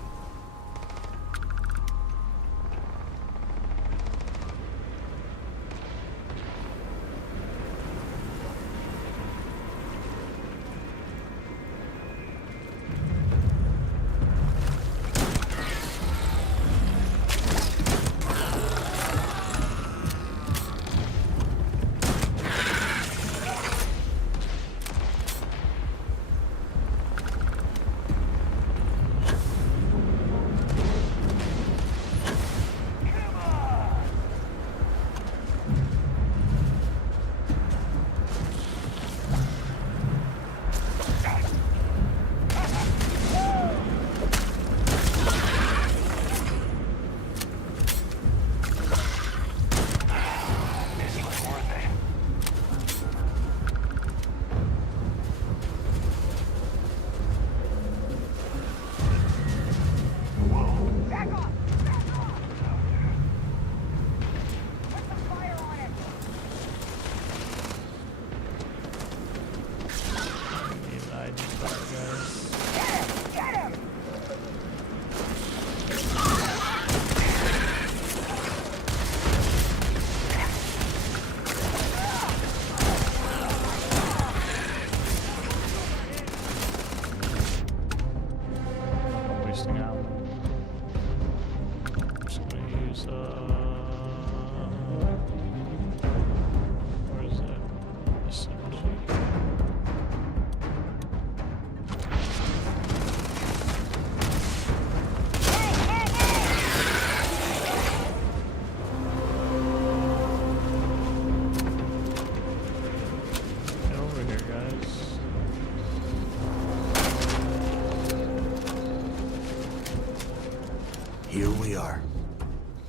Here we are.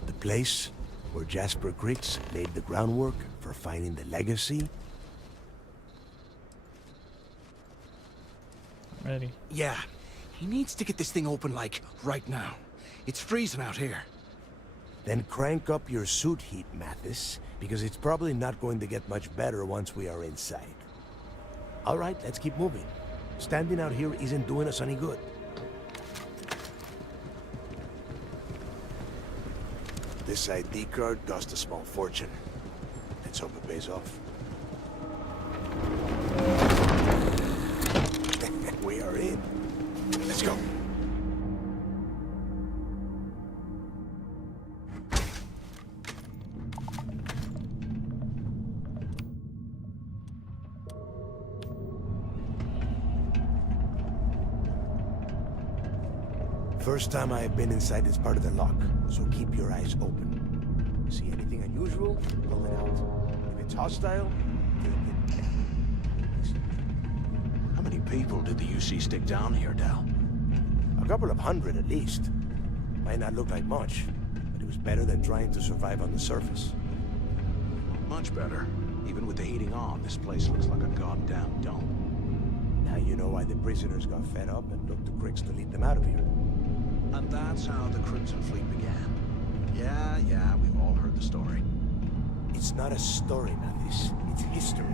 The place where Jasper Griggs laid the groundwork for finding the legacy. Ready. Yeah. He needs to get this thing open, like, right now. It's freezing out here. Then crank up your suit heat, Mathis, because it's probably not going to get much better once we are inside. All right, let's keep moving. Standing out here isn't doing us any good. This ID card cost a small fortune. Let's hope it pays off. We are in. Let's go. First time I have been inside this part of the lock, so keep your eyes open. See anything unusual? Pull it out. If it's hostile, take it. How many people did the UC stick down here, Dal? A couple of hundred at least. Might not look like much, but it was better than trying to survive on the surface. Much better. Even with the heating on, this place looks like a goddamn dome. Now you know why the prisoners got fed up and looked to Griggs to lead them out of here. And that's how the Crimson Fleet began. Yeah, we've all heard the story. It's not a story, Mathis. It's history.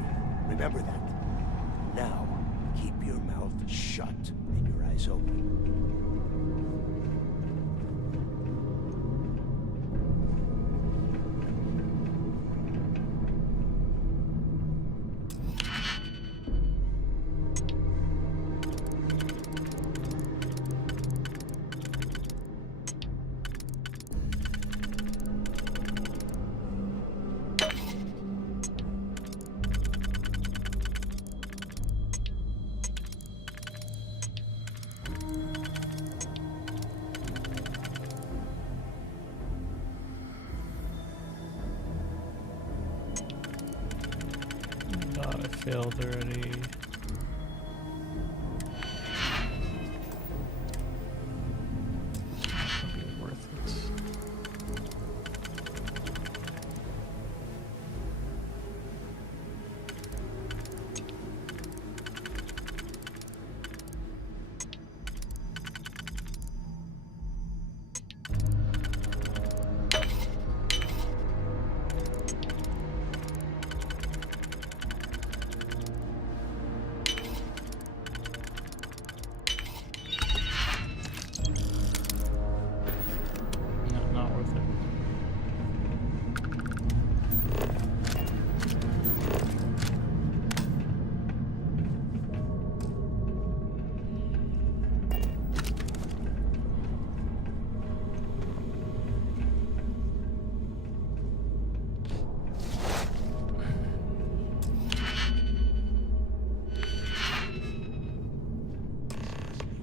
Remember that. Now, keep your mouth shut and your eyes open. failed already. That'd be worth it. Not worth it.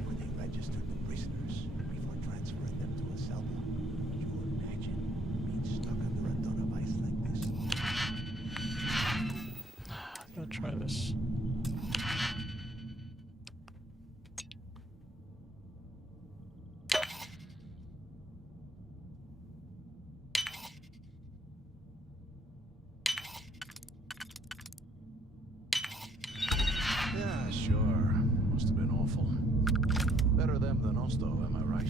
When they registered the prisoners before transferring them to a cell block. Could you imagine being stuck under a ton of ice like this? Gotta try this. Yeah, sure. Must have been awful. Better them than us, though, am I right?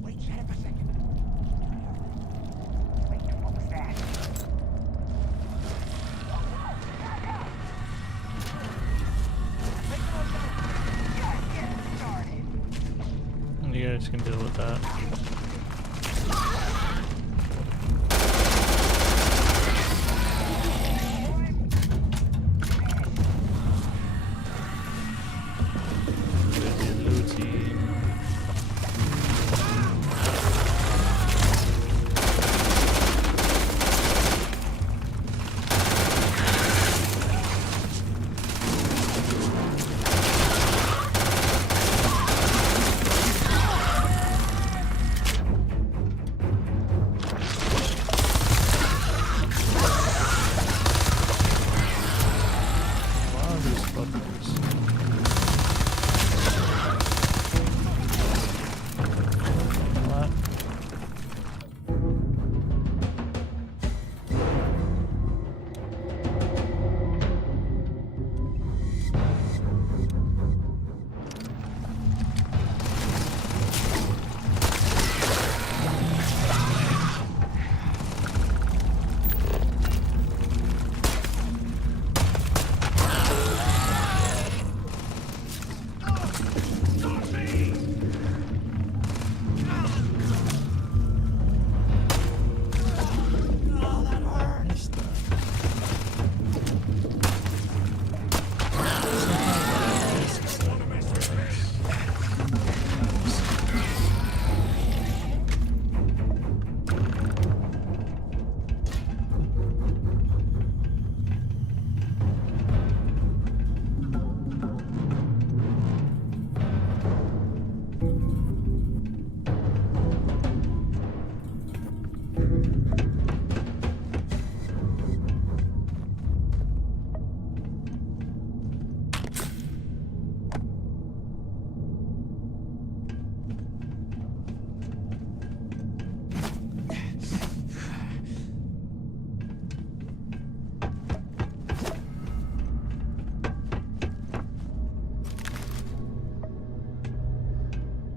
Wait, shut up a second. Wait, what was that? You guys can deal with that.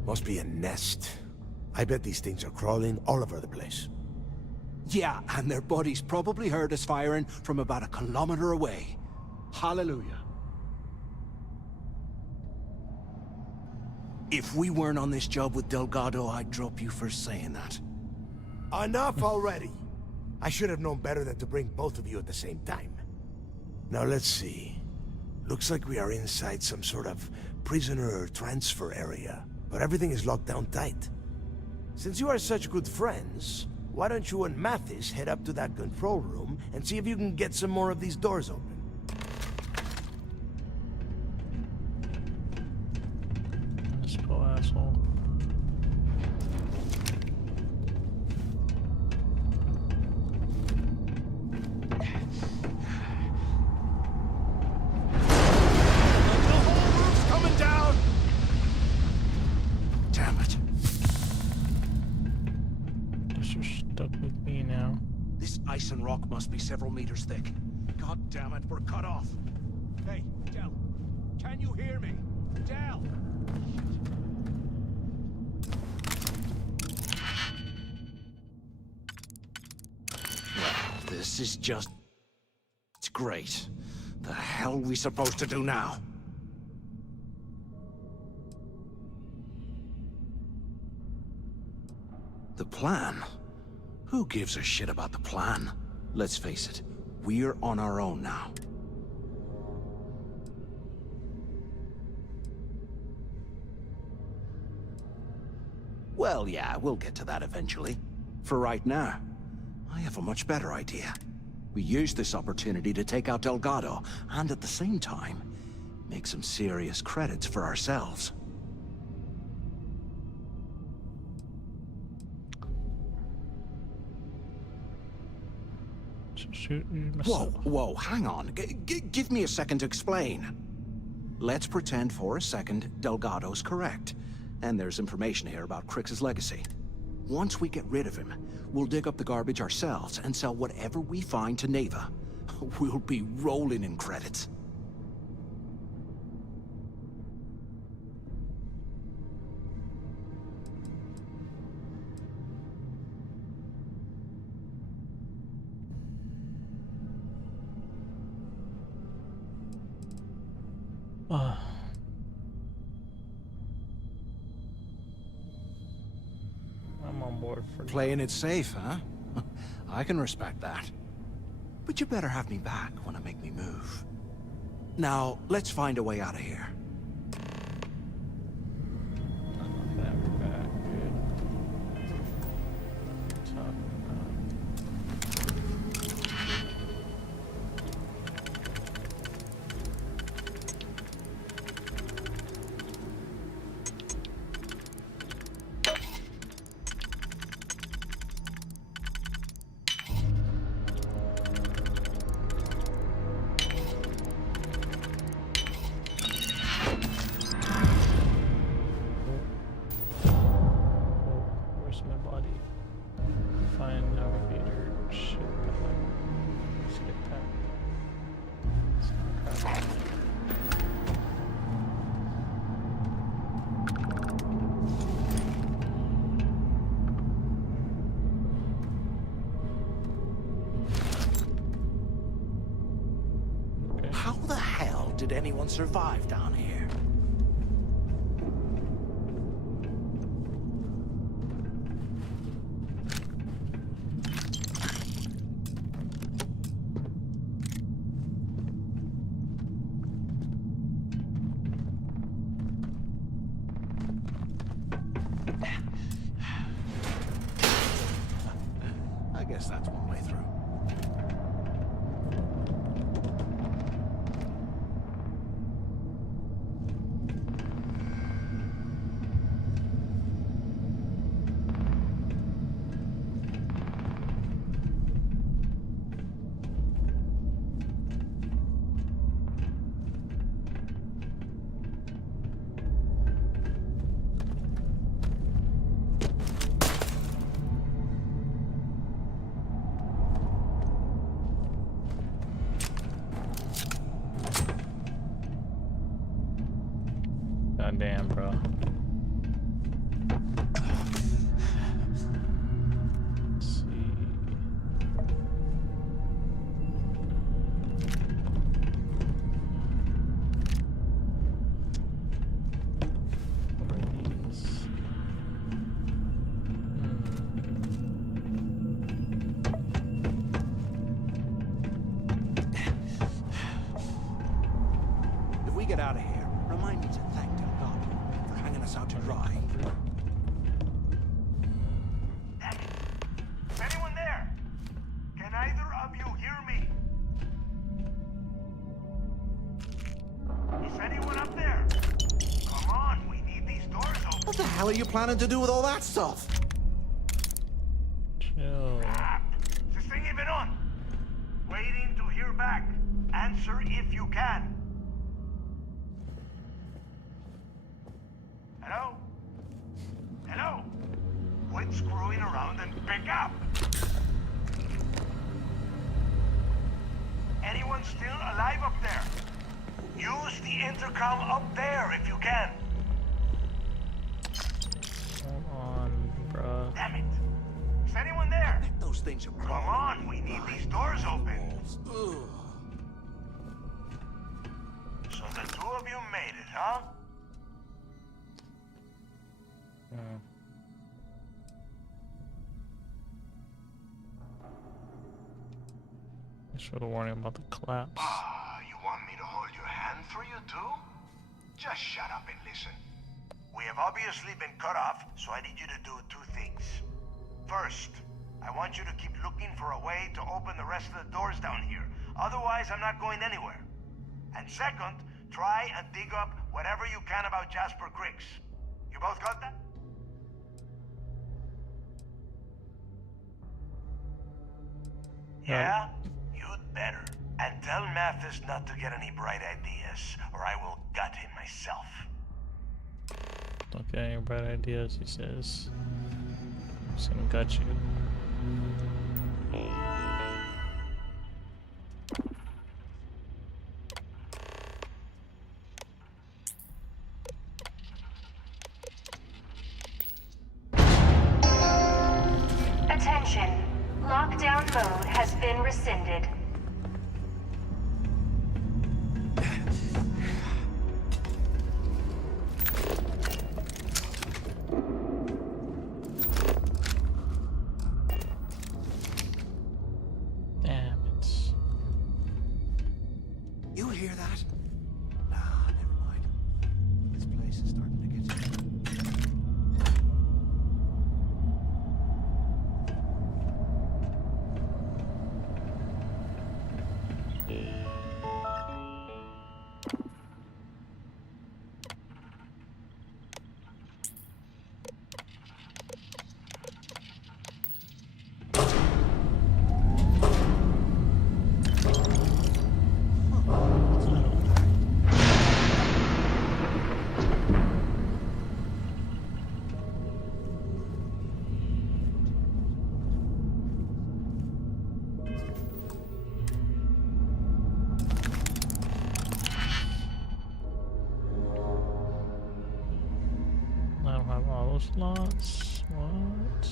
Must be a nest. I bet these things are crawling all over the place. Yeah, and their buddies probably heard us firing from about 1 kilometer away. Hallelujah. If we weren't on this job with Delgado, I'd drop you for saying that. Enough already! I should have known better than to bring both of you at the same time. Now let's see. Looks like we are inside some sort of prisoner transfer area, but everything is locked down tight. Since you are such good friends, why don't you and Mathis head up to that control room and see if you can get some more of these doors open? This poor asshole. damn it. Guess you're stuck with me now. This ice and rock must be several meters thick. God damn it, we're cut off. Hey, Del, can you hear me? Del! Well, this is just... It's great. The hell are we supposed to do now? The plan? Who gives a shit about the plan? Let's face it, we're on our own now. Well, yeah, we'll get to that eventually. For right now, I have a much better idea. We use this opportunity to take out Delgado, and at the same time, make some serious credits for ourselves. Whoa, hang on. Give me a second to explain. Let's pretend for a second Delgado's correct, and there's information here about Crix's legacy. Once we get rid of him, we'll dig up the garbage ourselves and sell whatever we find to Neva. We'll be rolling in credits. I'm on board for Playing it safe, huh? I can respect that. But you better have me back when I make me move. Now, let's find a way out of here. How the hell did anyone survive down here? I guess that's one way through. God damn, bro. Let's see. What are these? If we get out of here, remind me to thank Delgado for hanging us out to dry. Is anyone there? Can either of you hear me? Is anyone up there? Come on, we need these doors open. What the hell are you planning to do with all that stuff? Chill. Is this thing even on? Waiting to hear back. Answer if you can. Hello? Pick up! Anyone still alive up there? Use the intercom up there if you can. Hold on, bruh. Damn it! Is anyone there? Those things are Come on, we need these doors open. So the two of you made it, huh? Thanks for the warning about the collapse. You want me to hold your hand for you too? Just shut up and listen. We have obviously been cut off, so I need you to do two things. First, I want you to keep looking for a way to open the rest of the doors down here. Otherwise, I'm not going anywhere. And second, try and dig up whatever you can about Jasper Cricks. You both got that? Yeah? You'd better. And tell Mathis not to get any bright ideas, or I will gut him myself. Don't get any bright ideas, he says. I'm just gonna gut you. Attention. Lockdown mode has been rescinded. Damn it. You hear that? Ah, never mind. This place is starting to get... I don't have all those slots. What?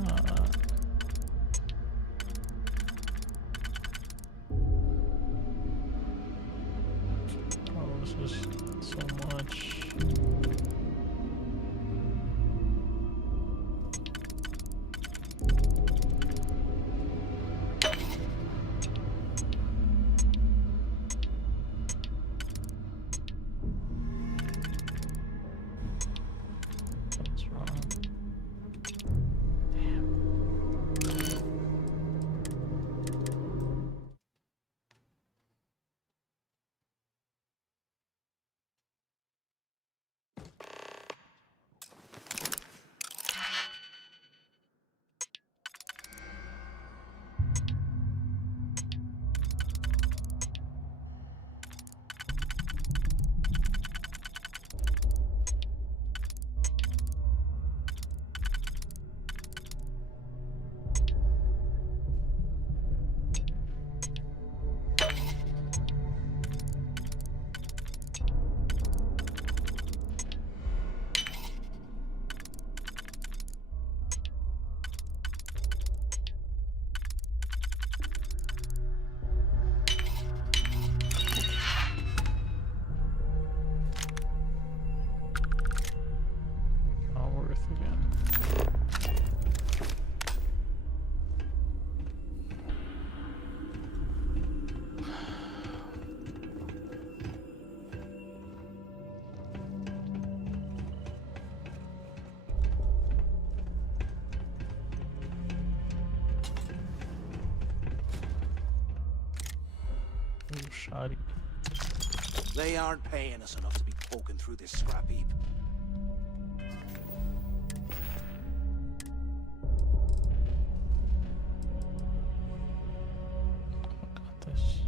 Why not? Oh, this is so much. What's wrong? Not worth again. Ooh, shoddy. They aren't paying us enough to be poking through this scrap heap. Got this.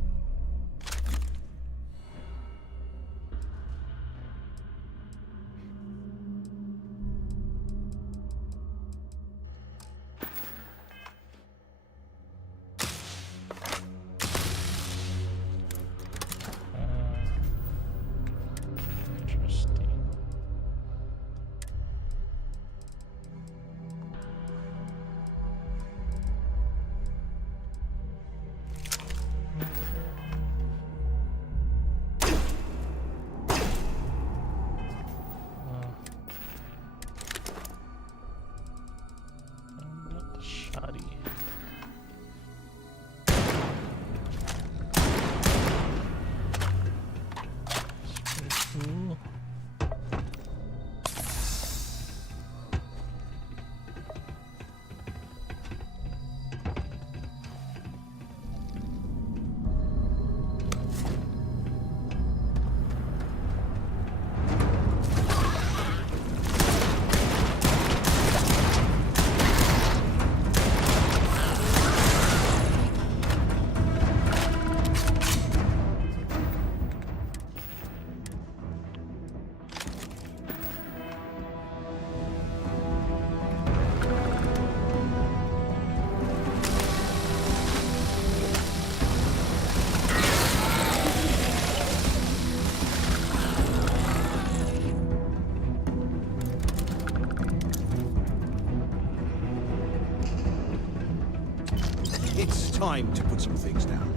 time to put some things down.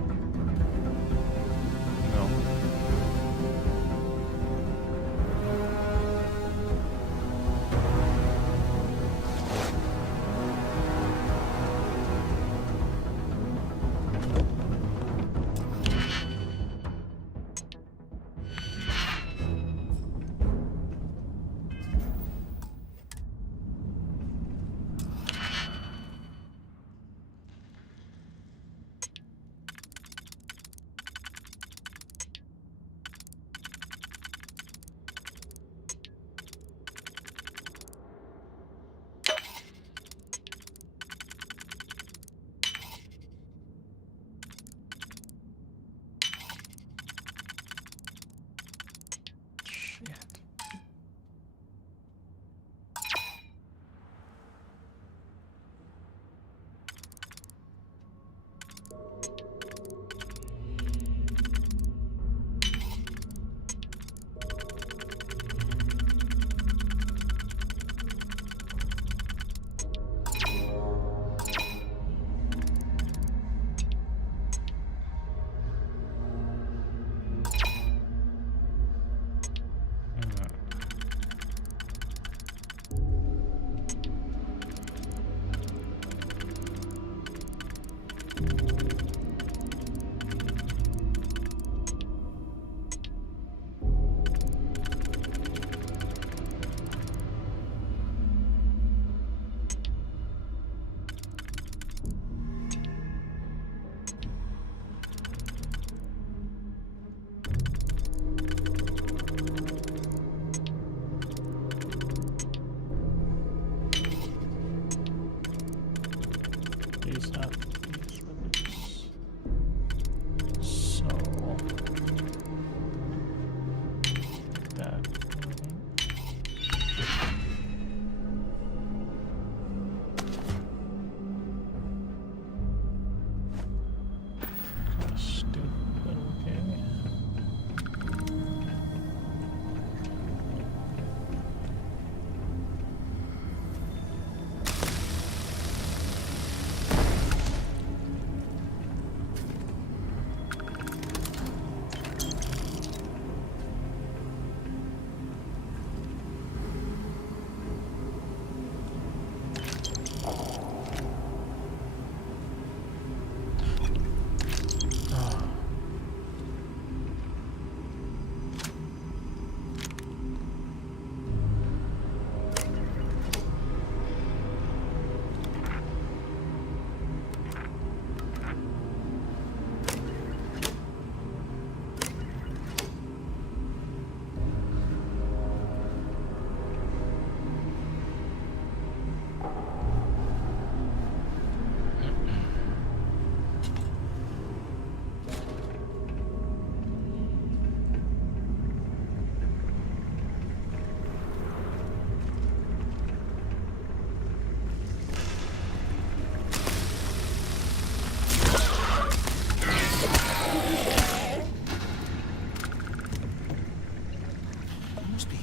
No. These have these religious. So that stupid, okay.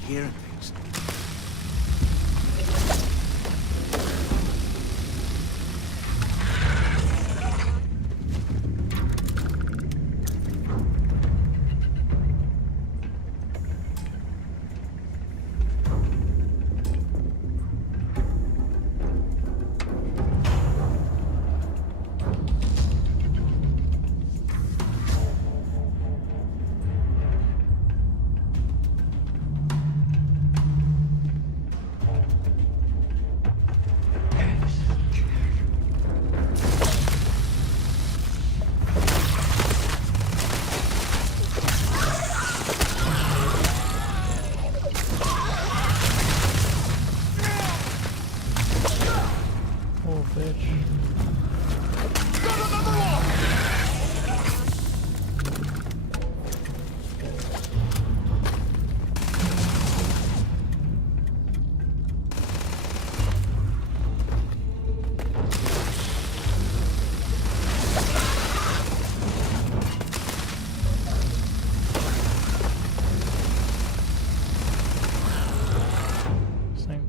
Hearing things.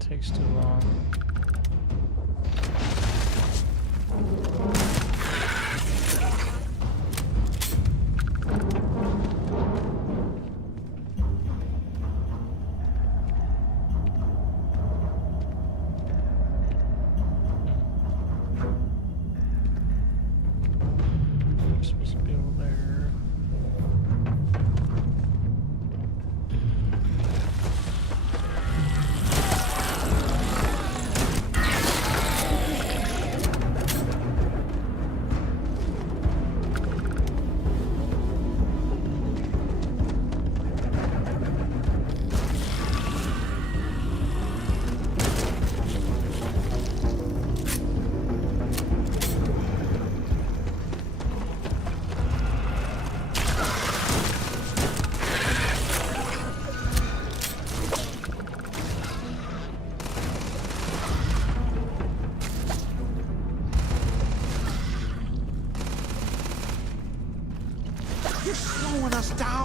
Takes too long.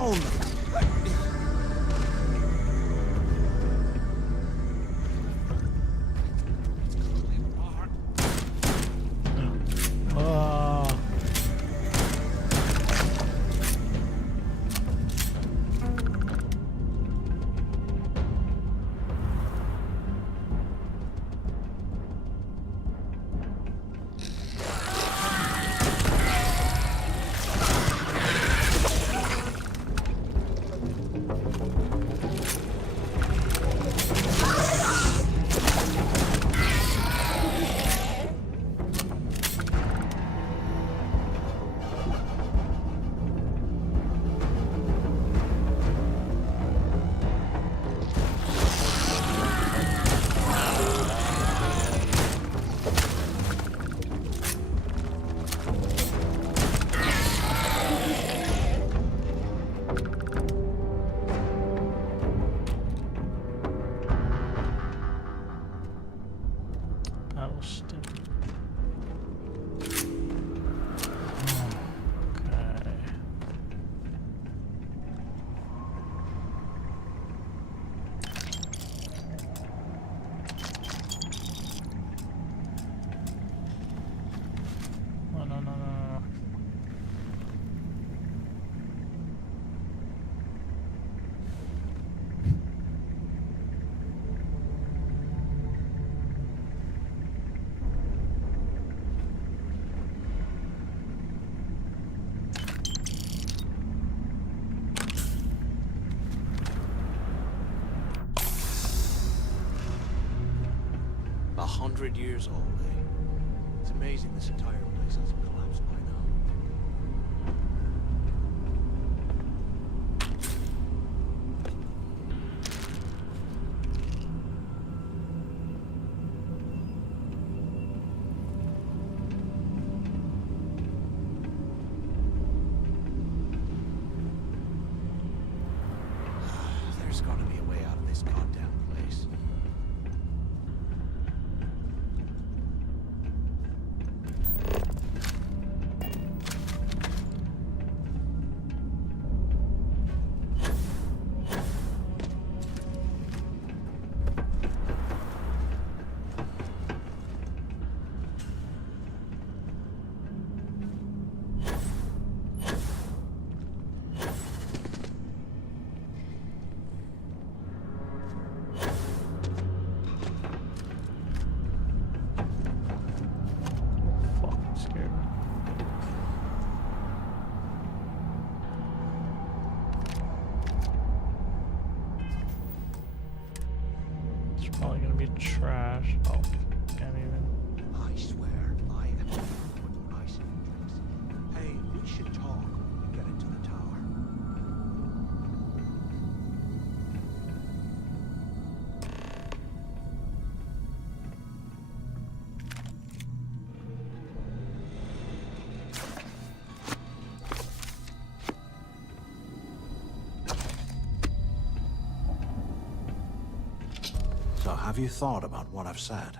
down! Years old, eh? It's amazing this entire place hasn't collapsed by now. There's gotta be a way out of this goddamn place. Probably gonna be trash. Oh, can't even. I swear, I am putting ice in drinks. Hey, we should talk when we get into the tower. So have you thought about what I've said?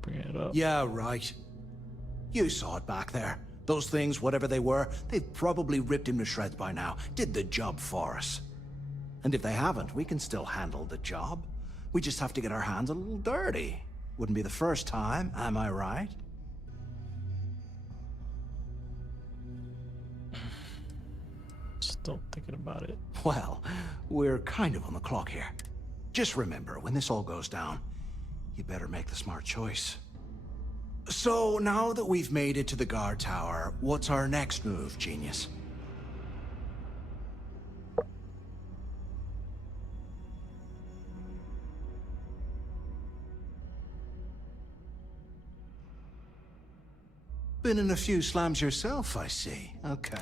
Bring it up. Yeah, right. You saw it back there. Those things, whatever they were, they've probably ripped him to shreds by now. Did the job for us. And if they haven't, we can still handle the job. We just have to get our hands a little dirty. Wouldn't be the first time, am I right? Still thinking about it. Well, we're kind of on the clock here. Just remember, when this all goes down, you better make the smart choice. So, now that we've made it to the guard tower, what's our next move, genius? Been in a few slams yourself, I see. Okay.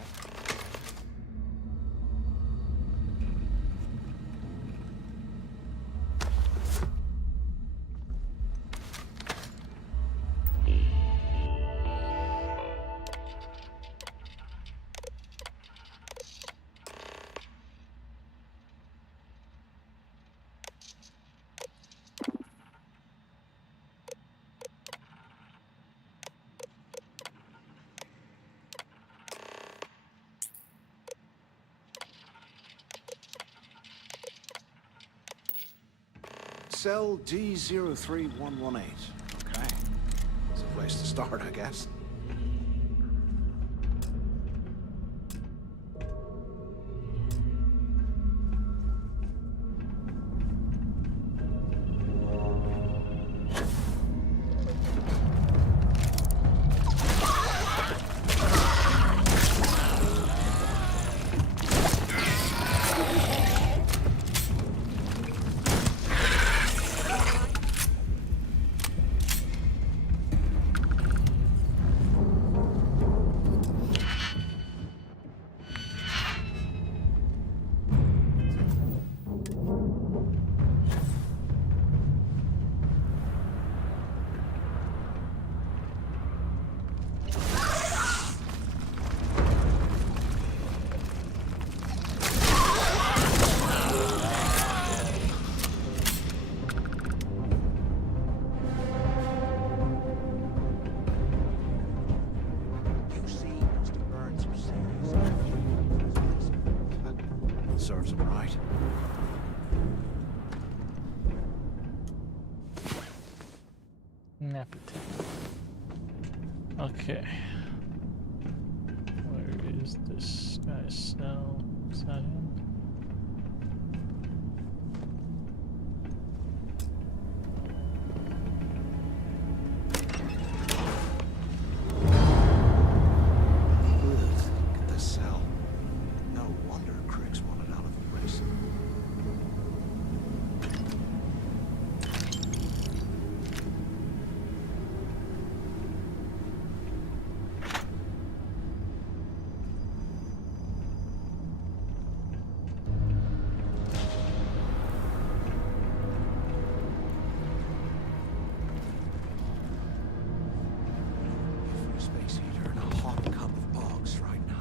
Cell D03118. Okay. It's a place to start, I guess. Serves him right. Nappy time. Okay. Where is this guy's cell? Is that him? Look at this cell. No wonder Cricks wanted out of the race. For a space heater and a hot cup of bogs right now.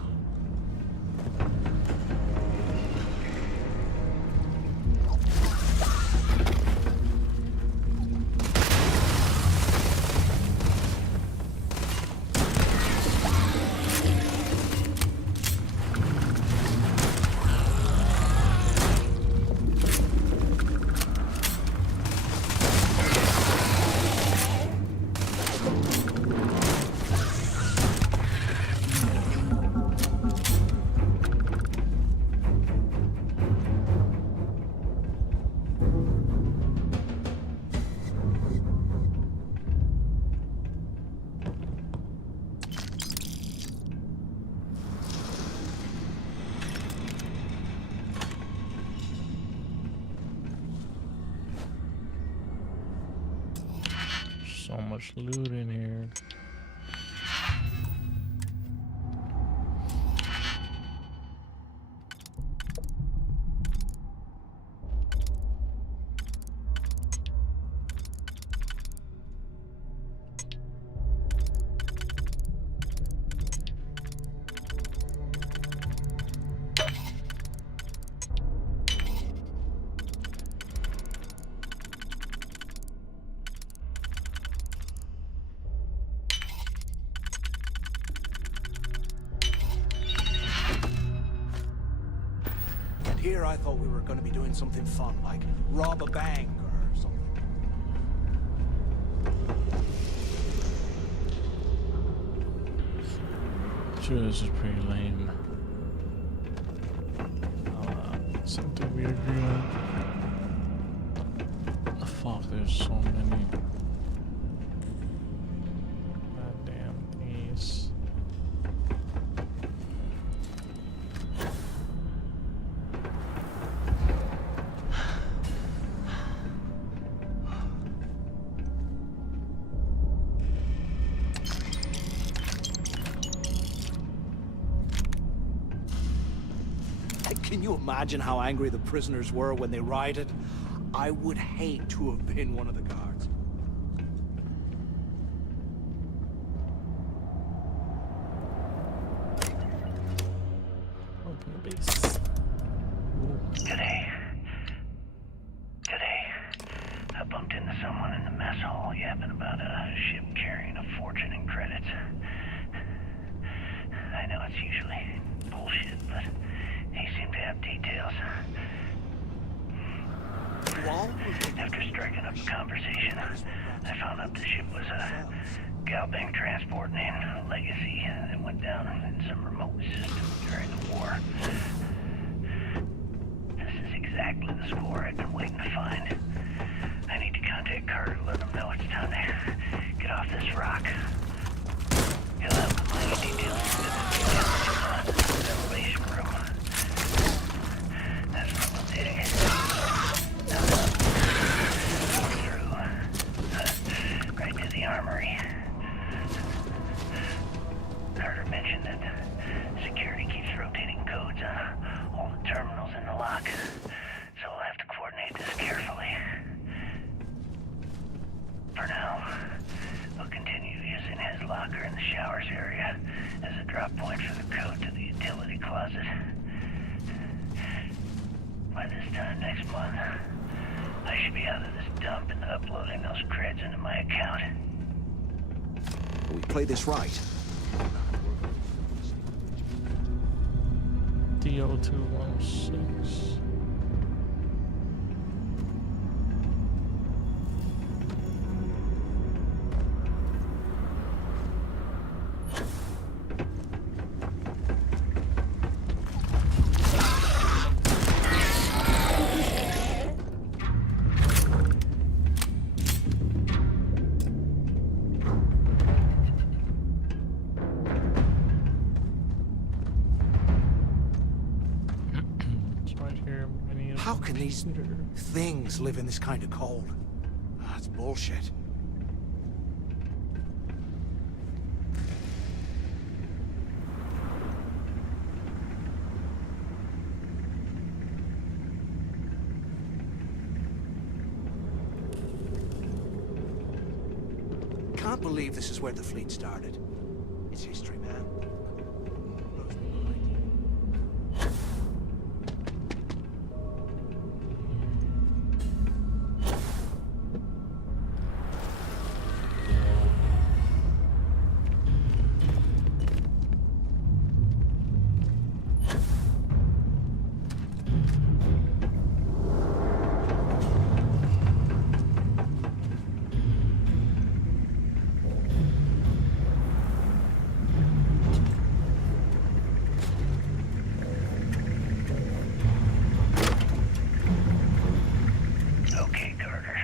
So much loot in here. And here I thought we were going to be doing something fun, like rob a bank or something. Sure, this is pretty lame. Something we agree on. The fuck, there's so many goddamn things. Can you imagine how angry the prisoners were when they rioted? I would hate to have been one of the guards. Open the base. Today, I bumped into someone in the mess hall yapping about a ship carrying a fortune in credits. I know it's usually bullshit, but he seemed to have details. After striking up a conversation, I found out the ship was a Galbank transport named Legacy that went down in some remote system during the war. This is exactly the score I've been waiting to find. I need to contact Carter to let him know it's time to get off this rock. He'll have the mining details for the elevation room. That's what I'm updating. Right to the armory. Carter mentioned that security keeps rotating codes on all the terminals in the lock, so we'll have to coordinate this carefully. For now, we'll continue using his locker in the showers area as a drop point for the code to the utility closet. By this time next month, I should be out of this dump and uploading those creds into my account. We play this right. DO216. How can these things live in this kind of cold? That's bullshit. Can't believe this is where the fleet started. It's history, man. Blows me mind. Okay, Carter.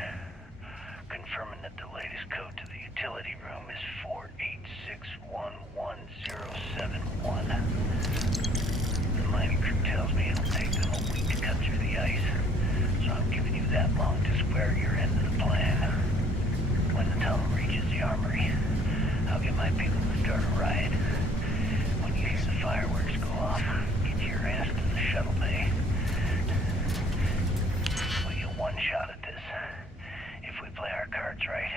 Confirming that the latest code to the utility room is 486111071. The mining crew tells me it'll take them a week to cut through the ice, so I'm giving you that long to square your end of the plan. When the tunnel reaches the armory, I'll get my people to start a riot. When you hear the fireworks go off, get your ass to the shuttle bay. We'll get one shot at this. If we play our cards right,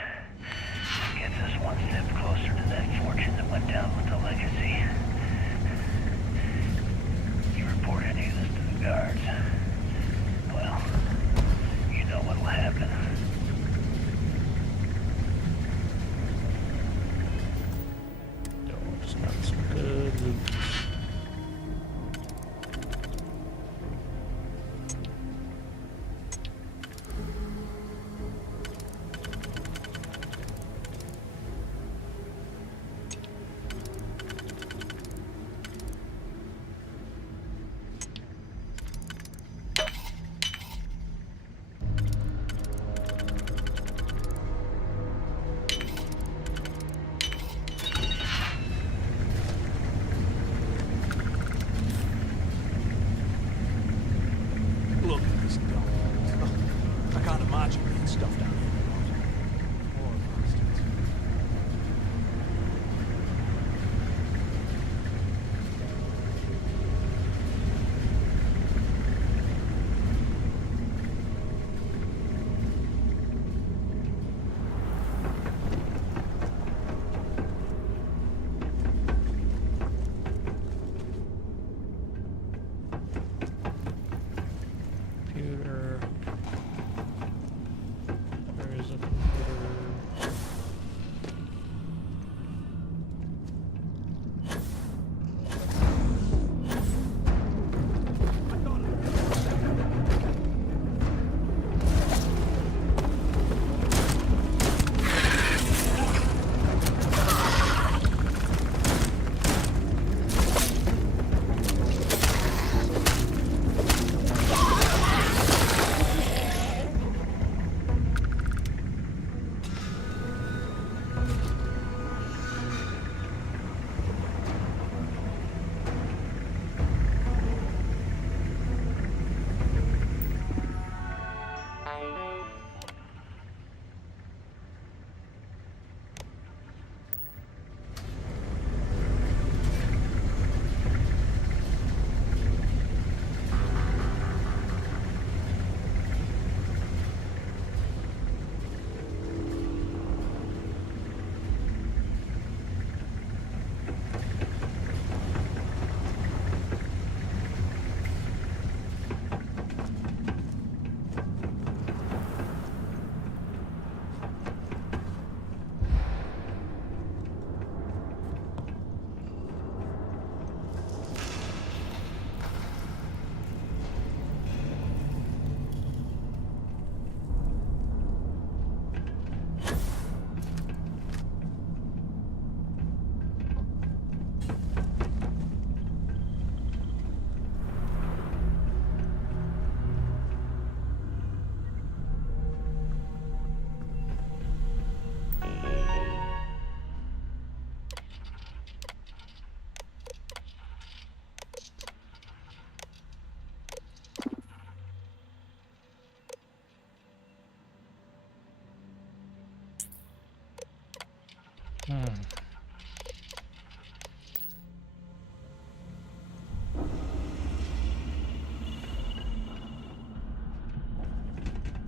it gets us one step closer to that fortune that went down with the Legacy. You report any of this to the guards, well, you know what'll happen. Yo, just got some good loot.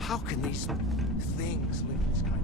How can these things live in this kind of...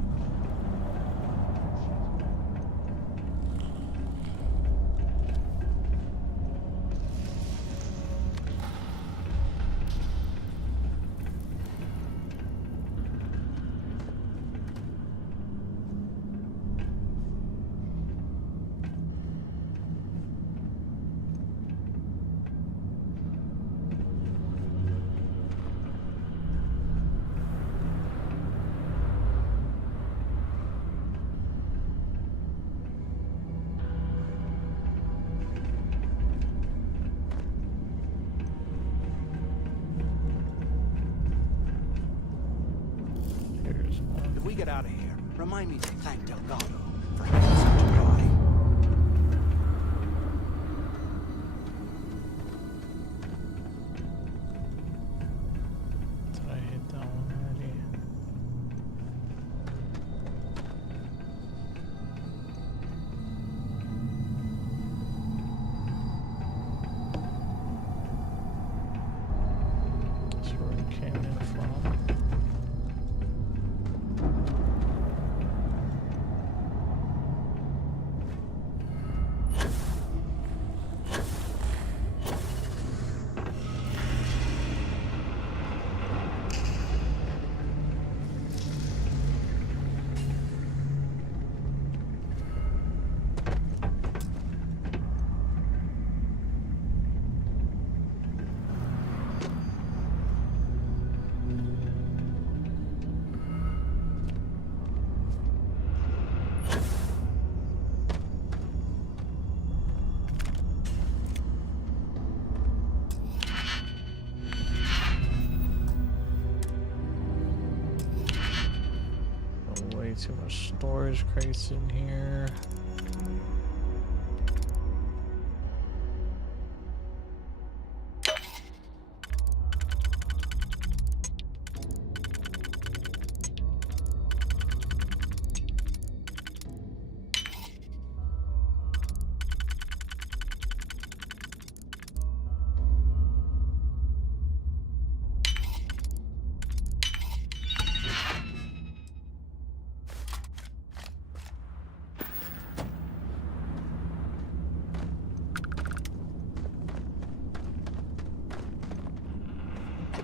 If we get out of here, remind me to thank Delgado for having such a guy. Did I hit that one already? That's where we came in from. Way too much storage crates in here.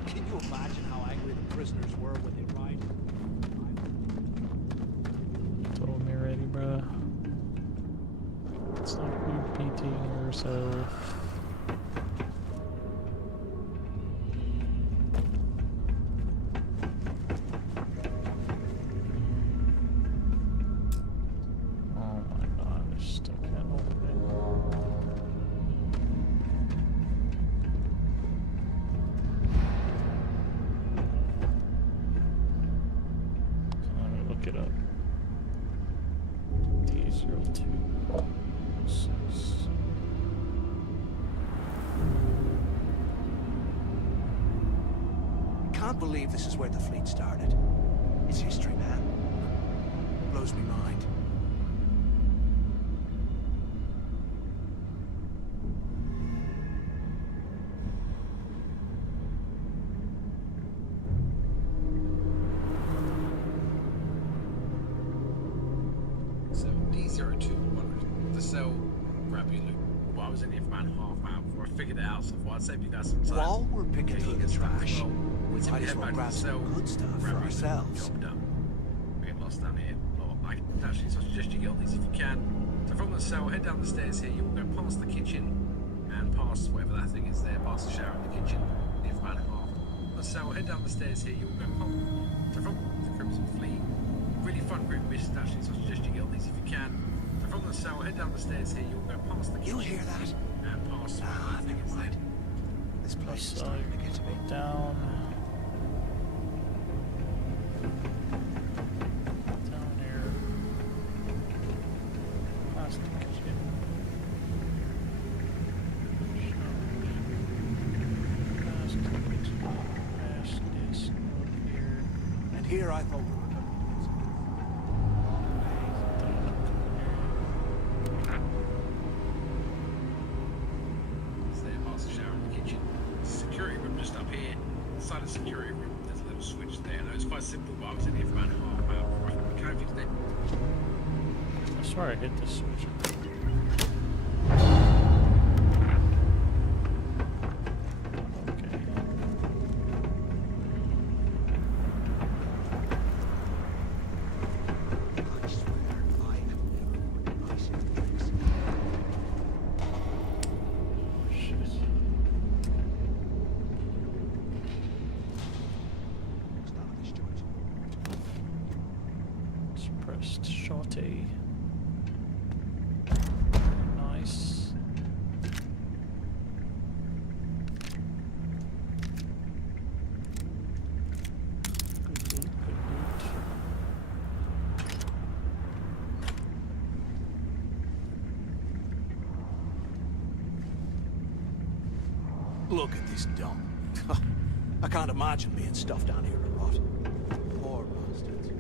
Can you imagine how angry the prisoners were when they arrived? Told me already, bruh. It's like you PTing yourself. Oh my god, I still can't open it. Look it up. D02. Can't believe this is where the fleet started. It's history, man. Blows me mind. So D02, the cell grabbing loop. Well, I was in here for about half an hour before I figured it out, so I thought I'd save you guys some time. While we're picking through the trash, we so might we as head well back to grab the cell, some good stuff for grab your ourselves. job done. We get lost down here. Or actually, so I suggest you get on these if you can. So from the cell, head down the stairs here. You will go past the kitchen and past whatever that thing is there, past the shower in the kitchen. Here for about a half. From the cell, head down the stairs here. You will go past. So from the Crimson Fleet, really fun group mission actually. So I suggest you get on these if you can. So from the cell, head down the stairs here. You will go past the kitchen. You hear that? And past whatever that thing is there. This place is So starting to get to me. down. Down here. Past the kitchen. Past the kitchen. Past this up here. And here I thought we were going to Down up here. simple, but I was in here for about half an hour before I kind of fixed it. I swear I hit the switch. Pressed shot A. Nice. Good loot, good loot. Look at this dump. I can't imagine being stuffed down here to rot. Poor bastards.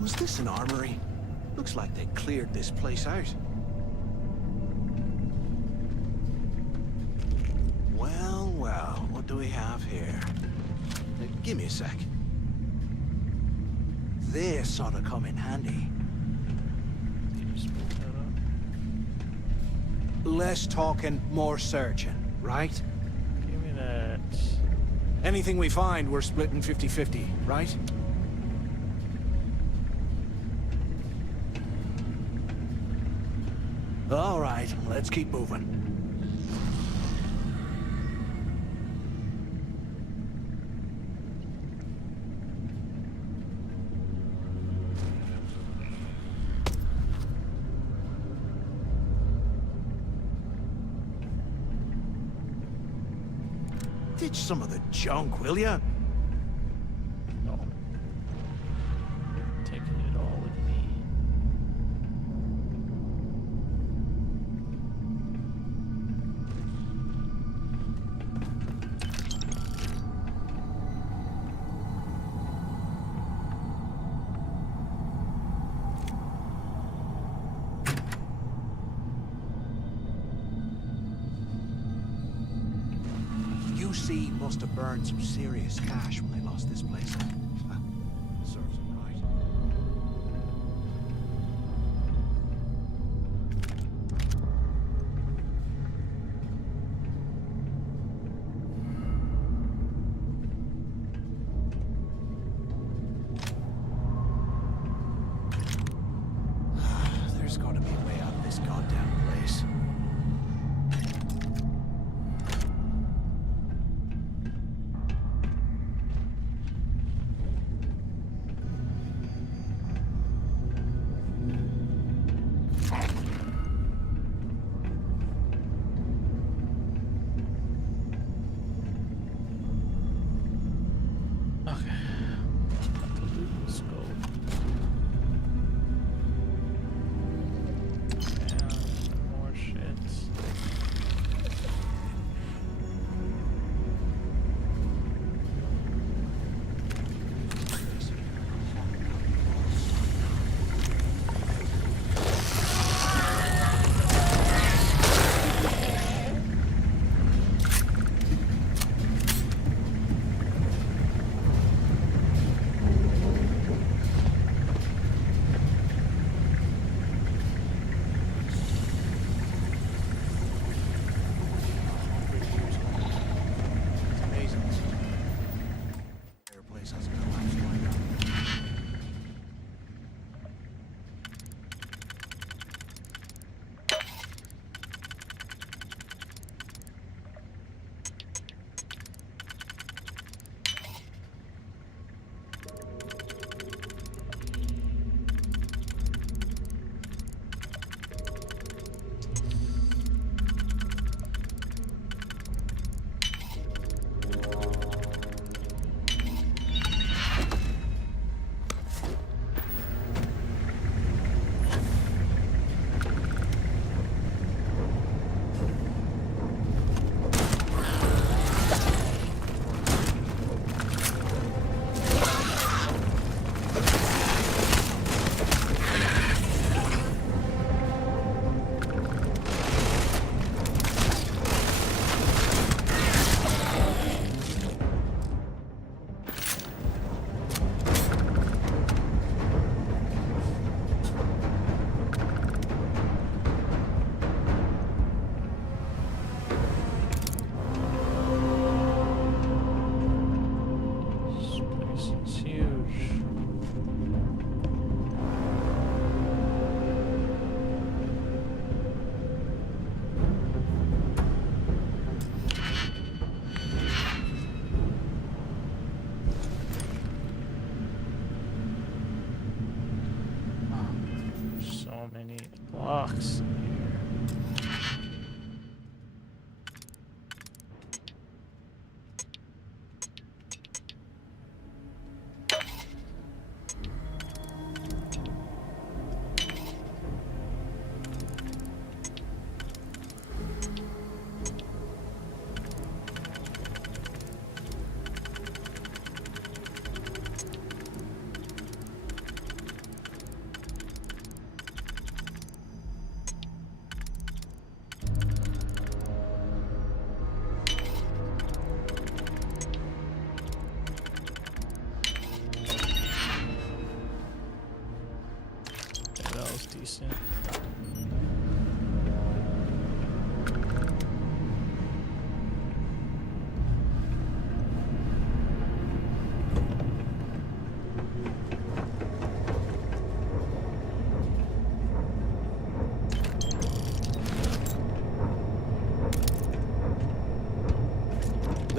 Was this an armory? Looks like they cleared this place out. Well, well, what do we have here? Give me a sec. This ought to come in handy. Less talking, more searching, right? Give me that. Anything we find, we're splitting 50-50, right? All right, let's keep moving. Ditch some of the junk, will ya? No. Taking it all with me. UC must have burned some serious cash when they lost this place. Serves them right. There's got to be a way out of this goddamn place.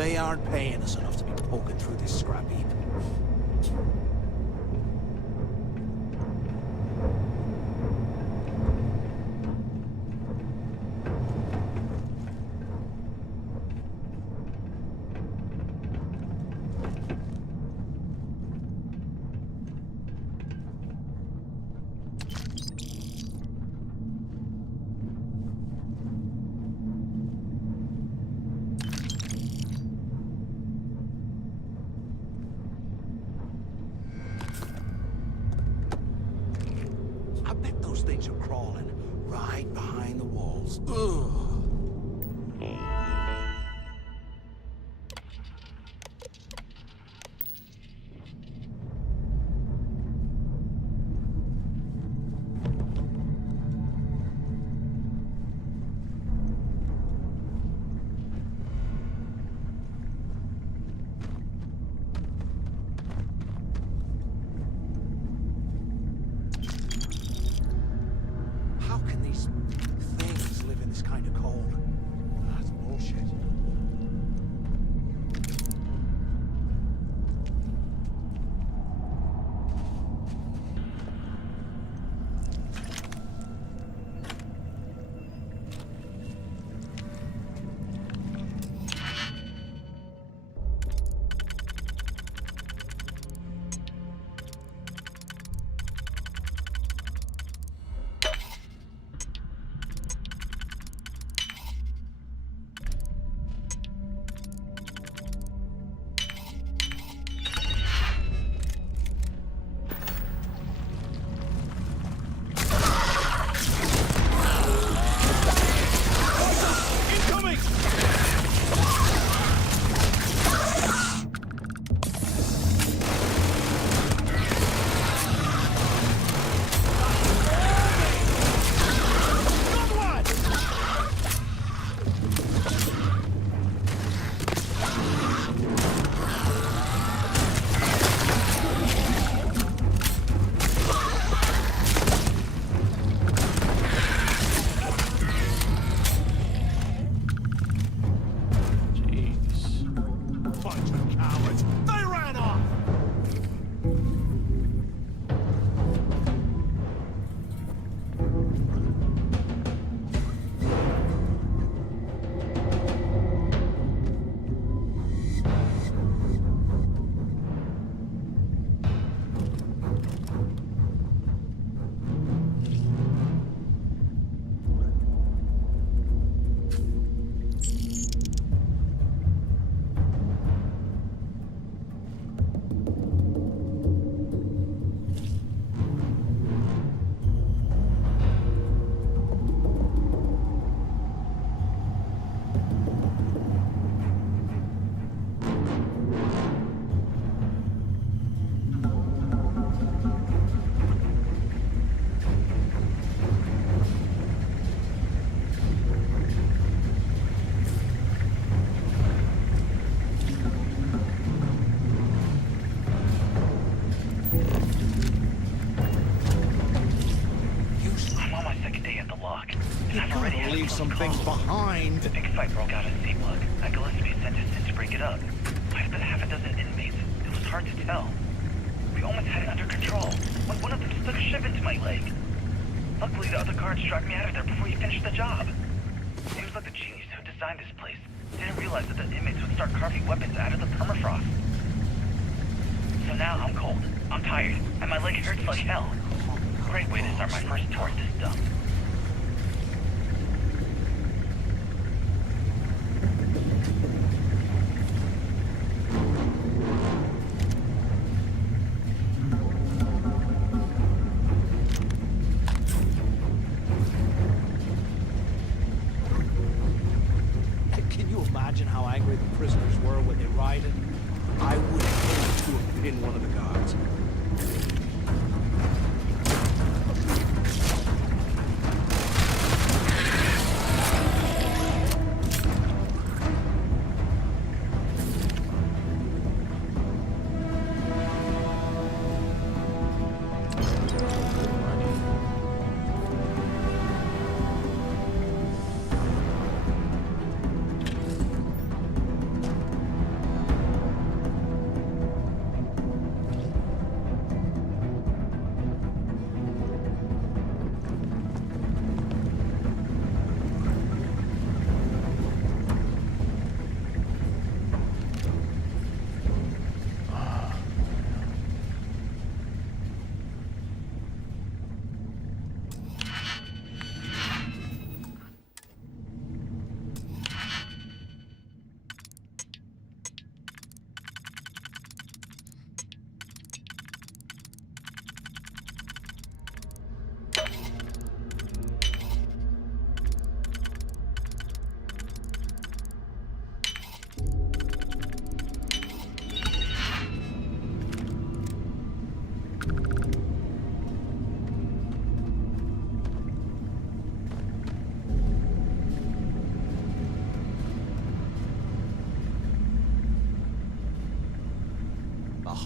They aren't paying us enough to be poking through this scrap heap. I bet those things are crawling right behind the walls. Ugh. How can these things live in this kind of cold? That's bullshit. Some things behind. The big fight broke out in C-Block. Gillespie sent his in to break it up. Might have been half a dozen inmates. It was hard to tell. We almost had it under control when one of them stuck a shiv into my leg. Luckily, the other guards dragged me out of there before he finished the job. He was like the genius who designed this place. Didn't realize that the inmates would start carving weapons out of the permafrost. So now I'm cold, I'm tired, and my leg hurts like hell. Great way to start my first tour at this dump. Can you imagine how angry the prisoners were when they rioted? I would hate to have been one of the guards.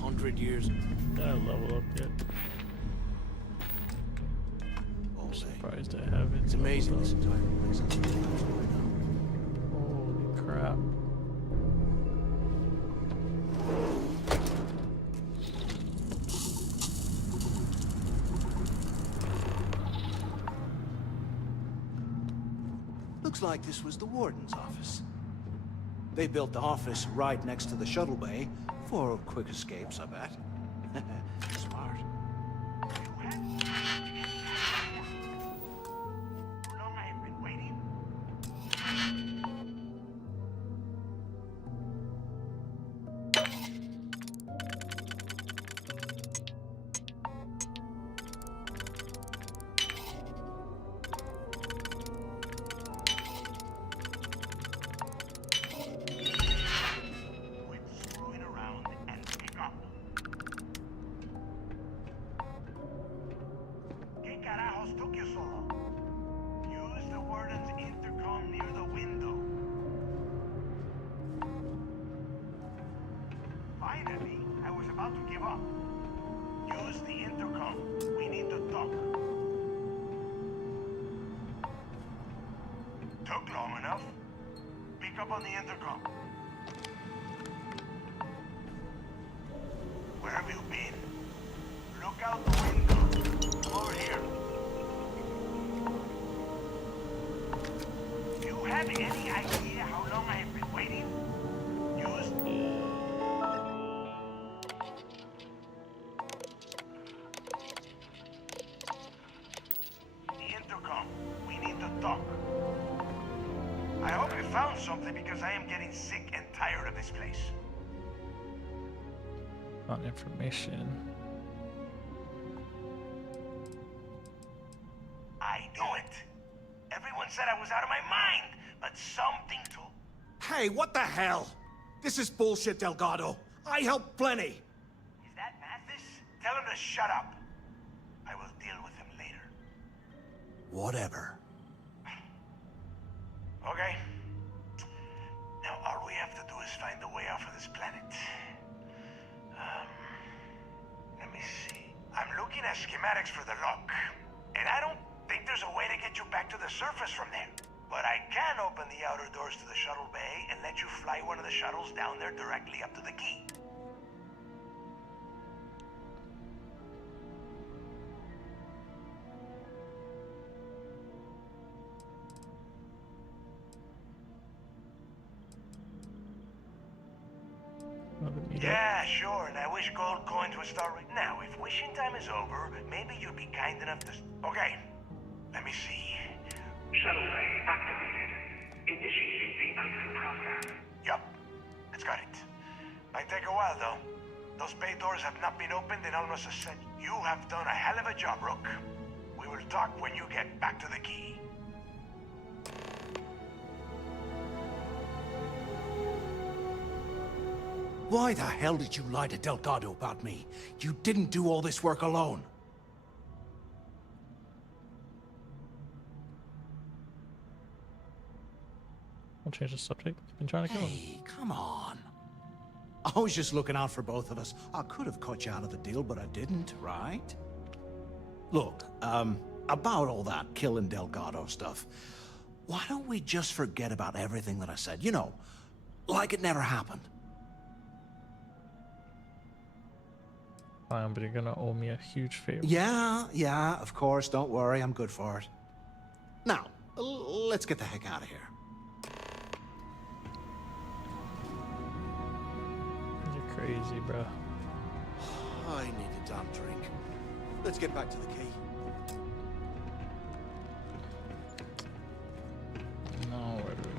100 years. I level up yet. I'm surprised I haven't. It's amazing this entire place. Holy crap. Looks like this was the warden's office. They built the office right next to the shuttle bay for quick escapes, I bet. Smart. Took you so long. Use the warden's intercom near the window. Finally, I was about to give up. Use the intercom. We need to talk. Took long enough. Pick up on the intercom. Where have you been? Look out the window. Come over here. Have any idea how long I have been waiting? Use the intercom. We need to talk. I hope you found something because I am getting sick and tired of this place. Found information. I knew it. Everyone said I was out of my mind. But something to... Hey, what the hell? This is bullshit, Delgado. I helped plenty. Is that Mathis? Tell him to shut up. I will deal with him later. Whatever. Okay. Now all we have to do is find a way off of this planet. Let me see. I'm looking at schematics for the lock. And I don't think there's a way to get you back to the surface from there. But I can open the outer doors to the shuttle bay and let you fly one of the shuttles down there directly up to the key. Yeah, sure, and I wish gold coins would start right now. If wishing time is over, maybe you'd be kind enough to... Okay, let me see. Shuttle bay activated. Initiating the exit process. Yup, it's got it. Might take a while, though. Those bay doors have not been opened in almost a century. You have done a hell of a job, Rook. We will talk when you get back to the key. Why the hell did you lie to Delgado about me? You didn't do all this work alone. I'll change the subject. I've been trying to kill him. Hey, come on. I was just looking out for both of us. I could have cut you out of the deal, but I didn't, right? Look, about all that killing Delgado stuff, why don't we just forget about everything that I said? You know, like it never happened. Fine, but you're gonna owe me a huge favor. Yeah, of course. Don't worry, I'm good for it. Now, let's get the heck out of here. You're crazy, bro. I need a damn drink. Let's get back to the key. No, where do we go?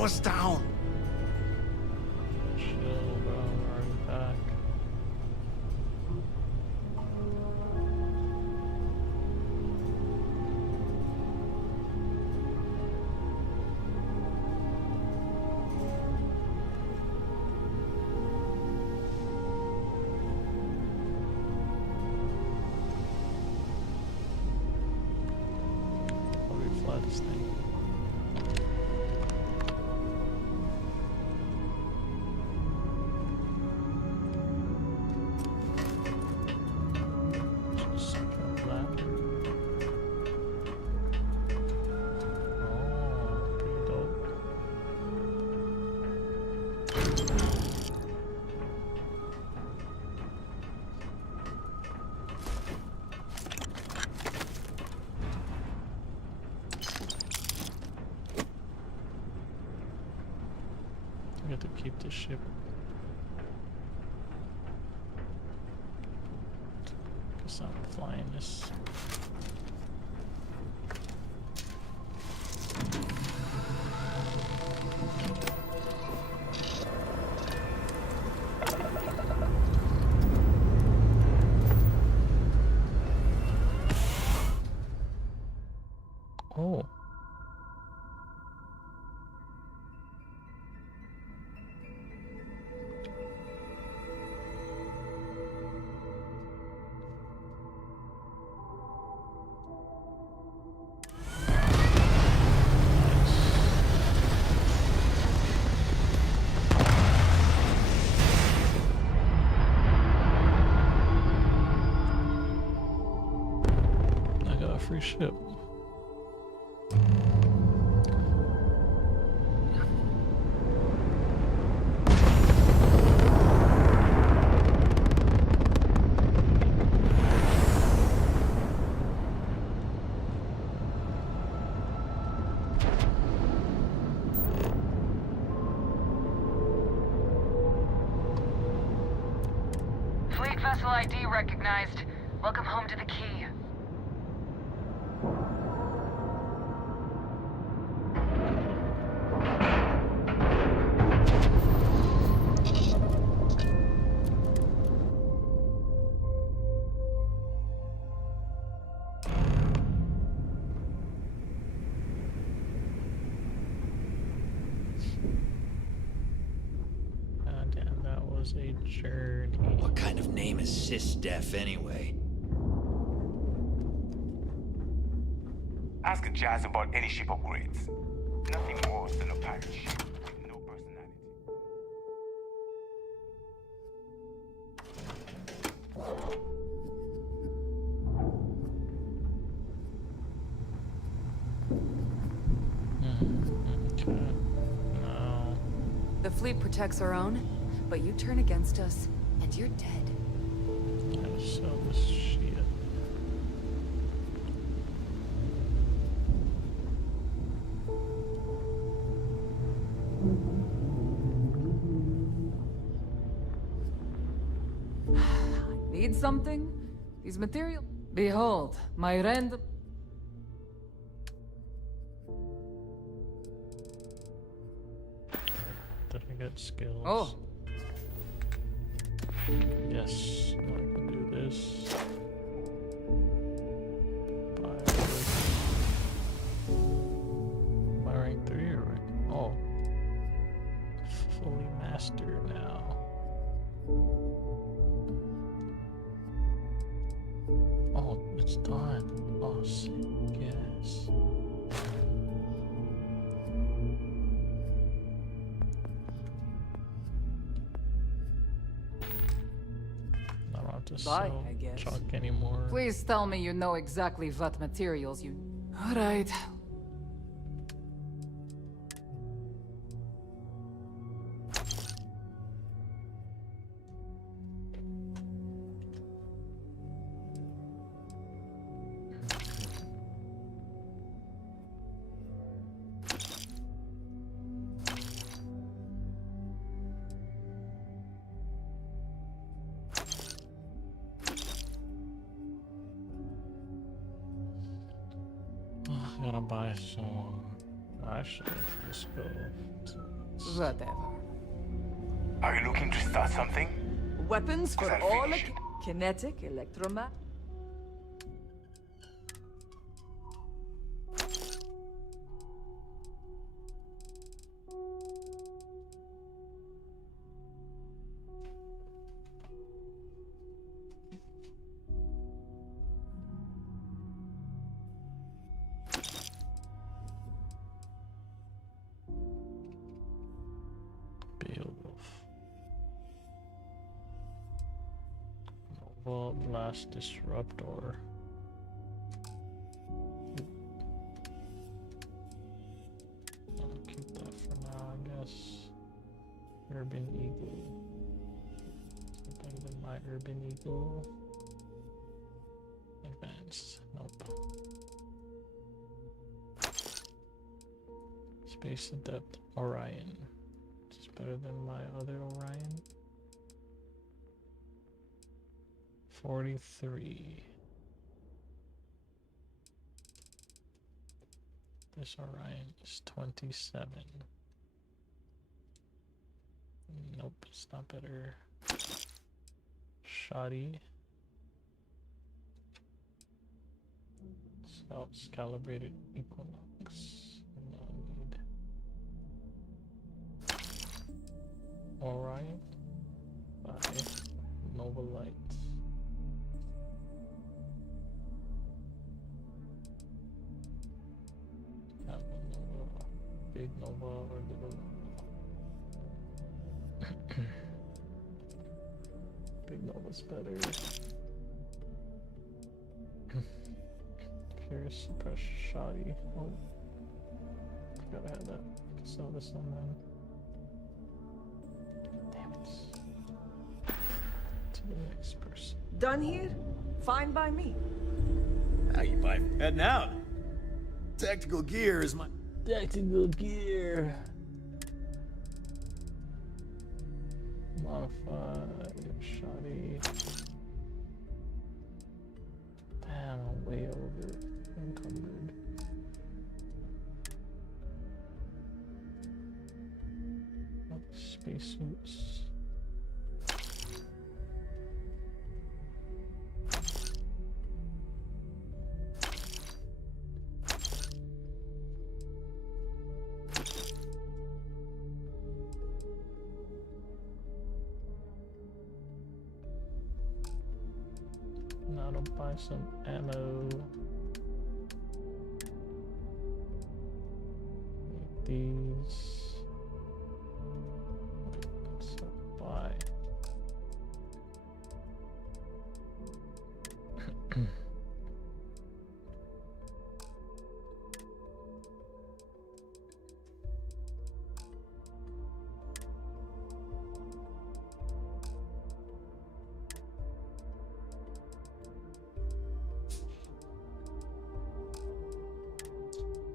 slow us down. Chill, bro. We're already back. How do we fly this thing? We have to keep this ship. Guess I'm flying this. Oh. I got a free ship. Fleet vessel ID recognized. Welcome home to the Key. God damn, that was a journey. What kind of name is Sysdef anyway? Ask Jazz about any ship upgrades. Nothing worse than a pirate ship with no personality. No. The fleet protects our own, but you turn against us, and you're dead. Gotta sell this shit. Need something? These material. Behold, my random. Did I get skills? Oh. Yes, now I can do this. Buy this. Am I rank 3 or rank? Oh. Fully mastered now. Oh, it's done. Oh, sick. Yes. I don't have to Bye, sell I guess. junk anymore. Please tell me you know exactly what materials you. Alright. I gotta buy some. Actually, just go. Whatever. Are you looking to start something? Weapons for I'll all finish. kinetic, electromagnetic. Beowulf. Nova Blast Disruptor. I'll keep that for now, I guess. Urban Eagle. Is it better than my Urban Eagle? Advanced. Nope. Space Adept Orion. It's better than my other Orion. 43. This Orion is 27. Nope, it's not better. Shoddy. Calibrated Equinox. No need. Orion by Nova Light. Have a Nova, big Nova or little Nova. Big Nova's better. Fierce, suppress, shoddy. Oh, forgot I had that. Sell this one then. Damn it. To the next person. Done here? Fine by me. How you buy? Heading out. Tactical gear is my. Tactical gear. Modified, shoddy. Damn, I'm way over encumbered. Spacesuits. Now to buy some ammo. Like these. So buy.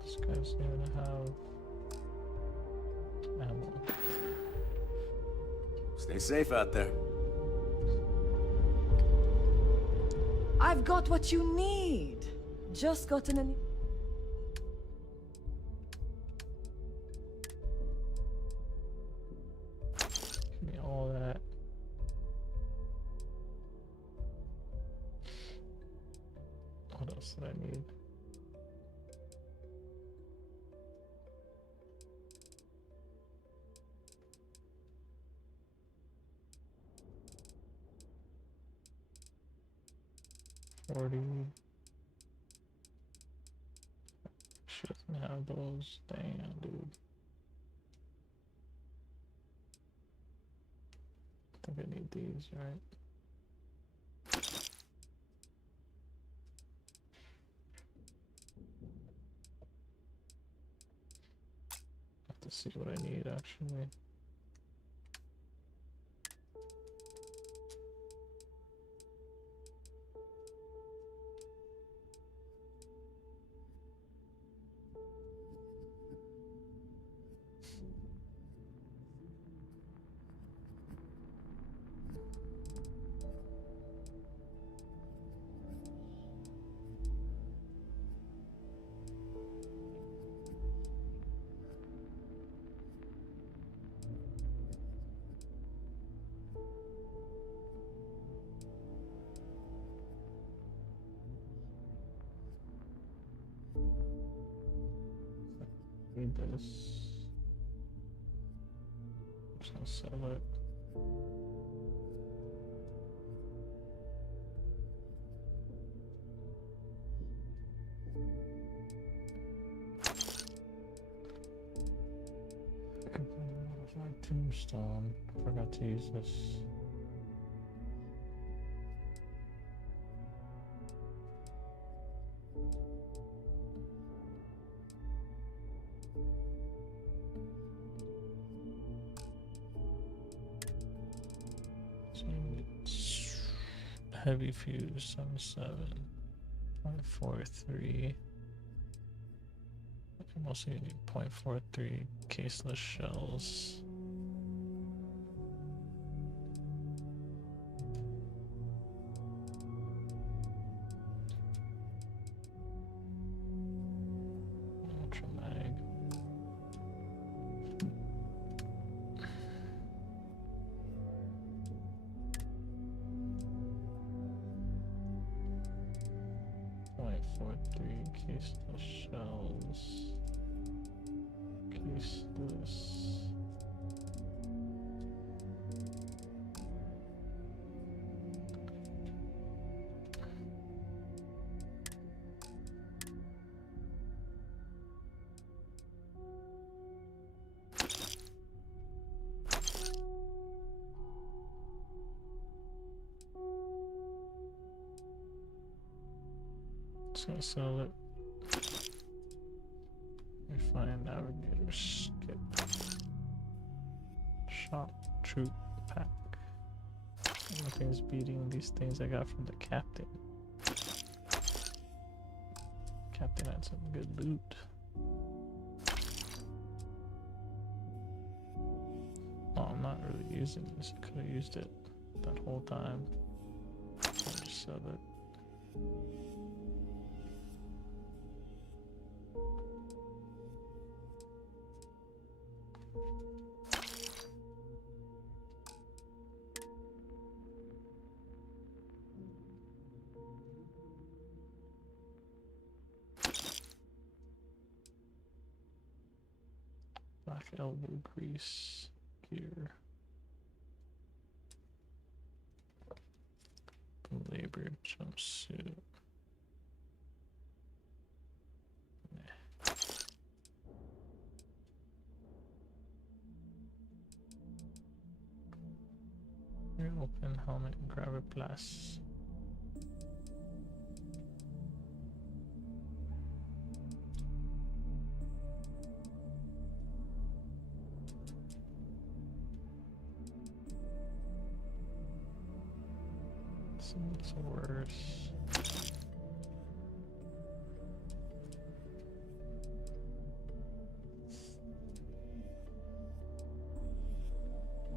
This guy's gonna have ammo. Stay safe out there. I've got what you need. Just gotten a. Give me all that. What else did I need? She doesn't have those. Damn, dude. I think I need these, right? Have to see what I need actually. this. I'm just gonna sell it. Modified tombstone. Forgot to use this. Heavy fuse 77.43. I'm also gonna need 0.43 caseless shells. Ultra mag. Caseless shells. Caseless. Just gonna sell it. Refine navigator skip. Shop troop pack. Nothing's beating these things I got from the captain. Captain had some good loot. Oh, I'm not really using this. I could have used it that whole time. I'll just sell it. Black elbow grease gear. Belabored jumpsuit. Open helmet and grab a blast. It's worse.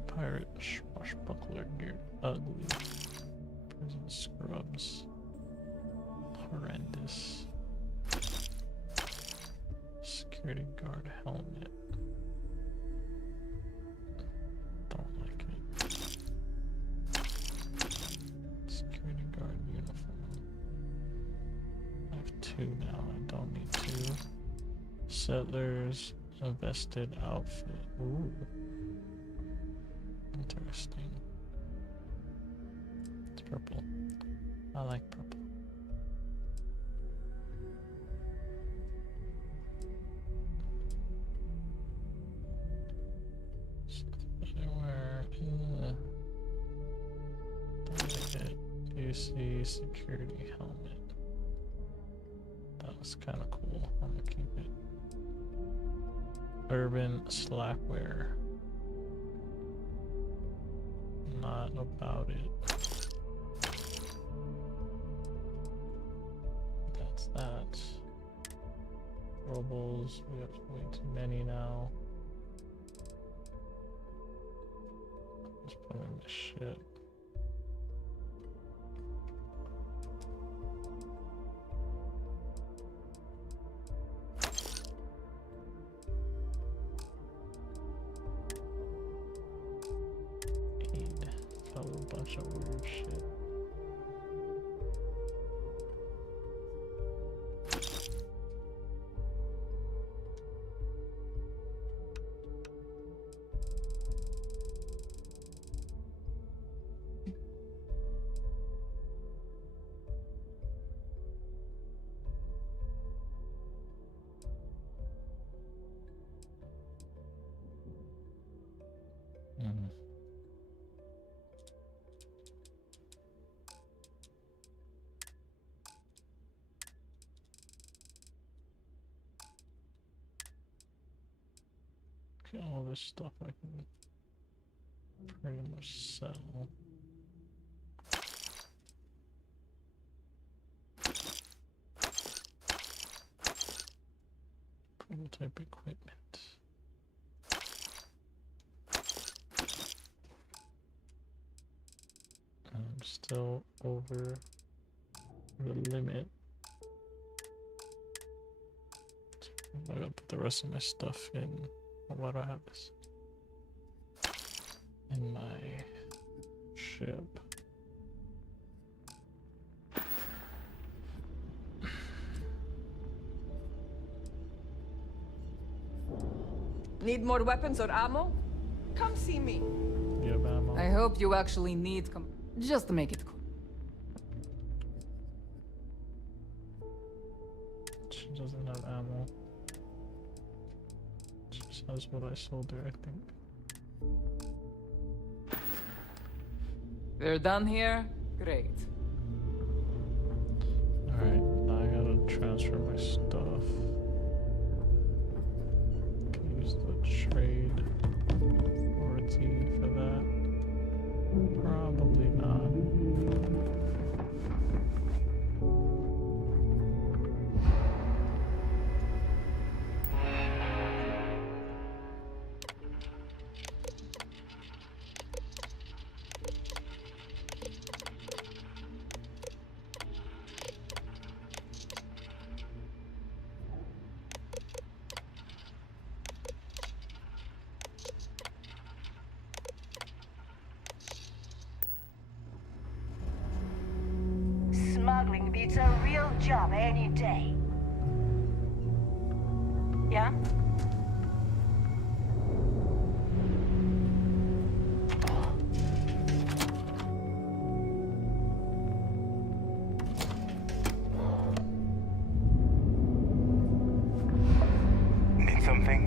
Pirate swashbuckler gear. Ugly. Prison scrubs. Horrendous. Security guard helmet. Don't like it. Security guard uniform. I have 2 now. I don't need 2. Settlers. A vested outfit. Ooh. Interesting. It's purple. I like purple. Anywhere. UC security helmet. That was kind of cool. I'm gonna keep it. Urban slackwear. Not about it. That's that. Robles, we have way too many now. Let's put in this shit. A whole bunch of weird shit. Okay, all this stuff I can pretty much sell. Prototype equipment. I'm still over the limit. I gotta put the rest of my stuff in. Why do I have this? In my ship. Need more weapons or ammo? Come see me. You have ammo? I hope you actually need just to make it cool. She doesn't have ammo. She just has what I sold her, I think. We're done here? Great. Alright, now I gotta transfer my stuff. Can use the trade authority for that. Probably not. Smuggling beats a real job any day. Yeah? Need something?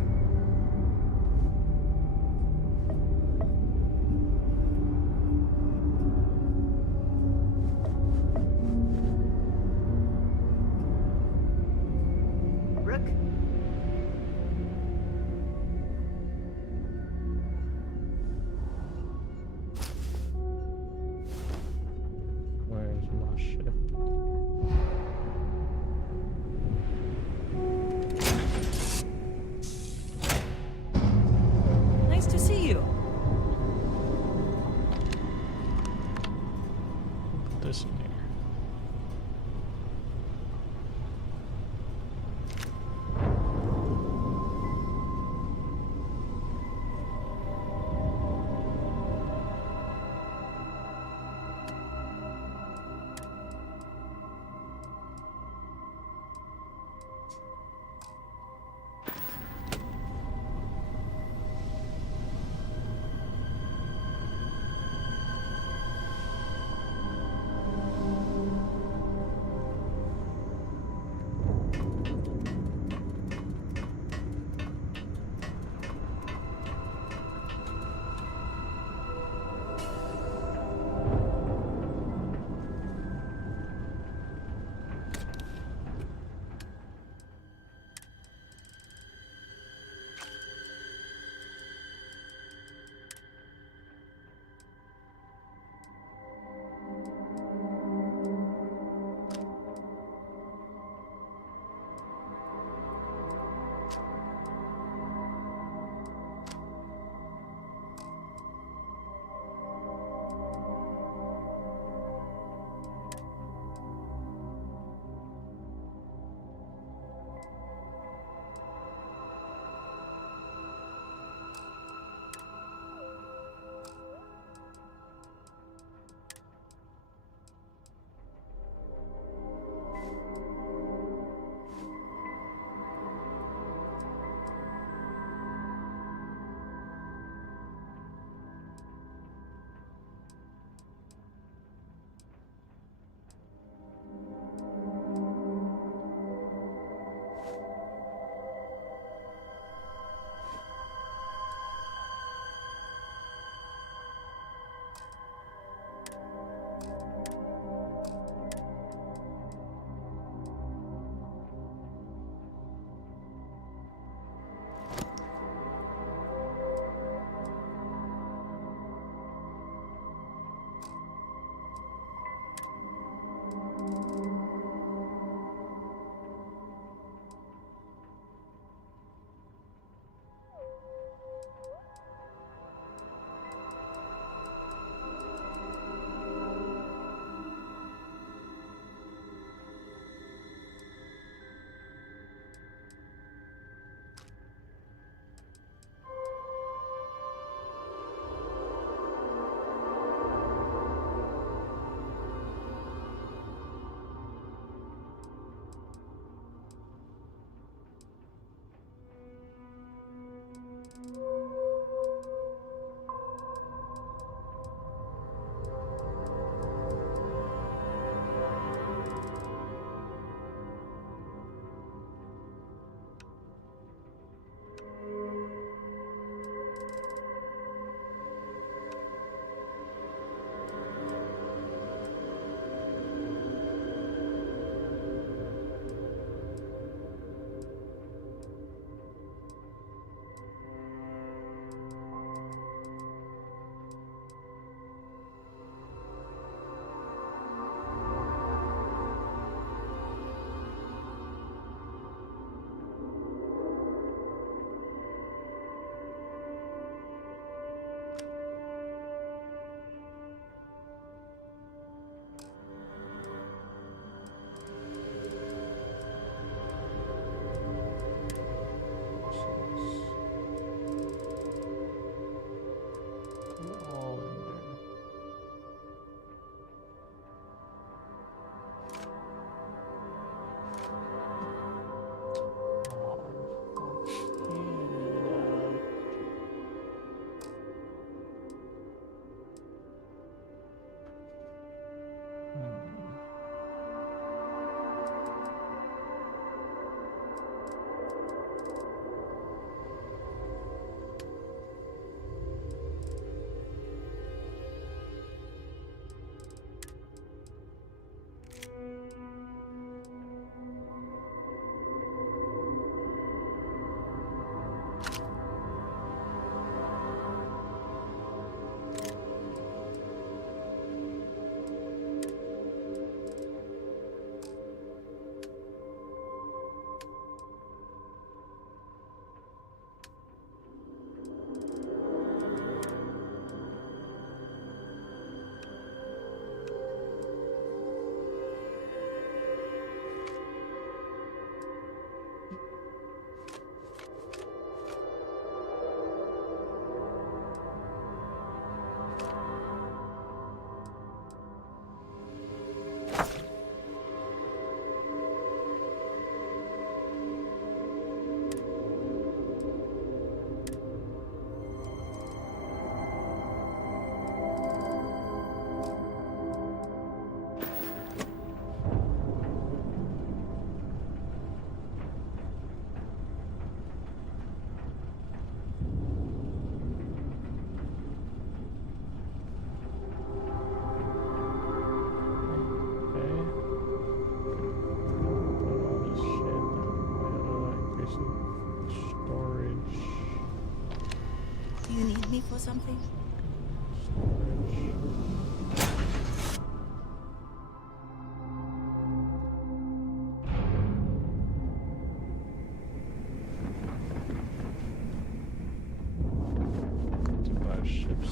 something?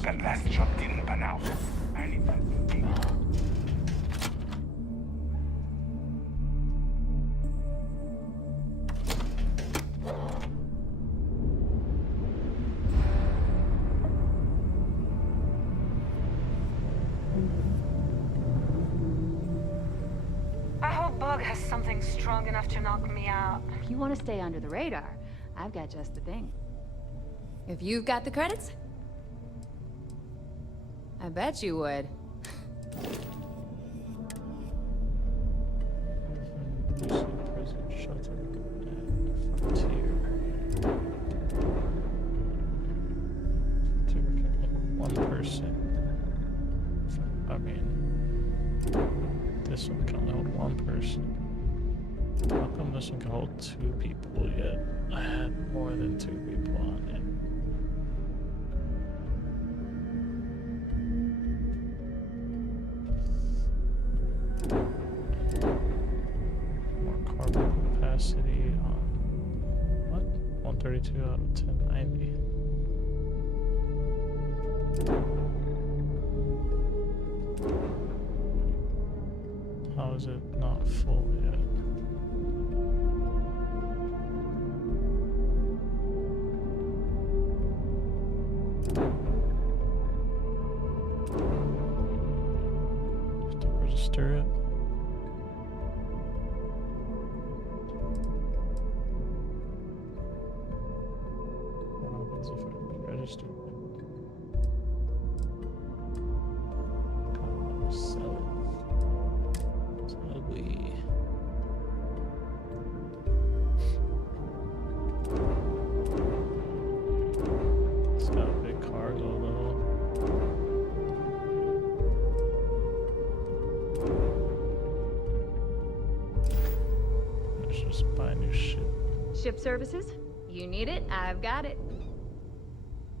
That last shot didn't pan out. I need something big. I hope Bug has something strong enough to knock me out. If you want to stay under the radar, I've got just the thing. If you've got the credits, I bet you would. One person. I mean, this one can only hold one person. How come this one can hold 2 people yet? I had more than 2 people on it. More cargo capacity on what? 132 out of 1090. How is it not full yet? Have to register it. What happens if I register it? Can't sell it. It's ugly. It's got a big cargo though. Let's just buy new shit. Ship services? You need it, I've got it.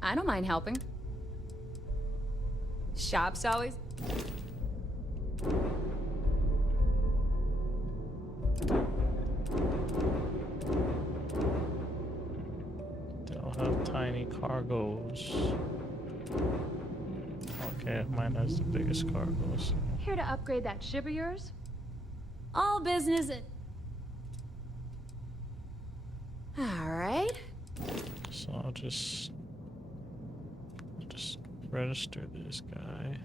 I don't mind helping. Shops always. They'll have tiny cargoes. Okay, mine has the biggest cargoes. Here to upgrade that ship of yours? All business and... Alright. So I'll just register this guy.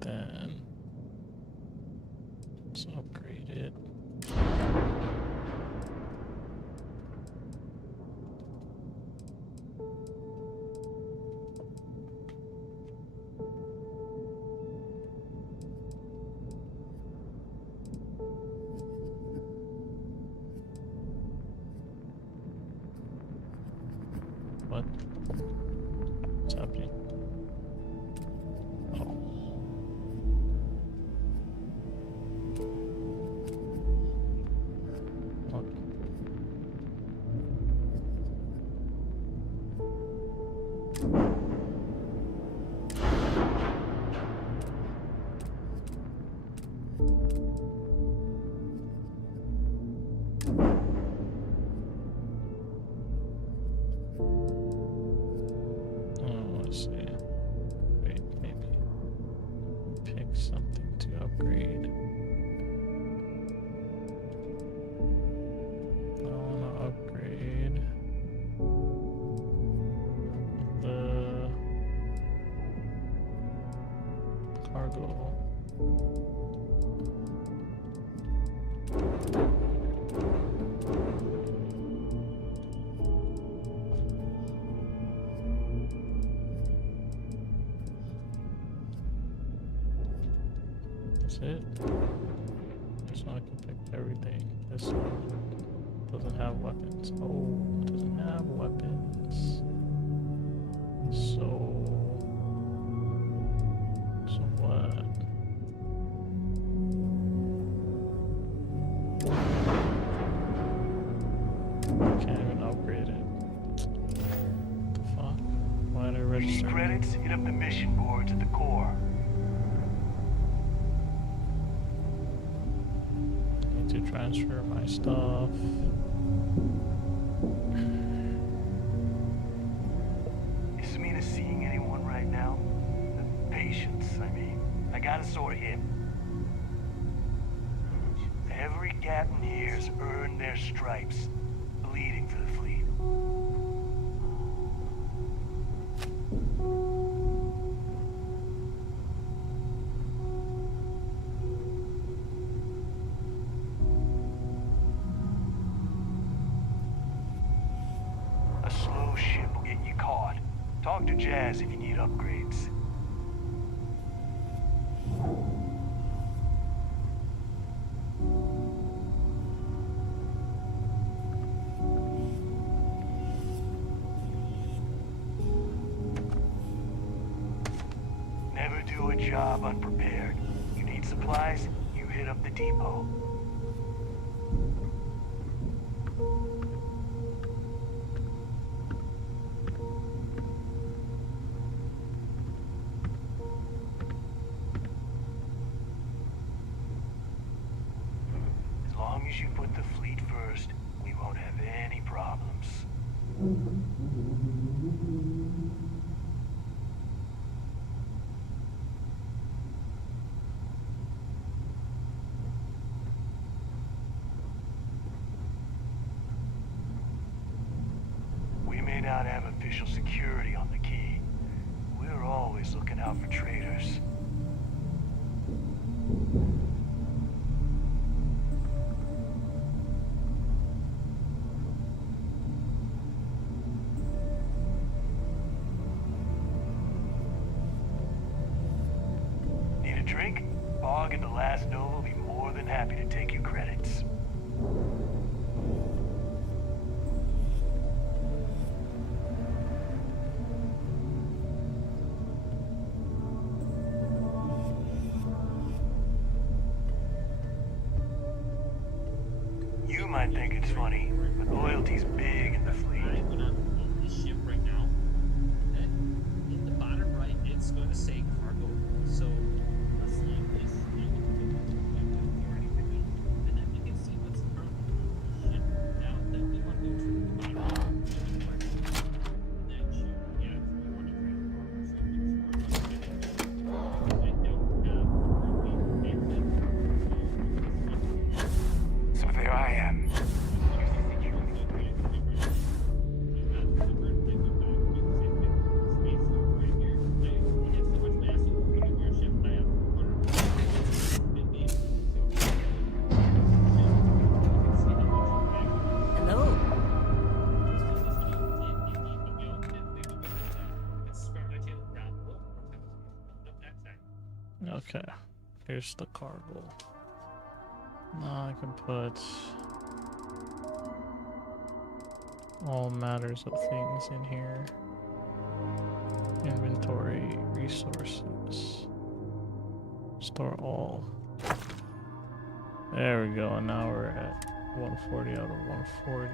Then let's upgrade it. What? What's happening? Oh. What? Oh, let's see. Wait, maybe pick something to upgrade. I wanna upgrade the cargo. That's it. This one I can pick everything. This one doesn't have weapons. Oh, it doesn't have weapons. So what? Can't even upgrade it. What the fuck? Why did I register? Need credits? Hit up the mission boards at the core. Need to transfer my stuff. Is Samina seeing anyone right now? The patients, I mean. I got a sore hip. Every captain here's earned their stripes, bleeding for the fleet. A slow ship will get you caught. Talk to Jazz if you need upgrades. Never do a job unprepared. You need supplies, you hit up the depot. As long as you put the fleet first, we won't have any problems. We may not have official security on the key. We're always looking out for traitors. Need a drink? Bog at the Last Nova will be more than happy to take your credits. You might think it's funny, but loyalty's big in the fleet. This ship right now, and in the bottom right, it's going to say cargo. So let's see this. And then we can see what's from the ship. Now, then we want to go to the bottom. And then shoot, yeah, we want to bring So there I am. Hello. Okay, here's the cargo. Now I can put all matters of things in here. Inventory, resources. Store all. There we go, and now we're at 140 out of 140.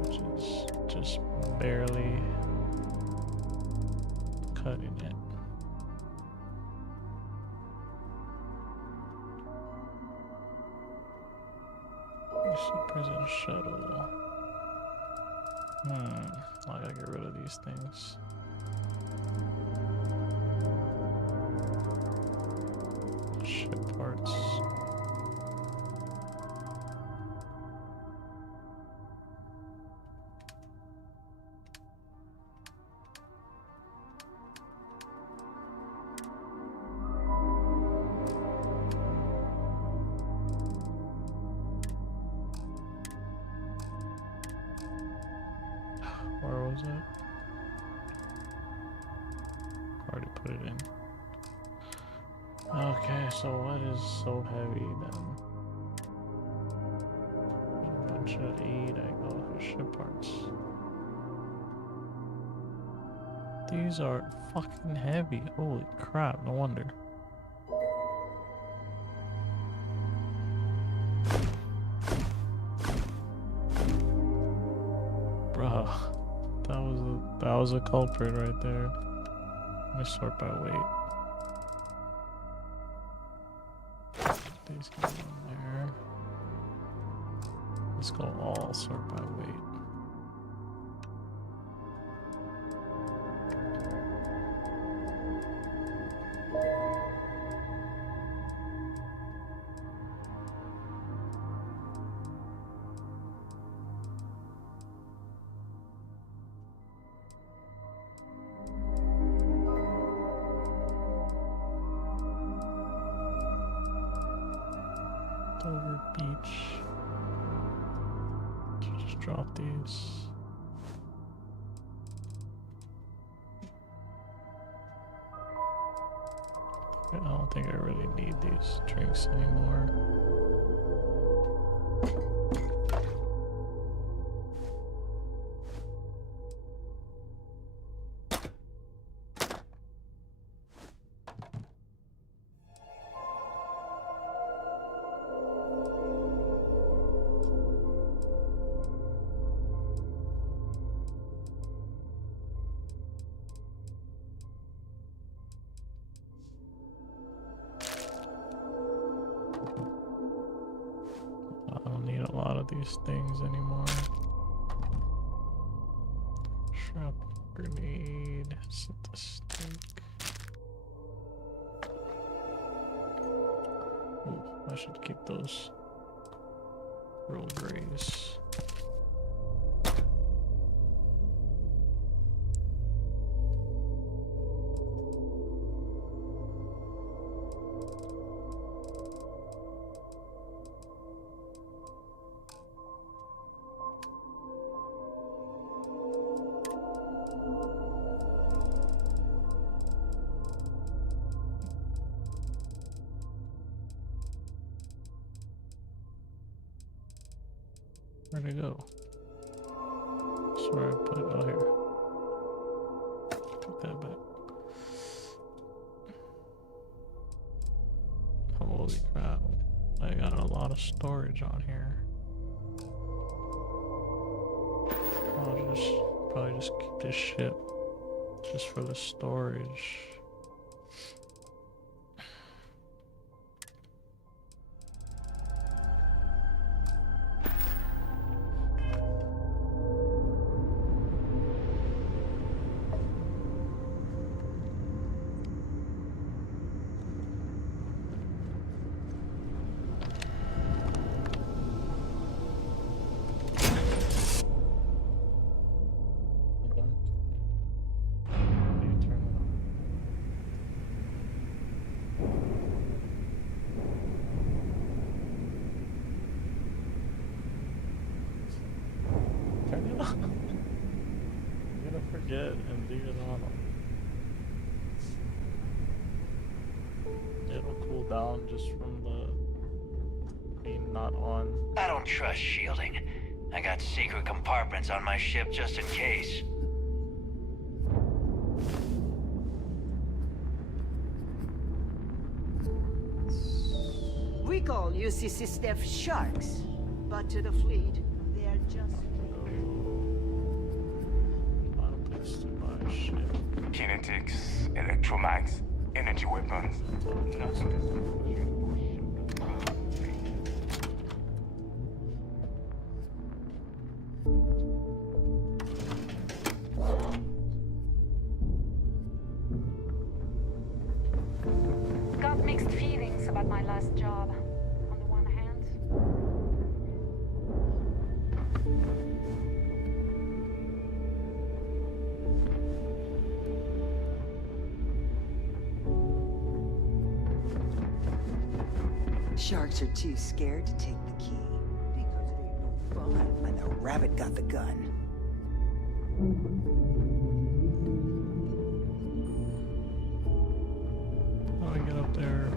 Which is just barely cutting it. Prison shuttle. I gotta get rid of these things. Ship parts. Where was it? Already put it in. Okay, so what is so heavy then? A bunch of aid I go for ship parts. These are fucking heavy. Holy crap, no wonder. That was a culprit right there. Let me sort by weight. These go in there. Let's go all sort by weight. Dover Beach. Just drop these. I don't think I really need these drinks anymore. These things anymore. Shrap grenade. Set the stake. Ooh, I should keep those roll grays. Where'd it go? Sorry, I put it out here. Take that back. Holy crap. I got a lot of storage on here. I'll probably just keep this shit just for the storage. Forget and leave it on. It'll cool down just from the being not on. I don't trust shielding. I got secret compartments on my ship just in case. We call UCC staff sharks, but to the fleet, they are just... Kinetics, electromags, energy weapons. Got mixed feelings about my last job. On the one hand, Sharks are too scared to take the key because it ain't no fun when the rabbit got the gun. How do I get up there?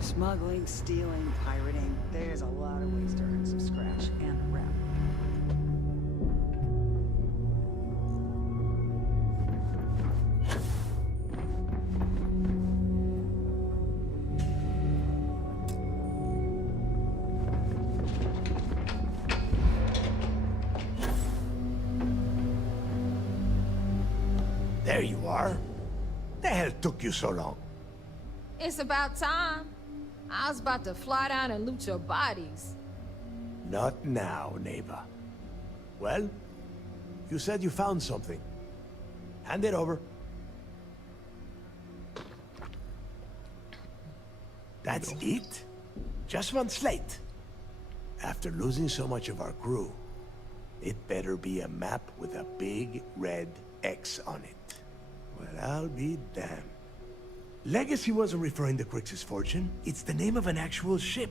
Smuggling, stealing, pirating. There's a lot of ways to earn some scratch and a rep. There you are. The hell took you so long? It's about time. I was about to fly down and loot your bodies. Not now, neighbor. Well, you said you found something. Hand it over. That's it? Just one slate? After losing so much of our crew, it better be a map with a big red X on it. Well, I'll be damned. Legacy wasn't referring to Crix's fortune. It's the name of an actual ship.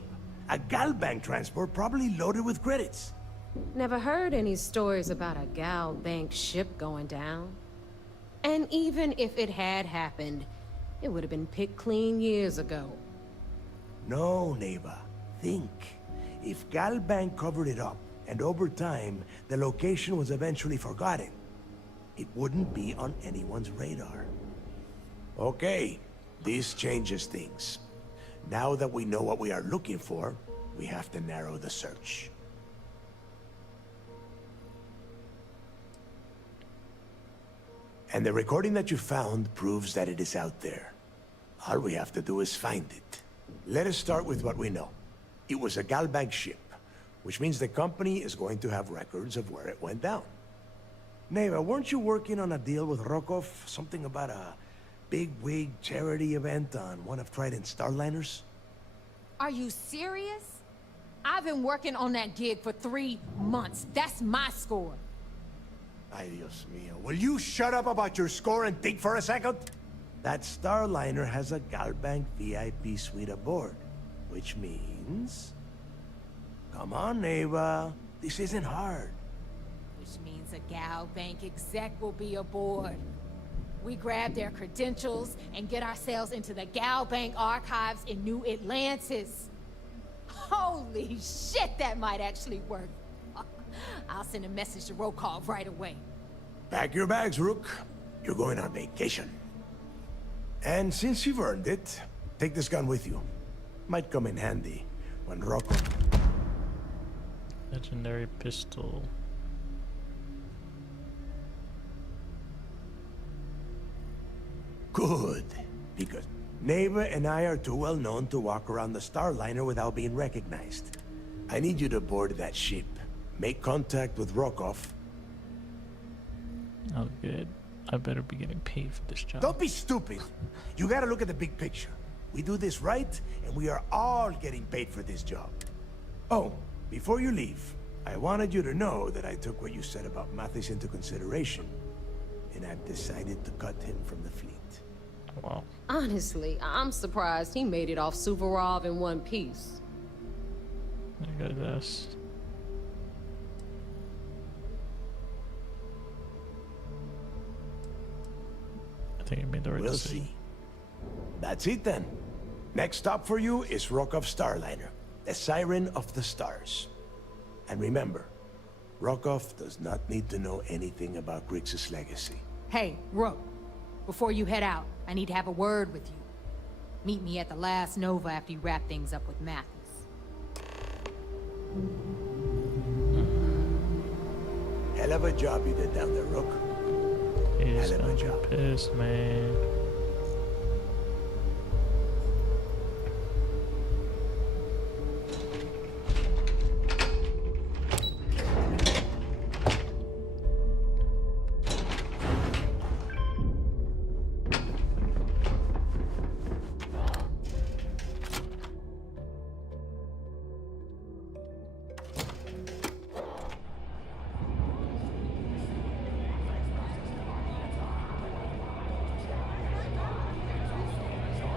A Galbank transport probably loaded with credits. Never heard any stories about a Gal Bank ship going down. And even if it had happened, it would have been picked clean years ago. No, neighbor. Think. If Galbank covered it up, and over time, the location was eventually forgotten, it wouldn't be on anyone's radar. Okay, this changes things. Now that we know what we are looking for, we have to narrow the search. And the recording that you found proves that it is out there. All we have to do is find it. Let us start with what we know. It was a Galbank ship, which means the company is going to have records of where it went down. Neva, weren't you working on a deal with Rokov? Something about a big-wig charity event on one of Trident's starliners? Are you serious? I've been working on that gig for 3 months. That's my score. Ay, Dios mío. Will you shut up about your score and think for a second? That starliner has a Galbank VIP suite aboard, which means... Come on, Neva. This isn't hard. Which means a Gal Bank exec will be aboard. We grab their credentials and get ourselves into the Gal Bank archives in New Atlantis. Holy shit, that might actually work. I'll send a message to Rokov right away. Pack your bags, Rook. You're going on vacation. And since you've earned it, take this gun with you. Might come in handy when Rokov... Legendary pistol. Good, because Neva and I are too well known to walk around the starliner without being recognized. I need you to board that ship. Make contact with Rokov. Oh, good. I better be getting paid for this job. Don't be stupid. You gotta look at the big picture. We do this right, and we are all getting paid for this job. Oh, before you leave, I wanted you to know that I took what you said about Mathis into consideration, and I've decided to cut him from the fleet. Wow. Honestly, I'm surprised he made it off Suvorov in one piece. I got this. I think I made the right decision. We'll see. That's it then. Next stop for you is Rokov's starliner, the Siren of the Stars. And remember, Rokov does not need to know anything about Grix's legacy. Hey, Rook, before you head out, I need to have a word with you. Meet me at the last Nova after you wrap things up with Mathis. Hell of a job you did down there, Rook. He's Hell of a gonna job. be pissed, man.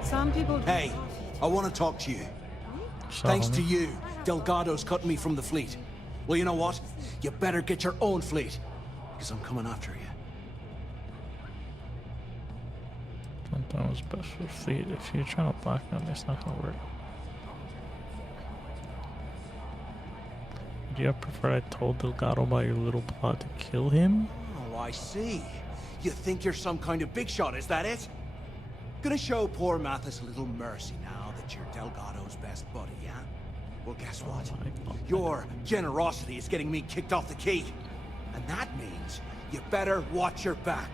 Some people... Hey, I want to talk to you. Thanks to you, Delgado's cutting me from the fleet. Well, you know what? You better get your own fleet, because I'm coming after you. Sometimes best for fleet. If you're trying to block them, it's not gonna work. Do you prefer I told Delgado about your little plot to kill him? Oh, I see. You think you're some kind of big shot, is that it? Gonna show poor Mathis a little mercy now that you're Delgado's best buddy, yeah? Well, guess what? Your generosity is getting me kicked off the key. And that means you better watch your back.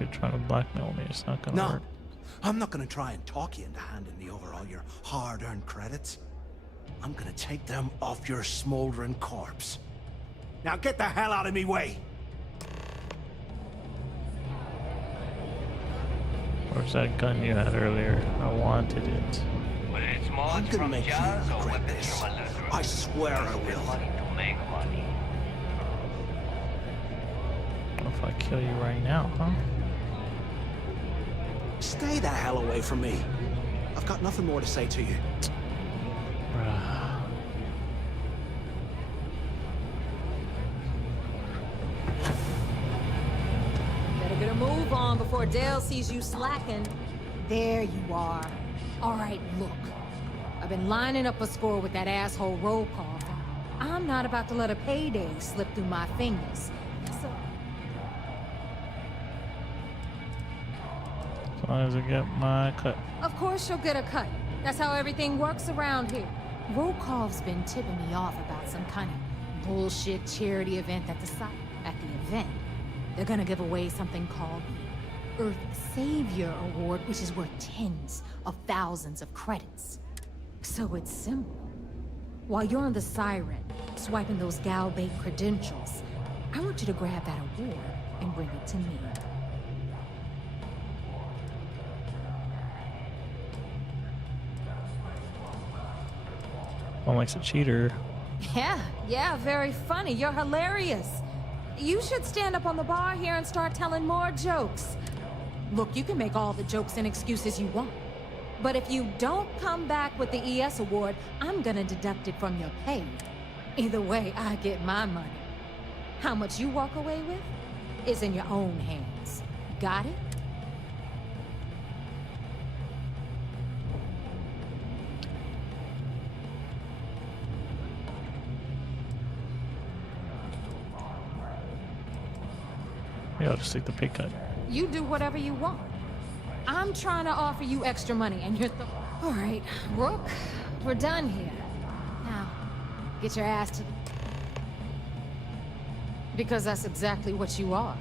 you're trying to blackmail me, it's not gonna No, work. I'm not gonna try and talk you into handing me over all your hard-earned credits. I'm gonna take them off your smoldering corpse. Now get the hell out of me way! Where's that gun you had earlier? I wanted it. But it's mods I'm gonna from make you jazz or regret weapons this. from a lizard. I swear I will. Money to make money. What if I kill you right now, huh? Stay the hell away from me. I've got nothing more to say to you. Better get a move on before Dale sees you slacking. There you are. All right, look. I've been lining up a score with that asshole roll call. I'm not about to let a payday slip through my fingers. So As long as I get my cut. of course you'll get a cut. That's how everything works around here. Rokov's been tipping me off about some kind of bullshit charity event at the site. At the event, they're gonna give away something called the Earth Savior Award, which is worth tens of thousands of credits. So it's simple. While you're on the siren, swiping those Galbait credentials, I want you to grab that award and bring it to me. One likes a cheater. Yeah, very funny. You're hilarious. You should stand up on the bar here and start telling more jokes. Look, you can make all the jokes and excuses you want. But if you don't come back with the ES award, I'm gonna deduct it from your pay. Either way, I get my money. How much you walk away with is in your own hands. Got it? Yeah, I'll just take the pay cut. You do whatever you want. I'm trying to offer you extra money, and you're All right, Rook, we're done here. Now, get your ass to the... Because that's exactly what you are.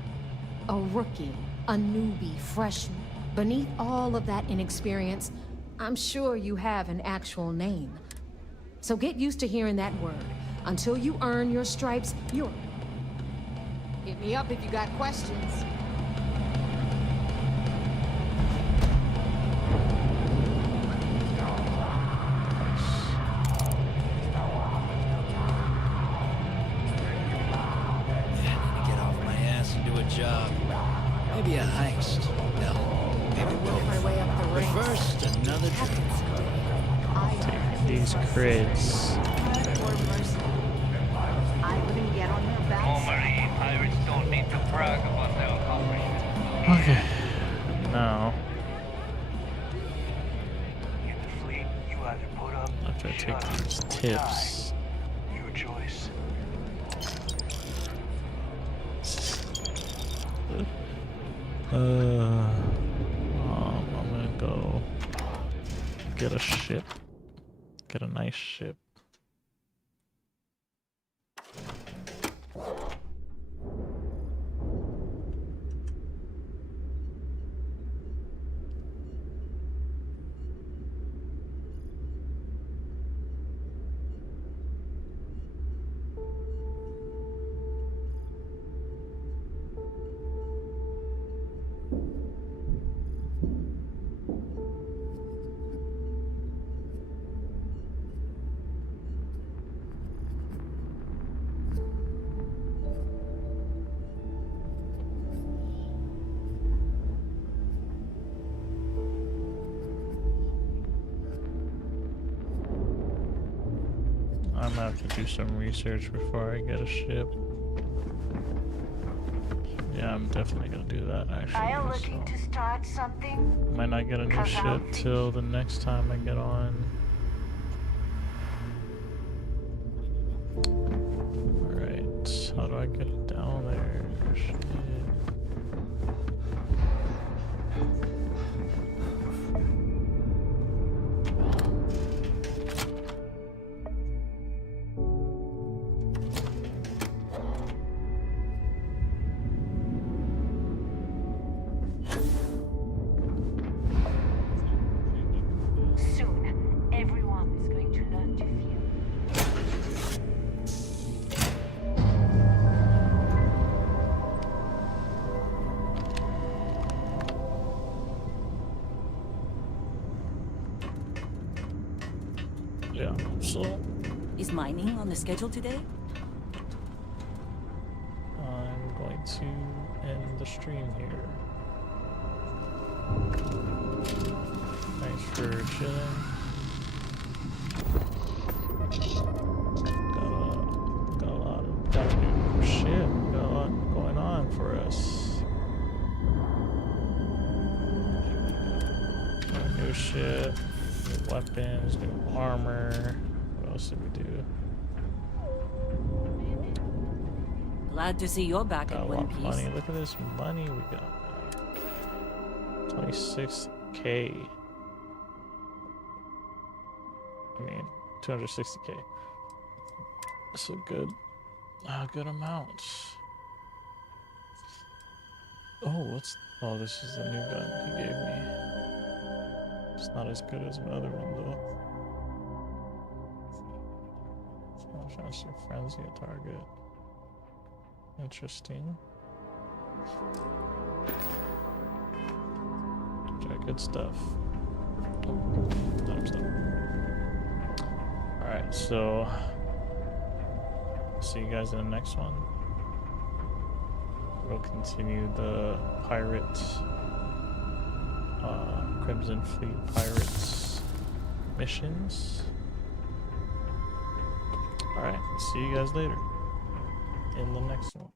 A rookie, a newbie, freshman. Beneath all of that inexperience, I'm sure you have an actual name. So get used to hearing that word. Until you earn your stripes, you're... Hit me up if you got questions. Job. Maybe a heist. No, maybe both. My way up the But ranks. first, another drink. Take these creds. I wouldn't get on your back. Oh, Marie, pirates don't need to brag about their accomplishments. Okay. Now, In the fleet, you either put up, after I take shut these up, or tips. die. Your choice. I'm gonna go get a ship. Get a nice ship. I'm gonna have to do some research before I get a ship. Yeah, I'm definitely gonna do that Are you actually. looking to start something? Might not get a new 'Cause ship till the next time I get on. Alright, how do I get it down there? Shit. capsule. Is mining on the schedule today? I'm going to end the stream here. Thanks for chilling. Got a new ship. Got a lot going on for us. Got a new ship, new weapons, new armor. What else did we do? Glad to see you're back Got in a one lot of piece. money. Look at this money we got. 26K. I mean, 260K. That's a good amount. Oh, oh, this is the new gun he gave me. It's not as good as my other one though. Faster frenzy a target. Interesting. Okay, good stuff. Time's up. Alright, so see you guys in the next one. We'll continue the Crimson Fleet Pirates missions. Alright, see you guys later in the next one.